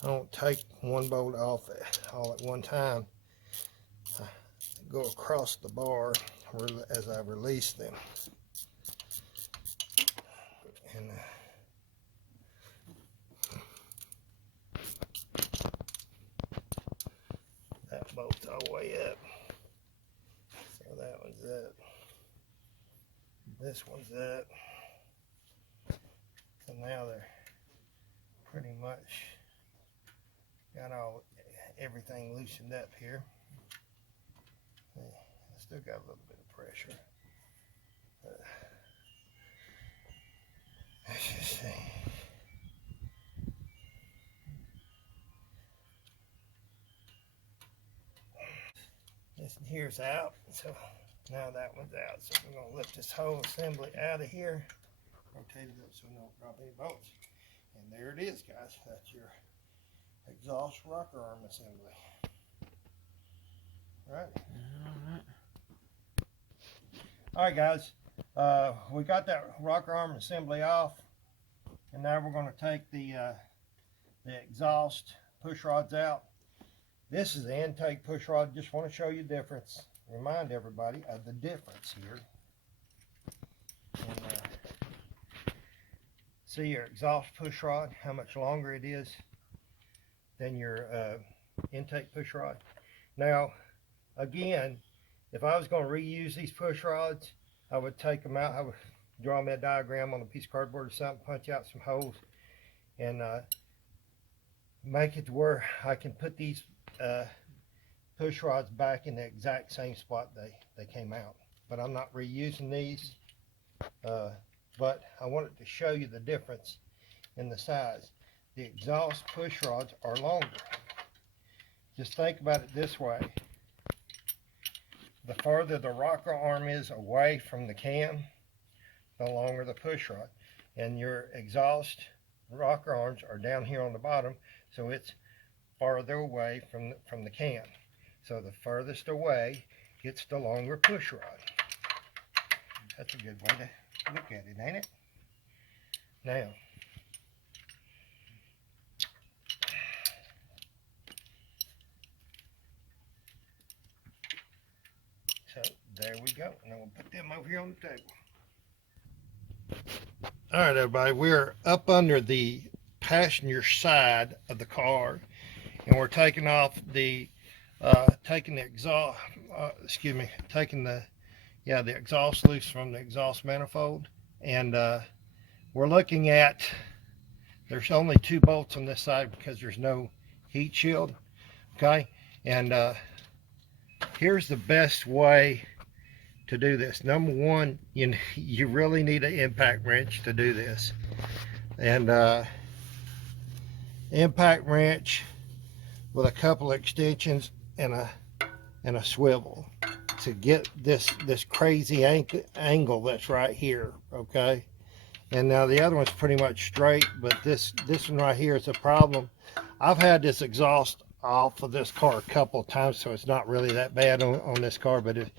I don't take one bolt off all at one time. I go across the bar as I release them. And that bolt's all the way up. So that one's up. This one's up. So now they're pretty much got everything loosened up here. I still got a little bit of pressure. Let's just see. This here's out, so now that one's out. So we're gonna lift this whole assembly out of here, rotate it up so we don't drop any bolts. And there it is, guys. That's your exhaust rocker arm assembly. Right. All right, guys. We got that rocker arm assembly off, and now we're going to take the exhaust push rods out. This is the intake push rod. Just want to show you the difference. Remind everybody of the difference here. And, see your exhaust push rod, how much longer it is than your intake push rod. Now, again, if I was going to reuse these push rods, I would take them out. I would draw me a diagram on a piece of cardboard or something, punch out some holes, and make it to where I can put these push rods back in the exact same spot they came out. But I'm not reusing these. But I wanted to show you the difference in the size. The exhaust push rods are longer. Just think about it this way. The farther the rocker arm is away from the cam, the longer the push rod. And your exhaust rocker arms are down here on the bottom, so it's farther away from the cam. So the furthest away gets the longer push rod. That's a good way to look at it, ain't it? Now, so there we go. And I'm going to put them over here on the table. All right, everybody, we're up under the passenger side of the car, and we're taking off the taking the exhaust. Taking the exhaust loose from the exhaust manifold, and we're looking at. There's only 2 bolts on this side because there's no heat shield. Okay, and here's the best way to do this. Number one, you really need an impact wrench to do this, and impact wrench with a couple of extensions and a swivel to get this crazy angle that's right here. Okay, and now the other one's pretty much straight, but this one right here is a problem. I've had this exhaust off of this car a couple of times, so it's not really that bad on this car. But if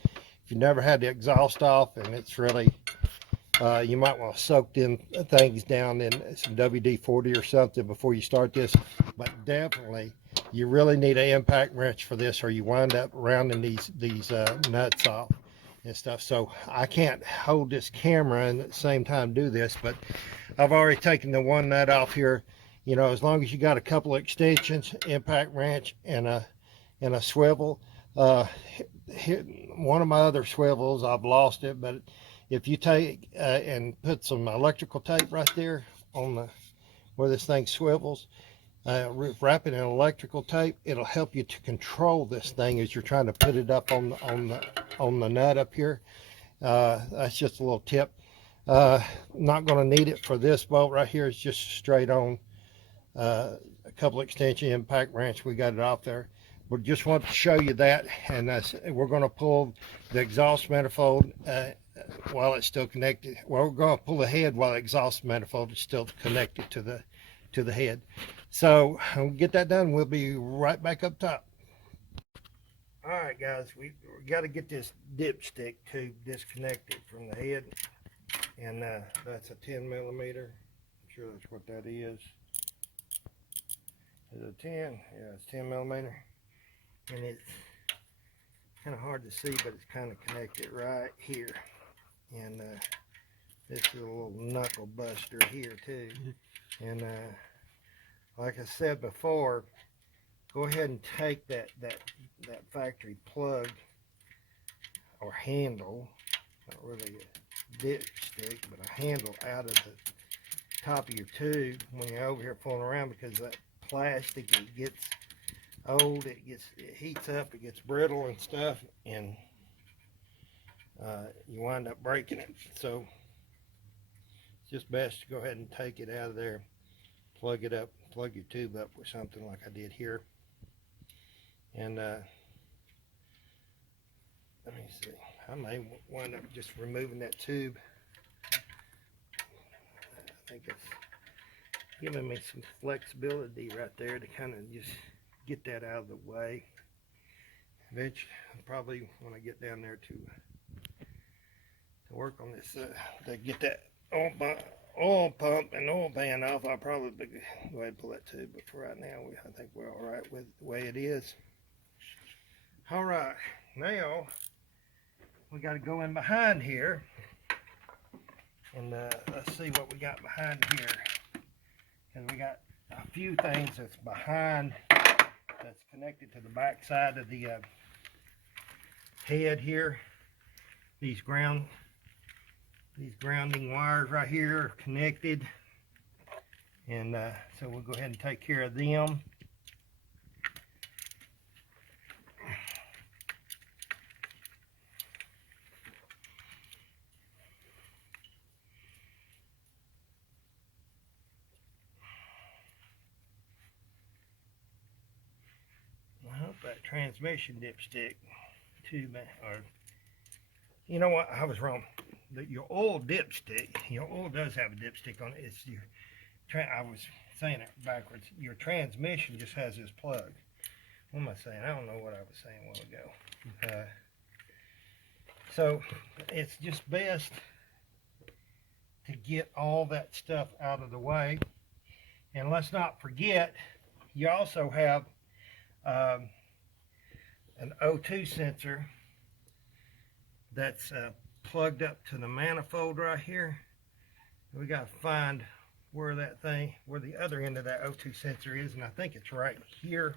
you never had the exhaust off, and it's really you might want to soak them things down in some WD-40 or something before you start this. But definitely, you really need an impact wrench for this, or you wind up rounding these nuts off and stuff. So I can't hold this camera and at the same time do this, but I've already taken the one nut off here. You know, as long as you got a couple of extensions, impact wrench, and a swivel. One of my other swivels, I've lost it, but if you take and put some electrical tape right there on where this thing swivels, wrap it in electrical tape, it'll help you to control this thing as you're trying to put it up on the nut up here. That's just a little tip. Not going to need it for this bolt right here. It's just straight on. A couple extension impact wrench, we got it off there. We just want to show you that, and we're going to pull the exhaust manifold while it's still connected. Well, we're going to pull the head while the exhaust manifold is still connected to the head. So we'll get that done. We'll be right back up top. All right, guys, we got to get this dipstick tube disconnected from the head, and that's a 10 millimeter. I'm sure that's what that is. Is it 10? Yeah, it's 10 millimeter. And it's kind of hard to see, but it's kind of connected right here. And this is a little knuckle buster here too. And like I said before, go ahead and take that factory plug or handle, not really a dipstick, but a handle out of the top of your tube when you're over here fooling around, because that plastic, it gets old, it heats up, it gets brittle and stuff, and you wind up breaking it. So it's just best to go ahead and take it out of there, plug it up, plug your tube up with something like I did here, and let me see, I may wind up just removing that tube. I think it's giving me some flexibility right there to kind of just get that out of the way. Eventually, probably when I get down there to work on this, to get that oil pump and oil pan off, I'll probably go ahead and pull that tube. But for right now, I think we're all right with the way it is. All right, now we got to go in behind here, and let's see what we got behind here. And we got a few things that's behind, that's connected to the back side of the head here. These grounding wires right here are connected, and so we'll go ahead and take care of them. I hope that transmission dipstick tube, or you know what, I was wrong. Your oil dipstick, your oil does have a dipstick on it. It's your I was saying it backwards. Your transmission just has this plug. What am I saying? I don't know what I was saying a while ago. So it's just best to get all that stuff out of the way. And let's not forget, you also have an O2 sensor that's plugged up to the manifold right here. We got to find where the other end of that O2 sensor is, and I think it's right here.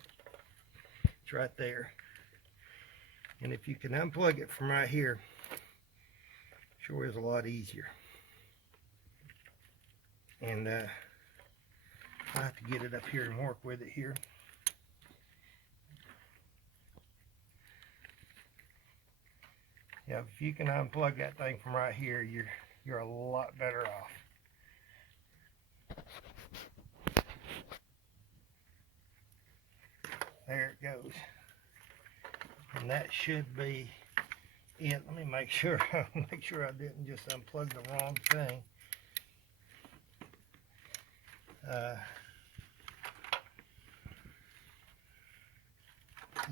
It's right there. And if you can unplug it from right here, sure is a lot easier. And I have to get it up here and work with it here. Yeah, if you can unplug that thing from right here, you're a lot better off. There it goes. And that should be it. Let me make sure I didn't just unplug the wrong thing.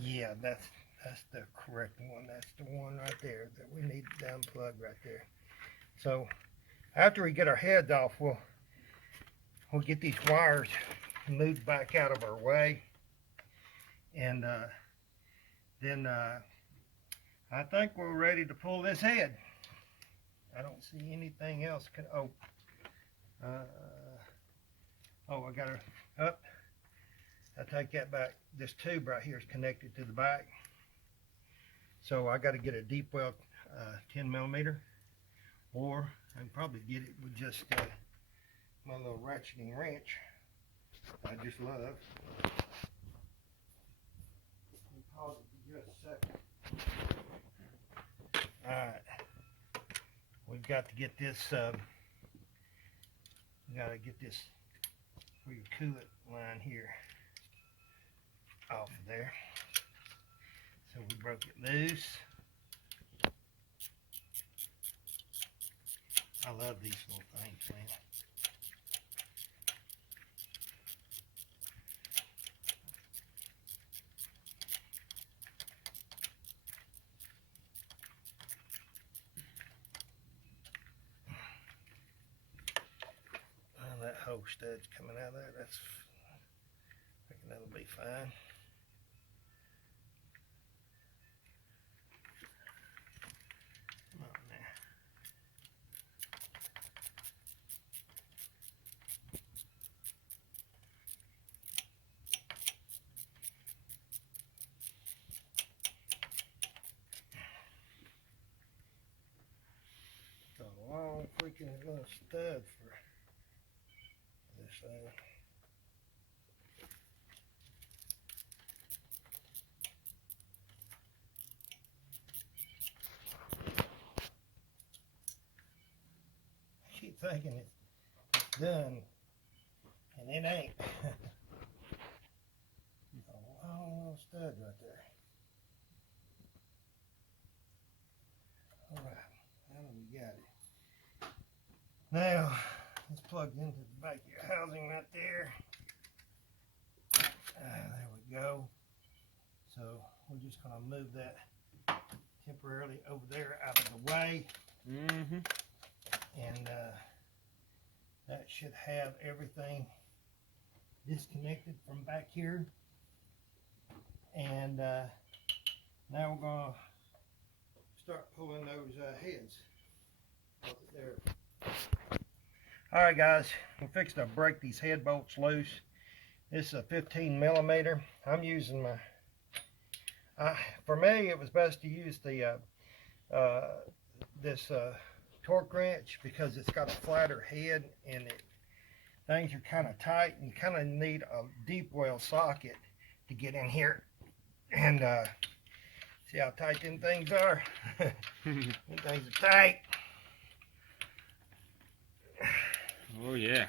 Yeah, that's the correct one. That's the one right there that we need to unplug right there. So after we get our heads off, we'll get these wires moved back out of our way, and then I think we're ready to pull this head. I don't see anything else. I got her up. I take that back. This tube right here is connected to the back, so I got to get a deep well 10 millimeter, or I can probably get it with just my little ratcheting wrench I just love. Pause it for just a second. Alright, we've got to get this where your coolant line here off of there. So we broke it loose. I love these little things, man. Well, that whole stud's coming out of there. I reckon that'll be fine. Come on there. It's a long freaking little stud for this thing. I keep thinking it's done, and it ain't. It's a long little stud right there. Alright, now we got it. Now, it's plugged into the back of your housing right there. There we go. So we're just going to move that temporarily over there out of the way. Mm-hmm. And that should have everything disconnected from back here. And now we're going to start pulling those heads there. Alright guys, we're fixing to break these head bolts loose. This is a 15 millimeter. I'm using my, for me it was best to use the this torque wrench because it's got a flatter head and things are kind of tight, and you kind of need a deep well socket to get in here. And see how tight them things are? Them things are tight. Oh yeah.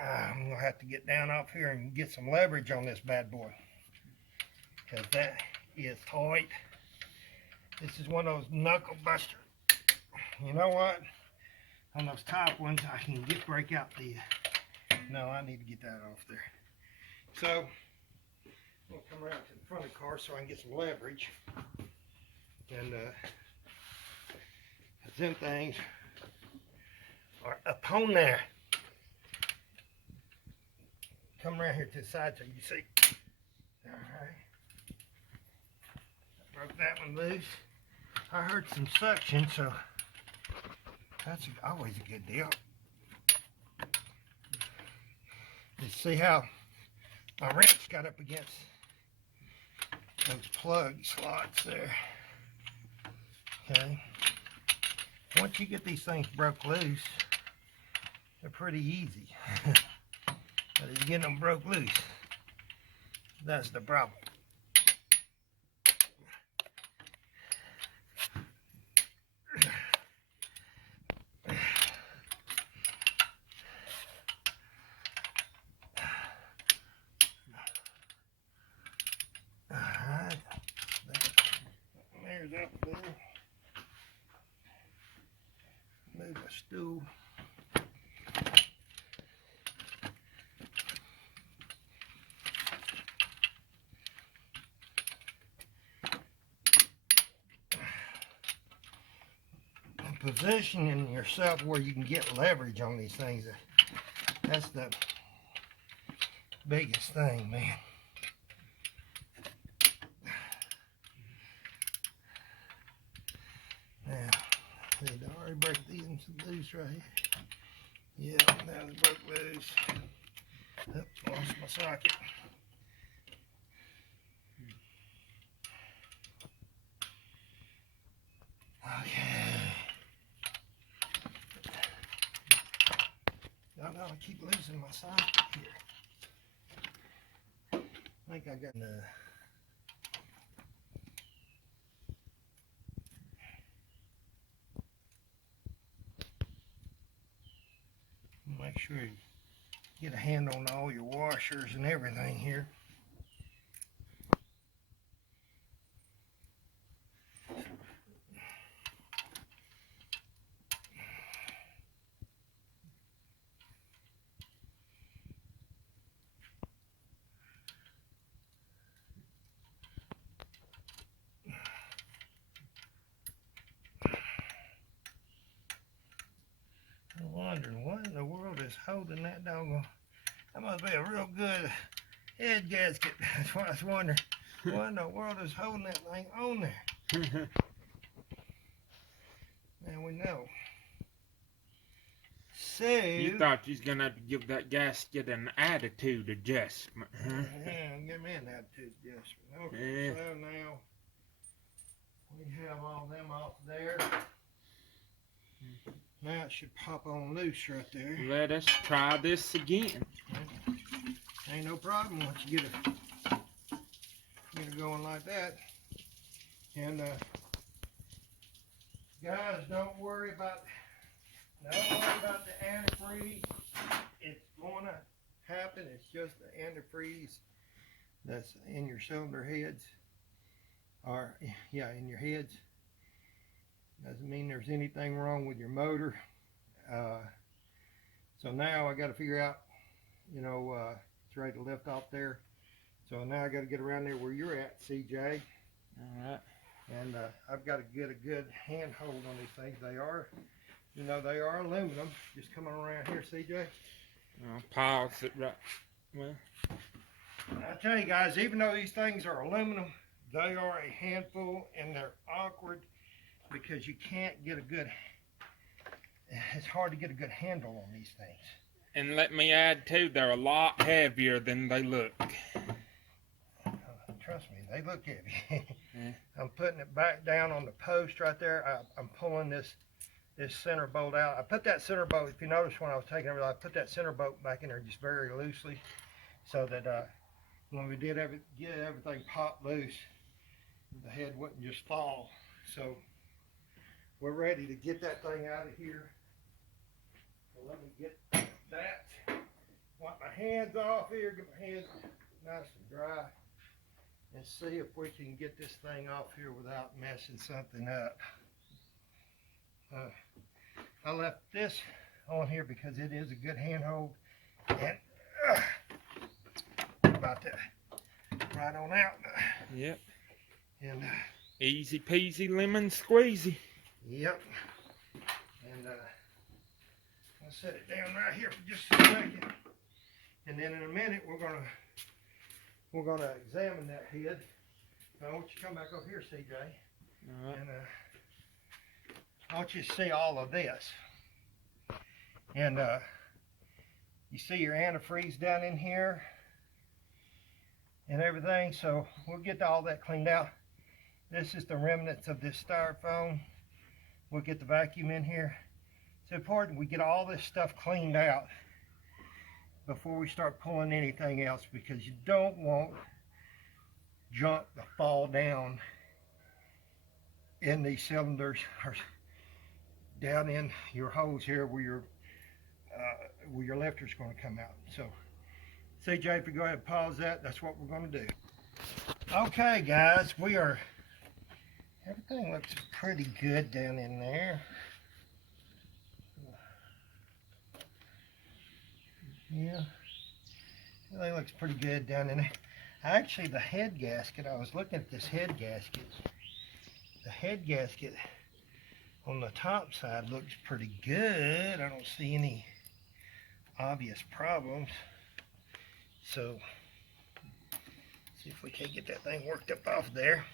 I'm going to have to get down off here and get some leverage on this bad boy, because that is tight. This is one of those knuckle busters. You know what? On those top ones, I can break out the... No, I need to get that off there. So, I'm going to come around to the front of the car so I can get some leverage. And, them things are up on there. Come around here to the side so you see. Alright. Broke that one loose. I heard some suction, so That's always a good deal. You see how my wrench got up against those plug slots there. Okay. Once you get these things broke loose, they're pretty easy. But if you get them broke loose, that's the problem. Alright, there's up there. Move the stool. Positioning yourself where you can get leverage on these things, that's the biggest thing, man. Now, did I already break these loose right here? Yeah, that was broke loose. Oop, lost my socket. Okay. No, I keep losing my socket here. I think I got make sure you get a hand on all your washers and everything here. I'm wondering what in the world is holding that doggone. That must be a real good head gasket. That's what I was wondering. What in the world is holding that thing on there? Now we know. So You thought you was gonna have to give that gasket an attitude adjustment, huh? yeah, give me an attitude adjustment. Okay, Yeah. so now we have all them off there. Now it should pop on loose right there. Let us try this again. Ain't no problem once you get it going like that. And guys, don't worry about the antifreeze. It's gonna happen. It's just the antifreeze that's in your cylinder heads, or yeah, in your heads. Doesn't mean there's anything wrong with your motor. So now I got to figure out, it's ready to lift off there. So now I got to get around there where you're at, CJ. All right. And I've got to get a good handhold on these things. They are, they are aluminum. Just coming around here, CJ. I'll pause it right. Well, I tell you guys, even though these things are aluminum, they are a handful and they're awkward because you can't get it's hard to get a good handle on these things. and let me add too, they're a lot heavier than they look. Trust me, they look heavy. Yeah. I'm putting it back down on the post right there. I'm pulling this center bolt out. I put that center bolt, if you notice when I was taking it, I put that center bolt back in there just very loosely so that when we did get everything popped loose, the head wouldn't just fall. So we're ready to get that thing out of here. So let me get that. Wipe my hands off here, get my hands nice and dry, and see if we can get this thing off here without messing something up. I left this on here because it is a good handhold, and about to right on out. Yep. And Easy peasy lemon squeezy. yep. And I'll set it down right here for just a second, and then in a minute we're gonna examine that head. I want you to come back over here, CJ, All right. and I want you to see all of this. And you see your antifreeze down in here and everything, so we'll get all that cleaned out. This is the remnants of this styrofoam. We'll get the vacuum in here. It's important we get all this stuff cleaned out before we start pulling anything else, because you don't want junk to fall down in these cylinders or down in your hose here where your lifter's going to come out. So CJ, if you go ahead and pause that, that's what we're going to do. Okay guys, everything looks pretty good down in there. Yeah, everything looks pretty good down in there. Actually, the head gasket, I was looking at this head gasket. The head gasket on the top side looks pretty good. I don't see any obvious problems. So, see if we can't get that thing worked up off there.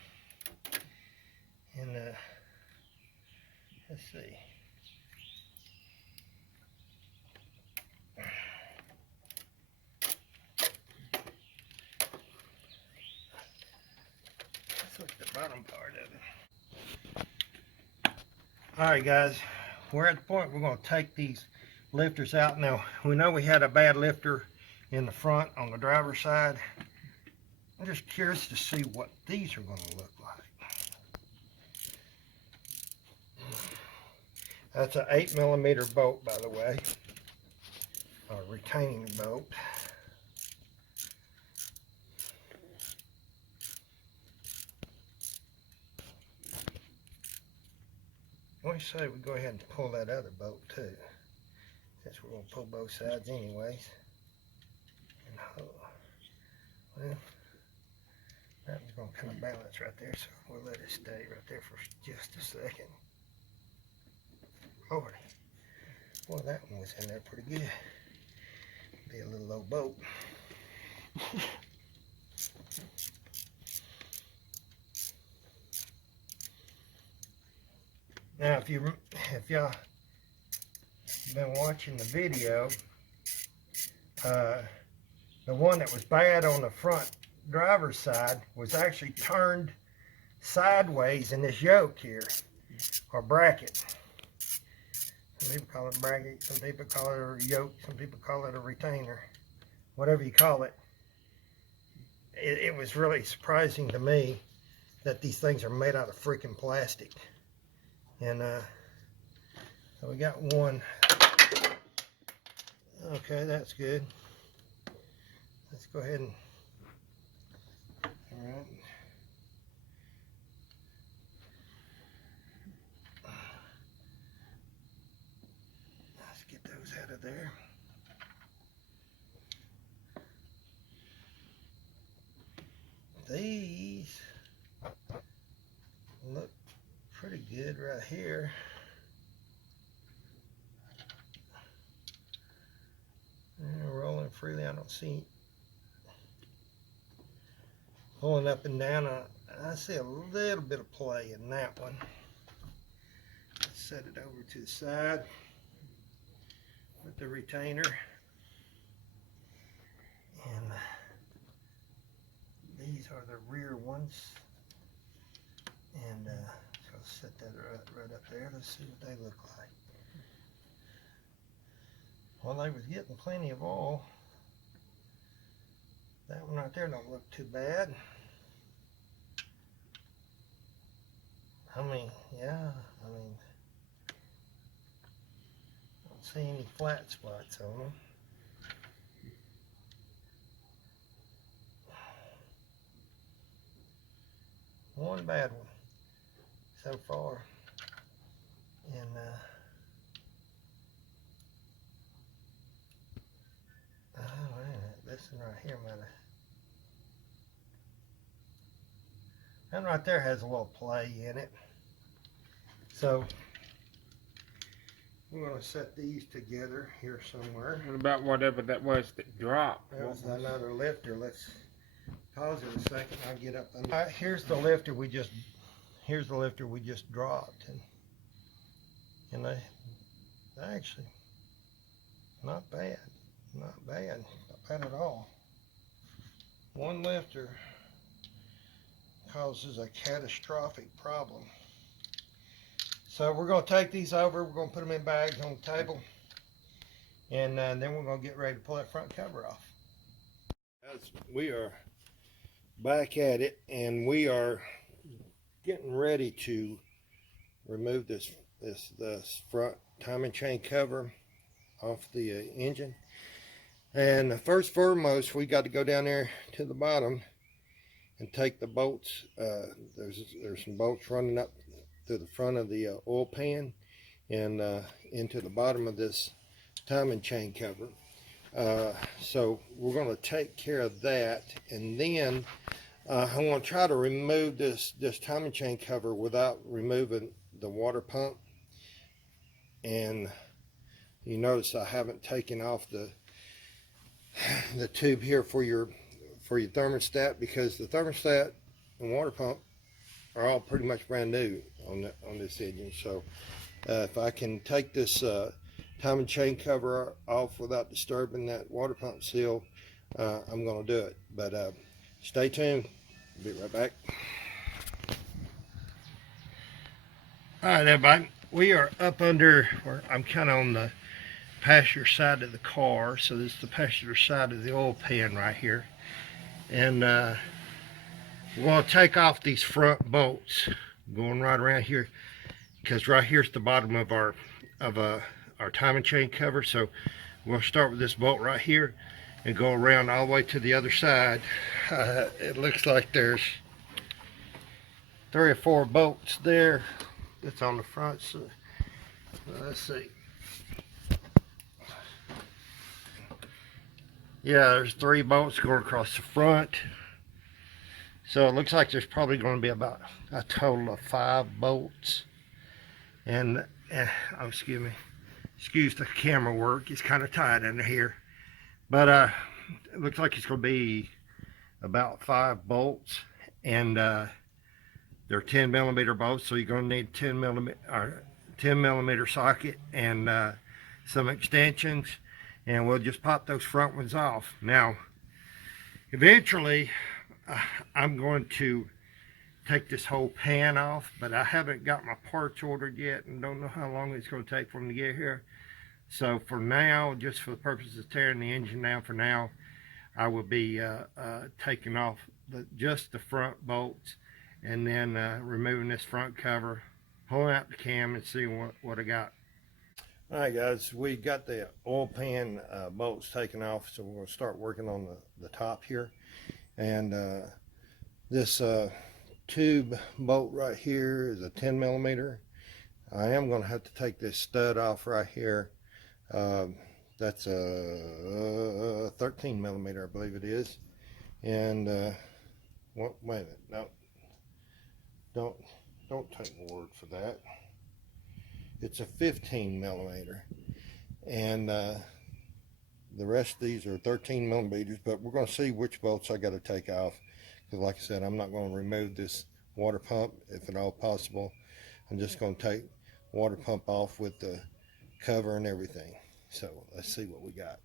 And let's see. Let's look at the bottom part of it. Alright guys, we're at the point we're going to take these lifters out. Now, we know we had a bad lifter in the front on the driver's side. I'm just curious to see what these are going to look like. That's an 8mm bolt, by the way, a retaining bolt. Let me say we go ahead and pull that other bolt too, since we're going to pull both sides anyways. And, well, that was going to kind of balance right there, so we'll let it stay right there for just a second. Lordy, boy, that one was in there pretty good. Be a little low bolt. Now, if y'all been watching the video, the one that was bad on the front driver's side was actually turned sideways in this yoke here, or bracket. Some people call it bracket, some people call it a yoke, some people call it a retainer, whatever you call it. It was really surprising to me that these things are made out of freaking plastic. And so we got one. Okay, that's good. Let's go ahead and, all right. Let's get those out of there. These look pretty good right here. Rolling freely, I don't see pulling up and down. I see a little bit of play in that one. Let's set it over to the side with the retainer. And these are the rear ones. And so I'll set that right up there. Let's see what they look like. Well, they was getting plenty of oil. That one right there don't look too bad. I mean, yeah, don't see any flat spots on them. One bad one so far. And oh, wait a minute, this one right here might have. That right there has a little play in it. So we're going to set these together here somewhere. What about whatever that was that dropped? That was another lifter. Let's pause it a second. I'll get up. All right, here's the lifter we just dropped, and they actually Not bad. Not bad. Not bad at all. One lifter causes a catastrophic problem. So we're going to take these over. We're going to put them in bags on the table. And then we're going to get ready to pull that front cover off. We are back at it, and we are getting ready to remove this front timing chain cover off the engine. And first and foremost, we got to go down there to the bottom and take the bolts. There's some bolts running up to the front of the oil pan and into the bottom of this timing chain cover. So we're going to take care of that, and then I'm going to try to remove this timing chain cover without removing the water pump. And you notice I haven't taken off the tube here for your thermostat, because the thermostat and water pump are all pretty much brand new on this engine. So if I can take this timing chain cover off without disturbing that water pump seal, I'm going to do it. But stay tuned. I'll be right back. All right, everybody. We are up under, or I'm kind of on the passenger side of the car. So this is the passenger side of the oil pan right here. And we're going to take off these front bolts going right around here, because right here's the bottom of our timing chain cover. So we'll start with this bolt right here and go around all the way to the other side. It looks like there's 3 or 4 bolts there that's on the front. So let's see. Yeah, there's 3 bolts going across the front. So it looks like there's probably going to be about a total of 5 bolts. And oh, excuse the camera work, it's kind of tight under here. But it looks like it's going to be about 5 bolts, and they're 10 millimeter bolts, so you're going to need 10 millimeter socket and some extensions, and we'll just pop those front ones off. Now, eventually, I'm going to take this whole pan off, but I haven't got my parts ordered yet and don't know how long it's going to take for them to get here. So for now, just for the purpose of tearing the engine down for now, I will be taking off just the front bolts, and then removing this front cover, pulling out the cam and seeing what I got. All right, guys, we got the oil pan bolts taken off, so we're going to start working on the top here. And this tube bolt right here is a 10 millimeter. I am going to have to take this stud off right here. That's a 13 millimeter, I believe it is. And wait a minute, no, don't take my word for that. It's a 15 millimeter, and the rest of these are 13 millimeters. But we're going to see which bolts I got to take off, because like I said, I'm not going to remove this water pump if at all possible. I'm just going to take water pump off with the cover and everything. So let's see what we got.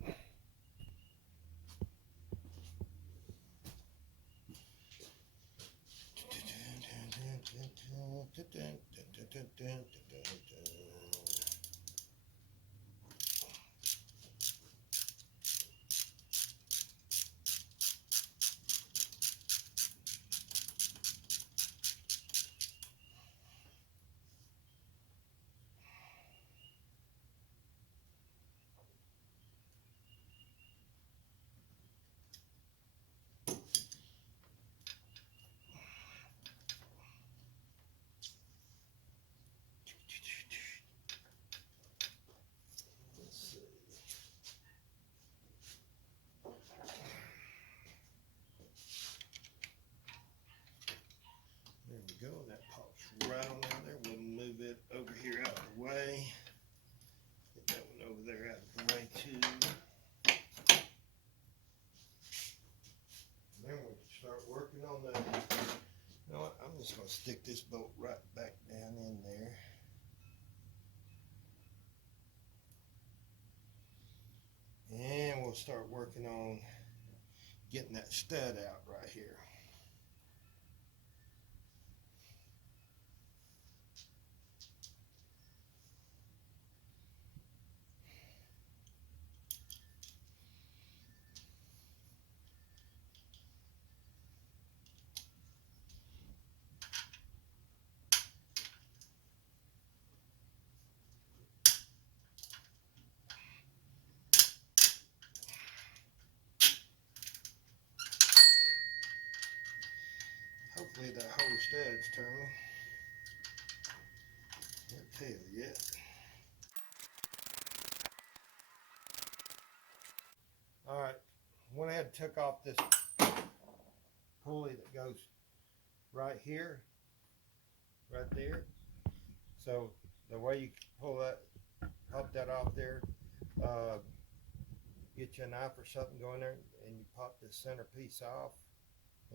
There we go, that pops right on down there. We'll move it over here out of the way. Get that one over there out of the way too. Then we can start working on the, you know what, I'm just going to stick this bolt right back down in there. working on getting that stud out right here. Hopefully that whole stud's turning. Can't tell yet. Alright, went ahead and took off this pulley that goes right here, right there. So the way you pull that, pop that off there, get you a knife or something going there, and you pop this center piece off,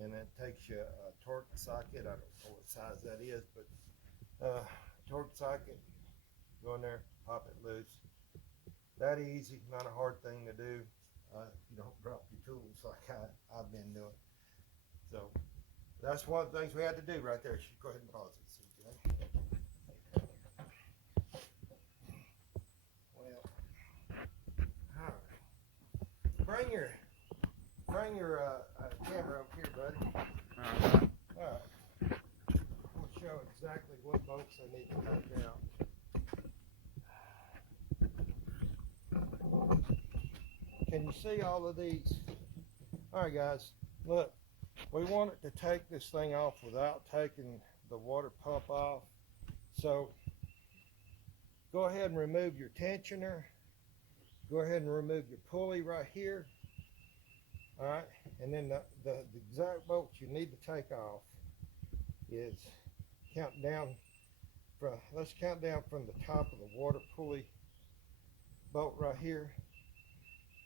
and that takes you a torque socket. I don't know what size that is, but torque socket, go in there, pop it loose. That easy, not a hard thing to do. You don't drop your tools like I've been doing. So that's one of the things we had to do right there. Go ahead and pause it, CJ. Well, all right. Bring your camera up here, buddy. All right. We'll show exactly what bolts I need to take out. Can you see all of these? All right, guys, look, we wanted to take this thing off without taking the water pump off. So go ahead and remove your tensioner. Go ahead and remove your pulley right here. All right, and then the exact bolts you need to take off is let's count down from the top of the water pulley bolt right here.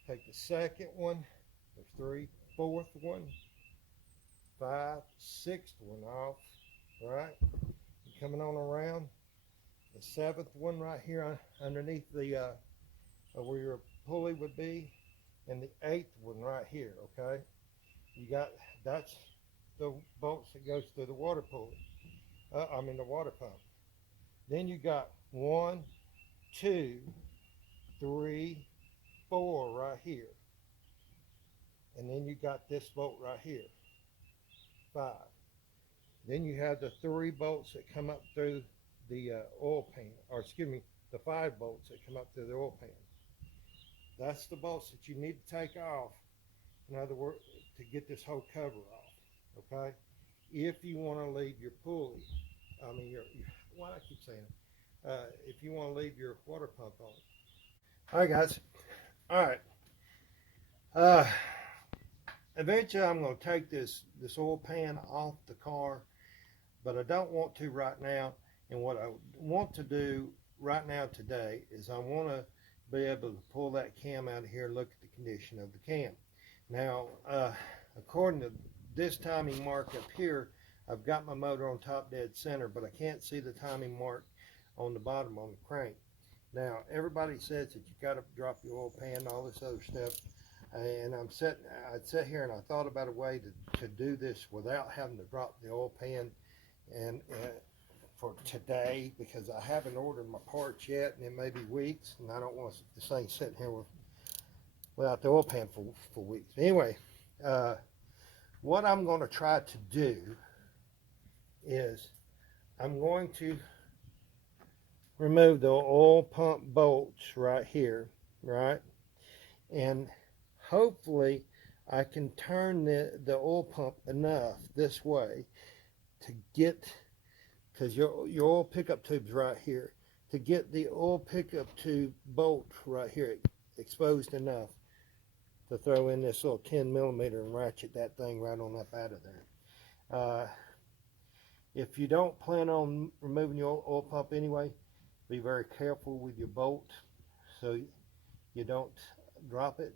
Take the second one, there's 3, 4th one, 5, 6th one off, right? And coming on around, the 7th one right here underneath the where your pulley would be, and the 8th one right here, okay? That's the bolts that goes through the water pulley, the water pump. Then you got 1, 2, 3, 4 right here, and then you got this bolt right here, 5. Then you have the 3 bolts that come up through the oil pan, or excuse me, the 5 bolts that come up through the oil pan. That's the bolts that you need to take off, in other words, to get this whole cover off, okay? If you want to leave your pulley, what I keep saying, if you want to leave your water pump on. All right, guys. All right. Eventually I'm going to take this oil pan off the car, but I don't want to right now. And what I want to do right now today is I want to be able to pull that cam out of here and look at the condition of the cam. Now, according to this timing mark up here, I've got my motor on top dead center, but I can't see the timing mark on the bottom on the crank. Now, everybody says that you got to drop your oil pan and all this other stuff, and I'd sit here and I thought about a way to do this without having to drop the oil pan, and for today, because I haven't ordered my parts yet, and it may be weeks, and I don't want this thing sitting here without the oil pan for weeks. Anyway, what I'm going to try to do is I'm going to remove the oil pump bolts right here, right? And hopefully I can turn the oil pump enough this way to get, because your oil pickup tube's right here, to get the oil pickup tube bolt right here exposed enough to throw in this little 10mm and ratchet that thing right on up out of there. If you don't plan on removing your oil pump anyway, be very careful with your bolt so you don't drop it,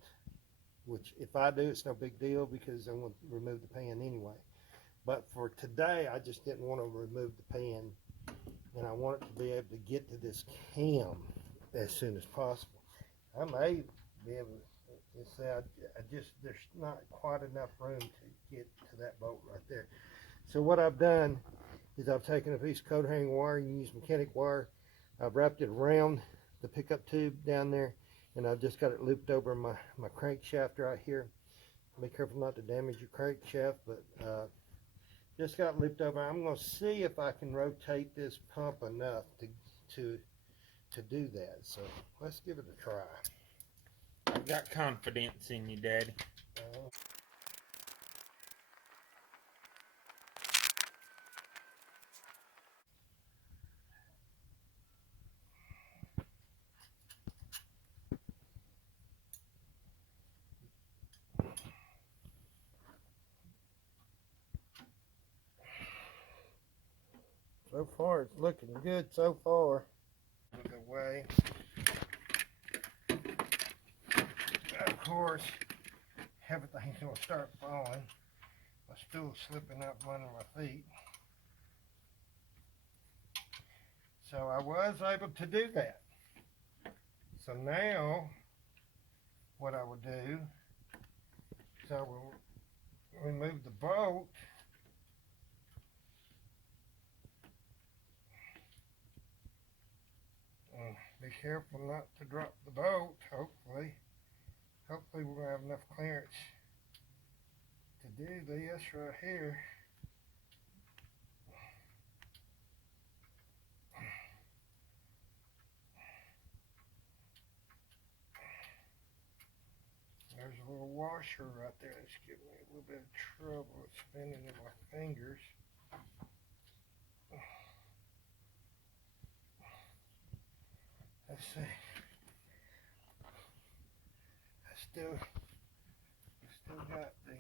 which if I do, it's no big deal because I'm going to remove the pan anyway. But for today, I just didn't want to remove the pan, and I want it to be able to get to this cam as soon as possible. I may be able to You see, I just, there's not quite enough room to get to that bolt right there. So what I've done is I've taken a piece of coat hanger wire, you can use mechanic wire, I've wrapped it around the pickup tube down there, and I've just got it looped over my crankshaft right here. Be careful not to damage your crankshaft, but just got looped over. I'm going to see if I can rotate this pump enough to do that. So let's give it a try. I've got confidence in you, Daddy. So far, it's looking good so far. The way, of course, everything's gonna start falling. My stool's slipping out from under my feet. So I was able to do that. So now, what I will do is I will remove the bolt. And be careful not to drop the bolt, hopefully. Hopefully we're gonna have enough clearance to do this right here. There's a little washer right there that's giving me a little bit of trouble. It's spinning in my fingers. Let's see. I still got the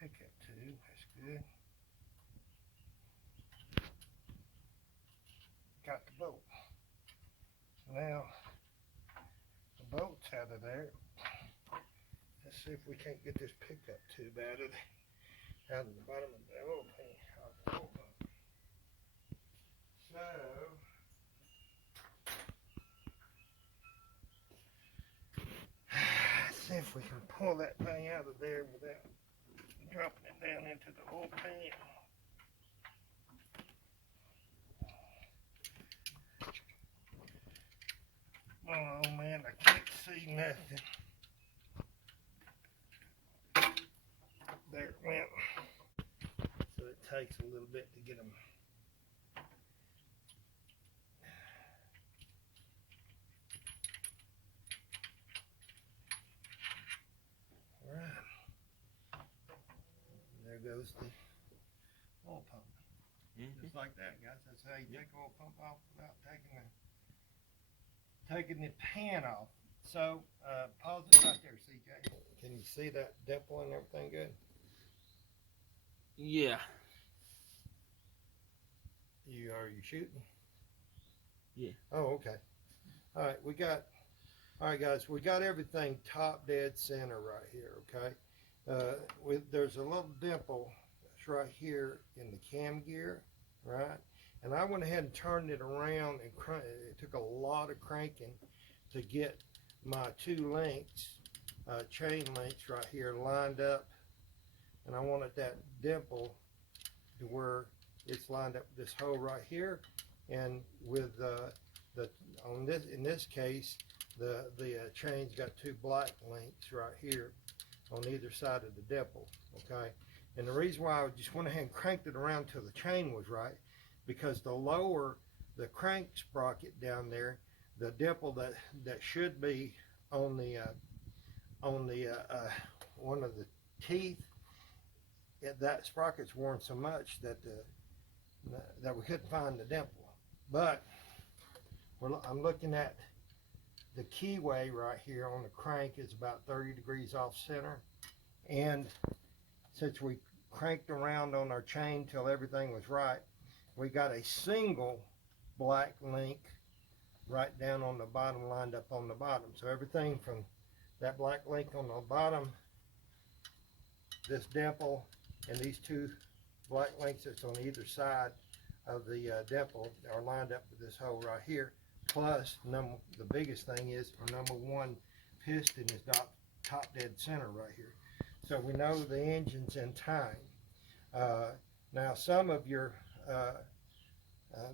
pickup tube. That's good. Got the bolt. Now the bolt's out of there. Let's see if we can't get this pickup tube out of the bottom of the oil pan. So let's see if we can pull that thing out of there without dropping it down into the oil pan. Oh man, I can't see nothing. There it went. So it takes a little bit to get them. All right. There goes the oil pump. Just like that, guys. That's how you take oil pump off without taking the pan off. So pause it right there, CJ. Can you see that dimple and everything good? Yeah. Are you shooting? Yeah. Oh, okay. All right, guys, we got everything top dead center right here, okay? There's a little dimple that's right here in the cam gear, right? And I went ahead and turned it around and it took a lot of cranking to get my two links, chain links right here lined up. And I wanted that dimple to where it's lined up with this hole right here. And with in this case, the chain's got two black links right here on either side of the dimple, okay? And the reason why I just went ahead and cranked it around till the chain was right, because the lower the crank sprocket down there, the dimple that should be on the one of the teeth, that sprocket's worn so much that we couldn't find the dimple. But I'm looking at the keyway right here on the crank is about 30 degrees off center, and since we cranked around on our chain till everything was right, we got a single black link right down on the bottom, lined up on the bottom. So everything from that black link on the bottom, this dimple, and these two black links that's on either side of the dimple are lined up with this hole right here. Plus, the biggest thing is our number one piston is top dead center right here. So we know the engine's in time. Now some of your,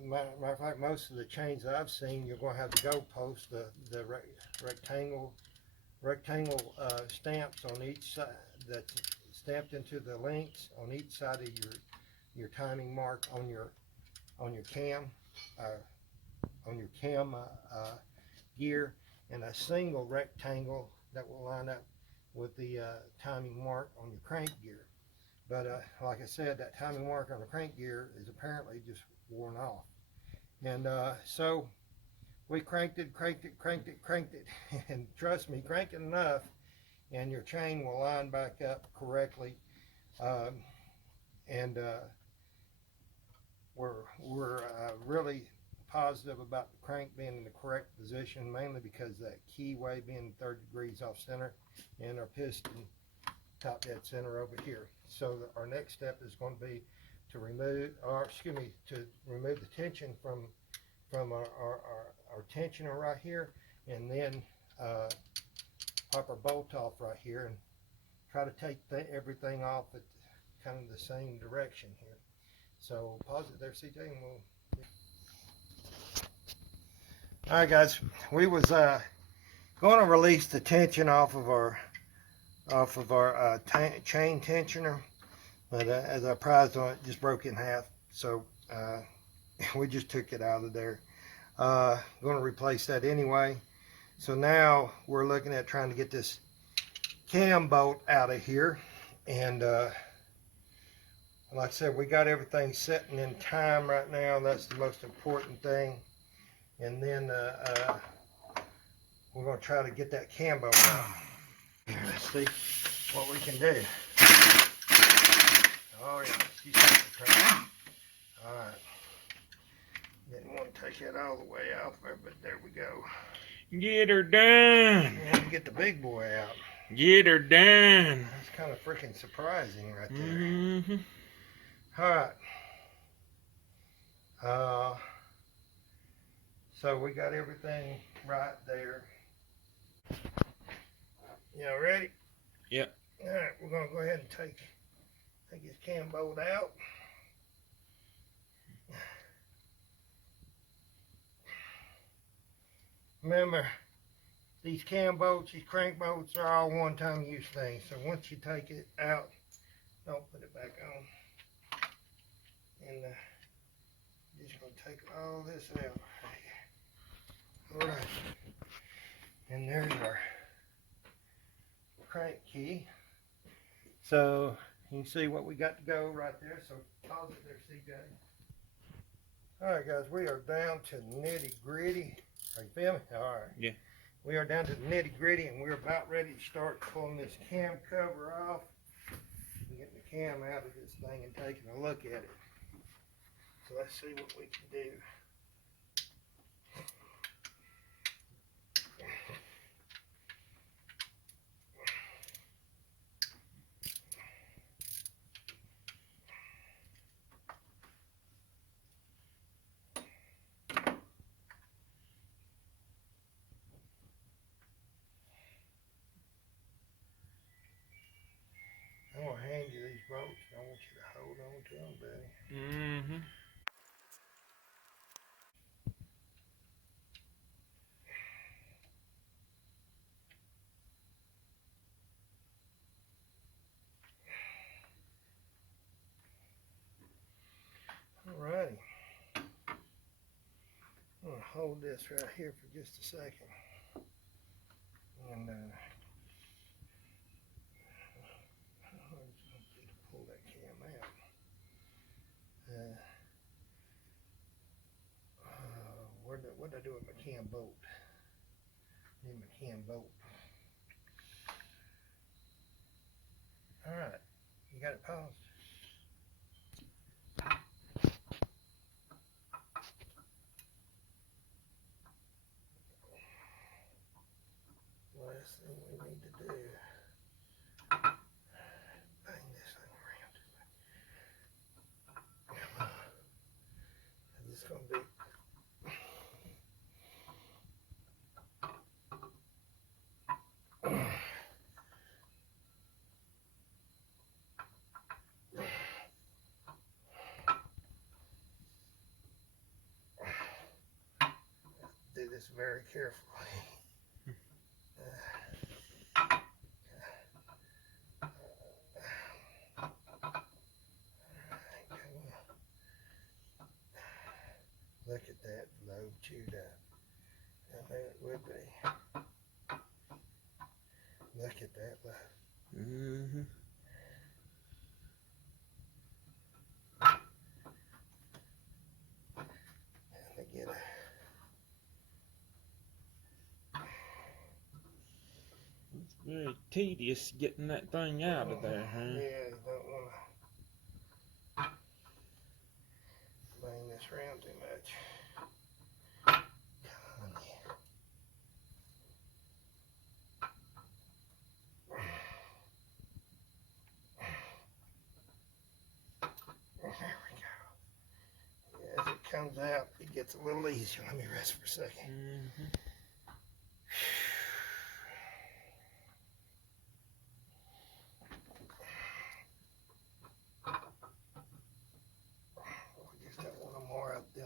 matter of fact, most of the chains that I've seen, you're going to have the goalpost, the rectangle stamps on each side that's stamped into the links on each side of your timing mark on your cam gear, and a single rectangle that will line up with the timing mark on your crank gear. But like I said, that timing mark on the crank gear is apparently just worn off. And so we cranked it, and trust me, crank it enough and your chain will line back up correctly. And we're really positive about the crank being in the correct position, mainly because that keyway being 30 degrees off center and our piston top dead center over here. So our next step is going to be to remove the tension from our tensioner right here, and then pop our bolt off right here and try to take everything off at kind of the same direction here. So pause it there, CJ, and we'll. All right, guys, we was going to release the tension off of our chain tensioner, but as I prized on it, just broke in half. So we just took it out of there. Going to replace that anyway. So now we're looking at trying to get this cam bolt out of here, and like I said, we got everything setting in time right now. That's the most important thing. And then we're going to try to get that cam bolt out. Let's see what we can do. Oh yeah, she's all right. Didn't want to take it all the way out there, but there we go. Get her done. And get the big boy out. Get her done. That's kind of freaking surprising right there. Mm-hmm. All right. So we got everything right there. Y'all ready? Yep. All right, we're gonna go ahead and take this cam bolt out. Remember, these cam bolts, these crank bolts are all one-time use things. So once you take it out, don't put it back on. And just gonna take all this out. All right. And there's our crank key. So you can see what we got to go right there. So pause it there, CJ. All right, guys, we are down to nitty gritty. Are you feeling? All right. Yeah. We are down to the nitty gritty, and we're about ready to start pulling this cam cover off and getting the cam out of this thing and taking a look at it. So let's see what we can do. I'm going to hand you these bolts. I want you to hold on to them, buddy. Mm-hmm. Alrighty. I'm going to hold this right here for just a second. And pull that cam out. What did I do with my cam bolt? Need my cam bolt. Alright. You got it paused? Last thing we need to do, bang this thing around. Come on. It's going to be this very carefully. Look at that lobe chewed up. I knew it would be. Look at that lobe. Mm-hmm. To get a It's very tedious getting that thing out of there, huh? Yeah, you don't want to bang this around too much. Come on, yeah. There we go. Yeah, as it comes out, it gets a little easier. Let me rest for a second. Mm-hmm. Just got one more up there.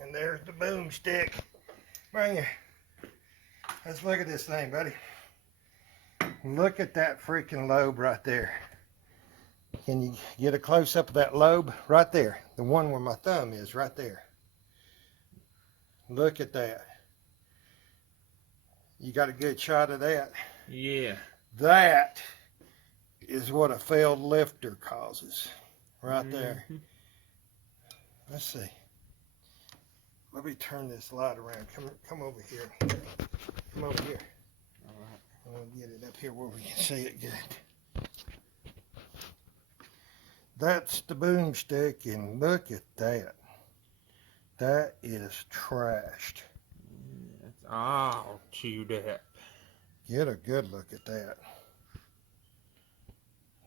And there's the boomstick. Bring it. Let's look at this thing, buddy. Look at that freaking lobe right there. Can you get a close-up of that lobe? Right there. The one where my thumb is, right there. Look at that. You got a good shot of that? Yeah. That is what a failed lifter causes. Right there. Mhm. Let's see. Let me turn this light around. Come over here. Come over here. All right. I'm going to get it up here where we can see it good. That's the boomstick, and look at that. That is trashed. It's all chewed up. Get a good look at that.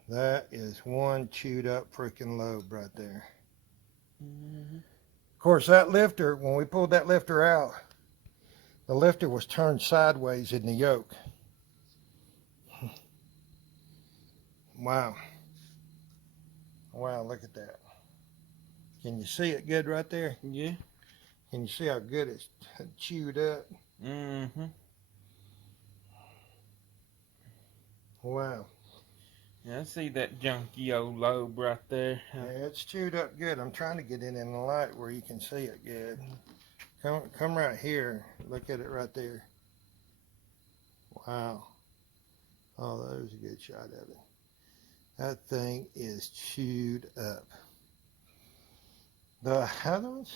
That is one chewed up freaking lobe right there. Mm-hmm. Of course, that lifter, when we pulled that lifter out, the lifter was turned sideways in the yoke. Wow. Wow, look at that. Can you see it good right there? Yeah. Can you see how good it's chewed up? Mm-hmm. Wow. Yeah, I see that junky old lobe right there. Yeah, it's chewed up good. I'm trying to get it in the light where you can see it good. Come right here. Look at it right there. Wow. Oh, that was a good shot of it. That thing is chewed up. The other ones,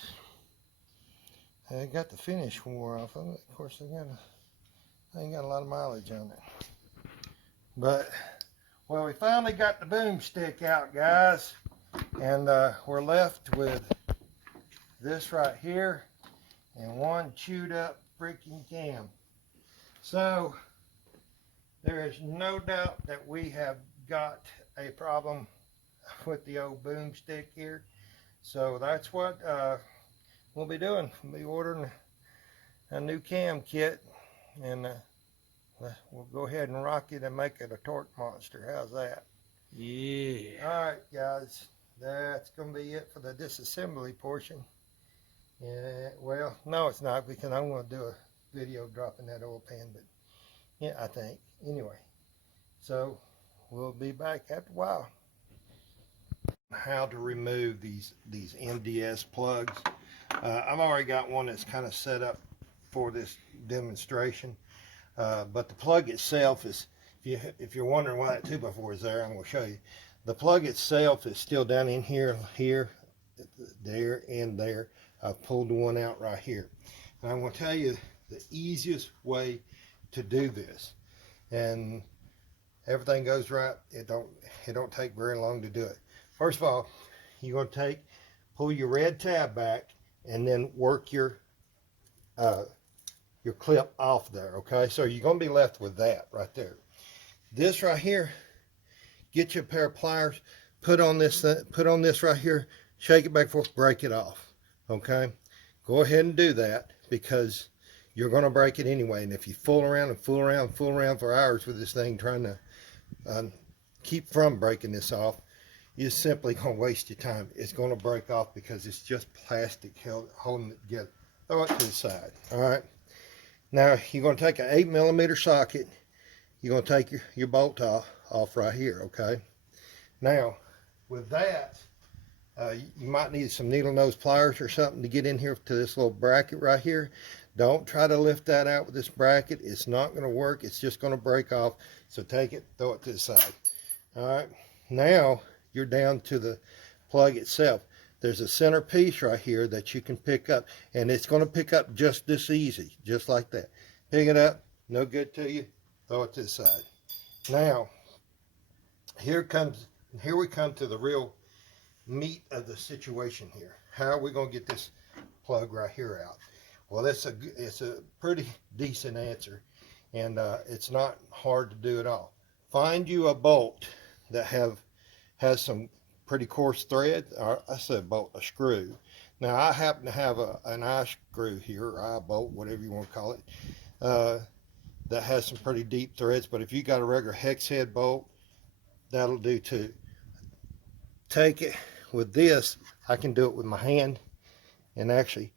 I got the finish wore off of it. Of course, I ain't got a lot of mileage on it. But, well, we finally got the boomstick out, guys. And we're left with this right here and one chewed up freaking cam. So, there is no doubt that we have got a problem with the old boomstick here. So that's what we'll be doing. We'll be ordering a new cam kit, and we'll go ahead and rock it and make it a torque monster. How's that? Yeah. All right, guys. That's going to be it for the disassembly portion. Yeah, well, no, it's not, because I'm going to do a video dropping that oil pan, but yeah, I think. Anyway, so we'll be back after a while. How to remove these MDS plugs. I've already got one that's kind of set up for this demonstration, but the plug itself is, if you're wondering why that 2x4 is there, I'm going to show you. The plug itself is still down in here, there, and there. I've pulled the one out right here. And I'm going to tell you the easiest way to do this. And everything goes right. It don't take very long to do it. First of all, you're going to pull your red tab back and then work your clip off there, okay? So you're going to be left with that right there. This right here, get you a pair of pliers, put on this right here, shake it back and forth, break it off. Okay, go ahead and do that, because you're going to break it anyway. And if you fool around and fool around and fool around for hours with this thing trying to keep from breaking this off, you're simply going to waste your time. It's going to break off because it's just plastic holding it together. Throw it to the side. All right. Now you're going to take an 8mm socket. You're going to take your bolt off right here. Okay. Now with that, you might need some needle nose pliers or something to get in here to this little bracket right here. Don't try to lift that out with this bracket. It's not going to work. It's just going to break off. So take it, throw it to the side. All right. Now you're down to the plug itself. There's a center piece right here that you can pick up, and it's going to pick up just this easy, just like that. Pick it up, no good to you, throw it to the side. Now, here we come to the real meat of the situation here. How are we going to get this plug right here out? Well, it's a pretty decent answer, and it's not hard to do at all. Find you a bolt that has some pretty coarse thread, or I said bolt, a screw. Now I happen to have an eye screw here, or eye bolt, whatever you want to call it, that has some pretty deep threads. But if you got a regular hex head bolt, that'll do too. Take it with this. I can do it with my hand and actually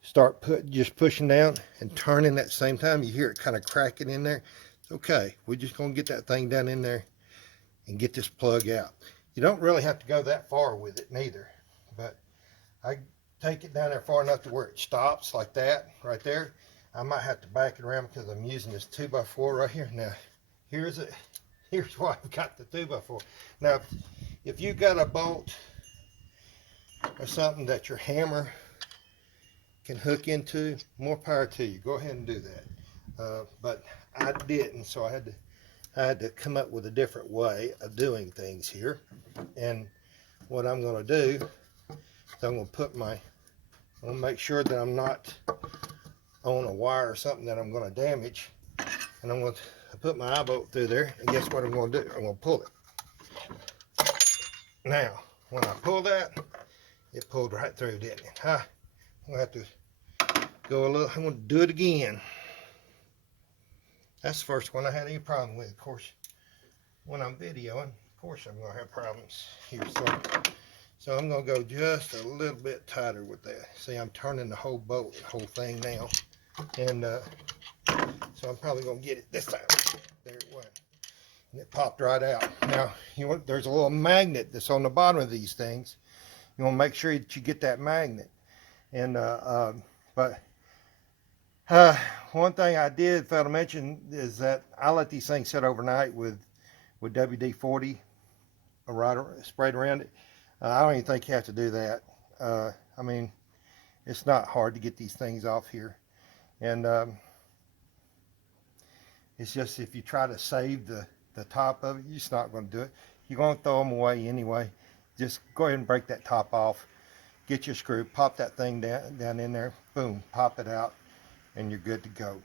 start just pushing down and turning at the same time. You hear it kind of cracking in there. It's okay. We're just going to get that thing down in there and get this plug out. You don't really have to go that far with it neither, but I take it down there far enough to where it stops like that right there. I might have to back it around because I'm using this 2x4 right here. Now here's why I've got the 2x4. Now if you got a bolt or something that your hammer can hook into, more power to you. Go ahead and do that. But I didn't, so I had to come up with a different way of doing things here. And what I'm going to do is I'm going to make sure that I'm not on a wire or something that I'm going to damage. And I'm going to put my eye bolt through there, and guess what I'm going to do? I'm going to pull it. Now, when I pull that, it pulled right through, didn't it? I'm going to have to go a little, I'm going to do it again. That's the first one I had any problem with. Of course, when I'm videoing, of course I'm going to have problems here. So I'm going to go just a little bit tighter with that. See, I'm turning the whole bolt, the whole thing now. And so I'm probably going to get it this time. There it went. And it popped right out. Now, there's a little magnet that's on the bottom of these things. You want to make sure that you get that magnet. And, one thing I did fail to mention is that I let these things sit overnight with WD-40 sprayed around it. I don't even think you have to do that. I mean, it's not hard to get these things off here. And it's just if you try to save the top of it, you're just not going to do it. You're going to throw them away anyway. Just go ahead and break that top off. Get your screw, pop that thing down in there, boom, pop it out, and you're good to go.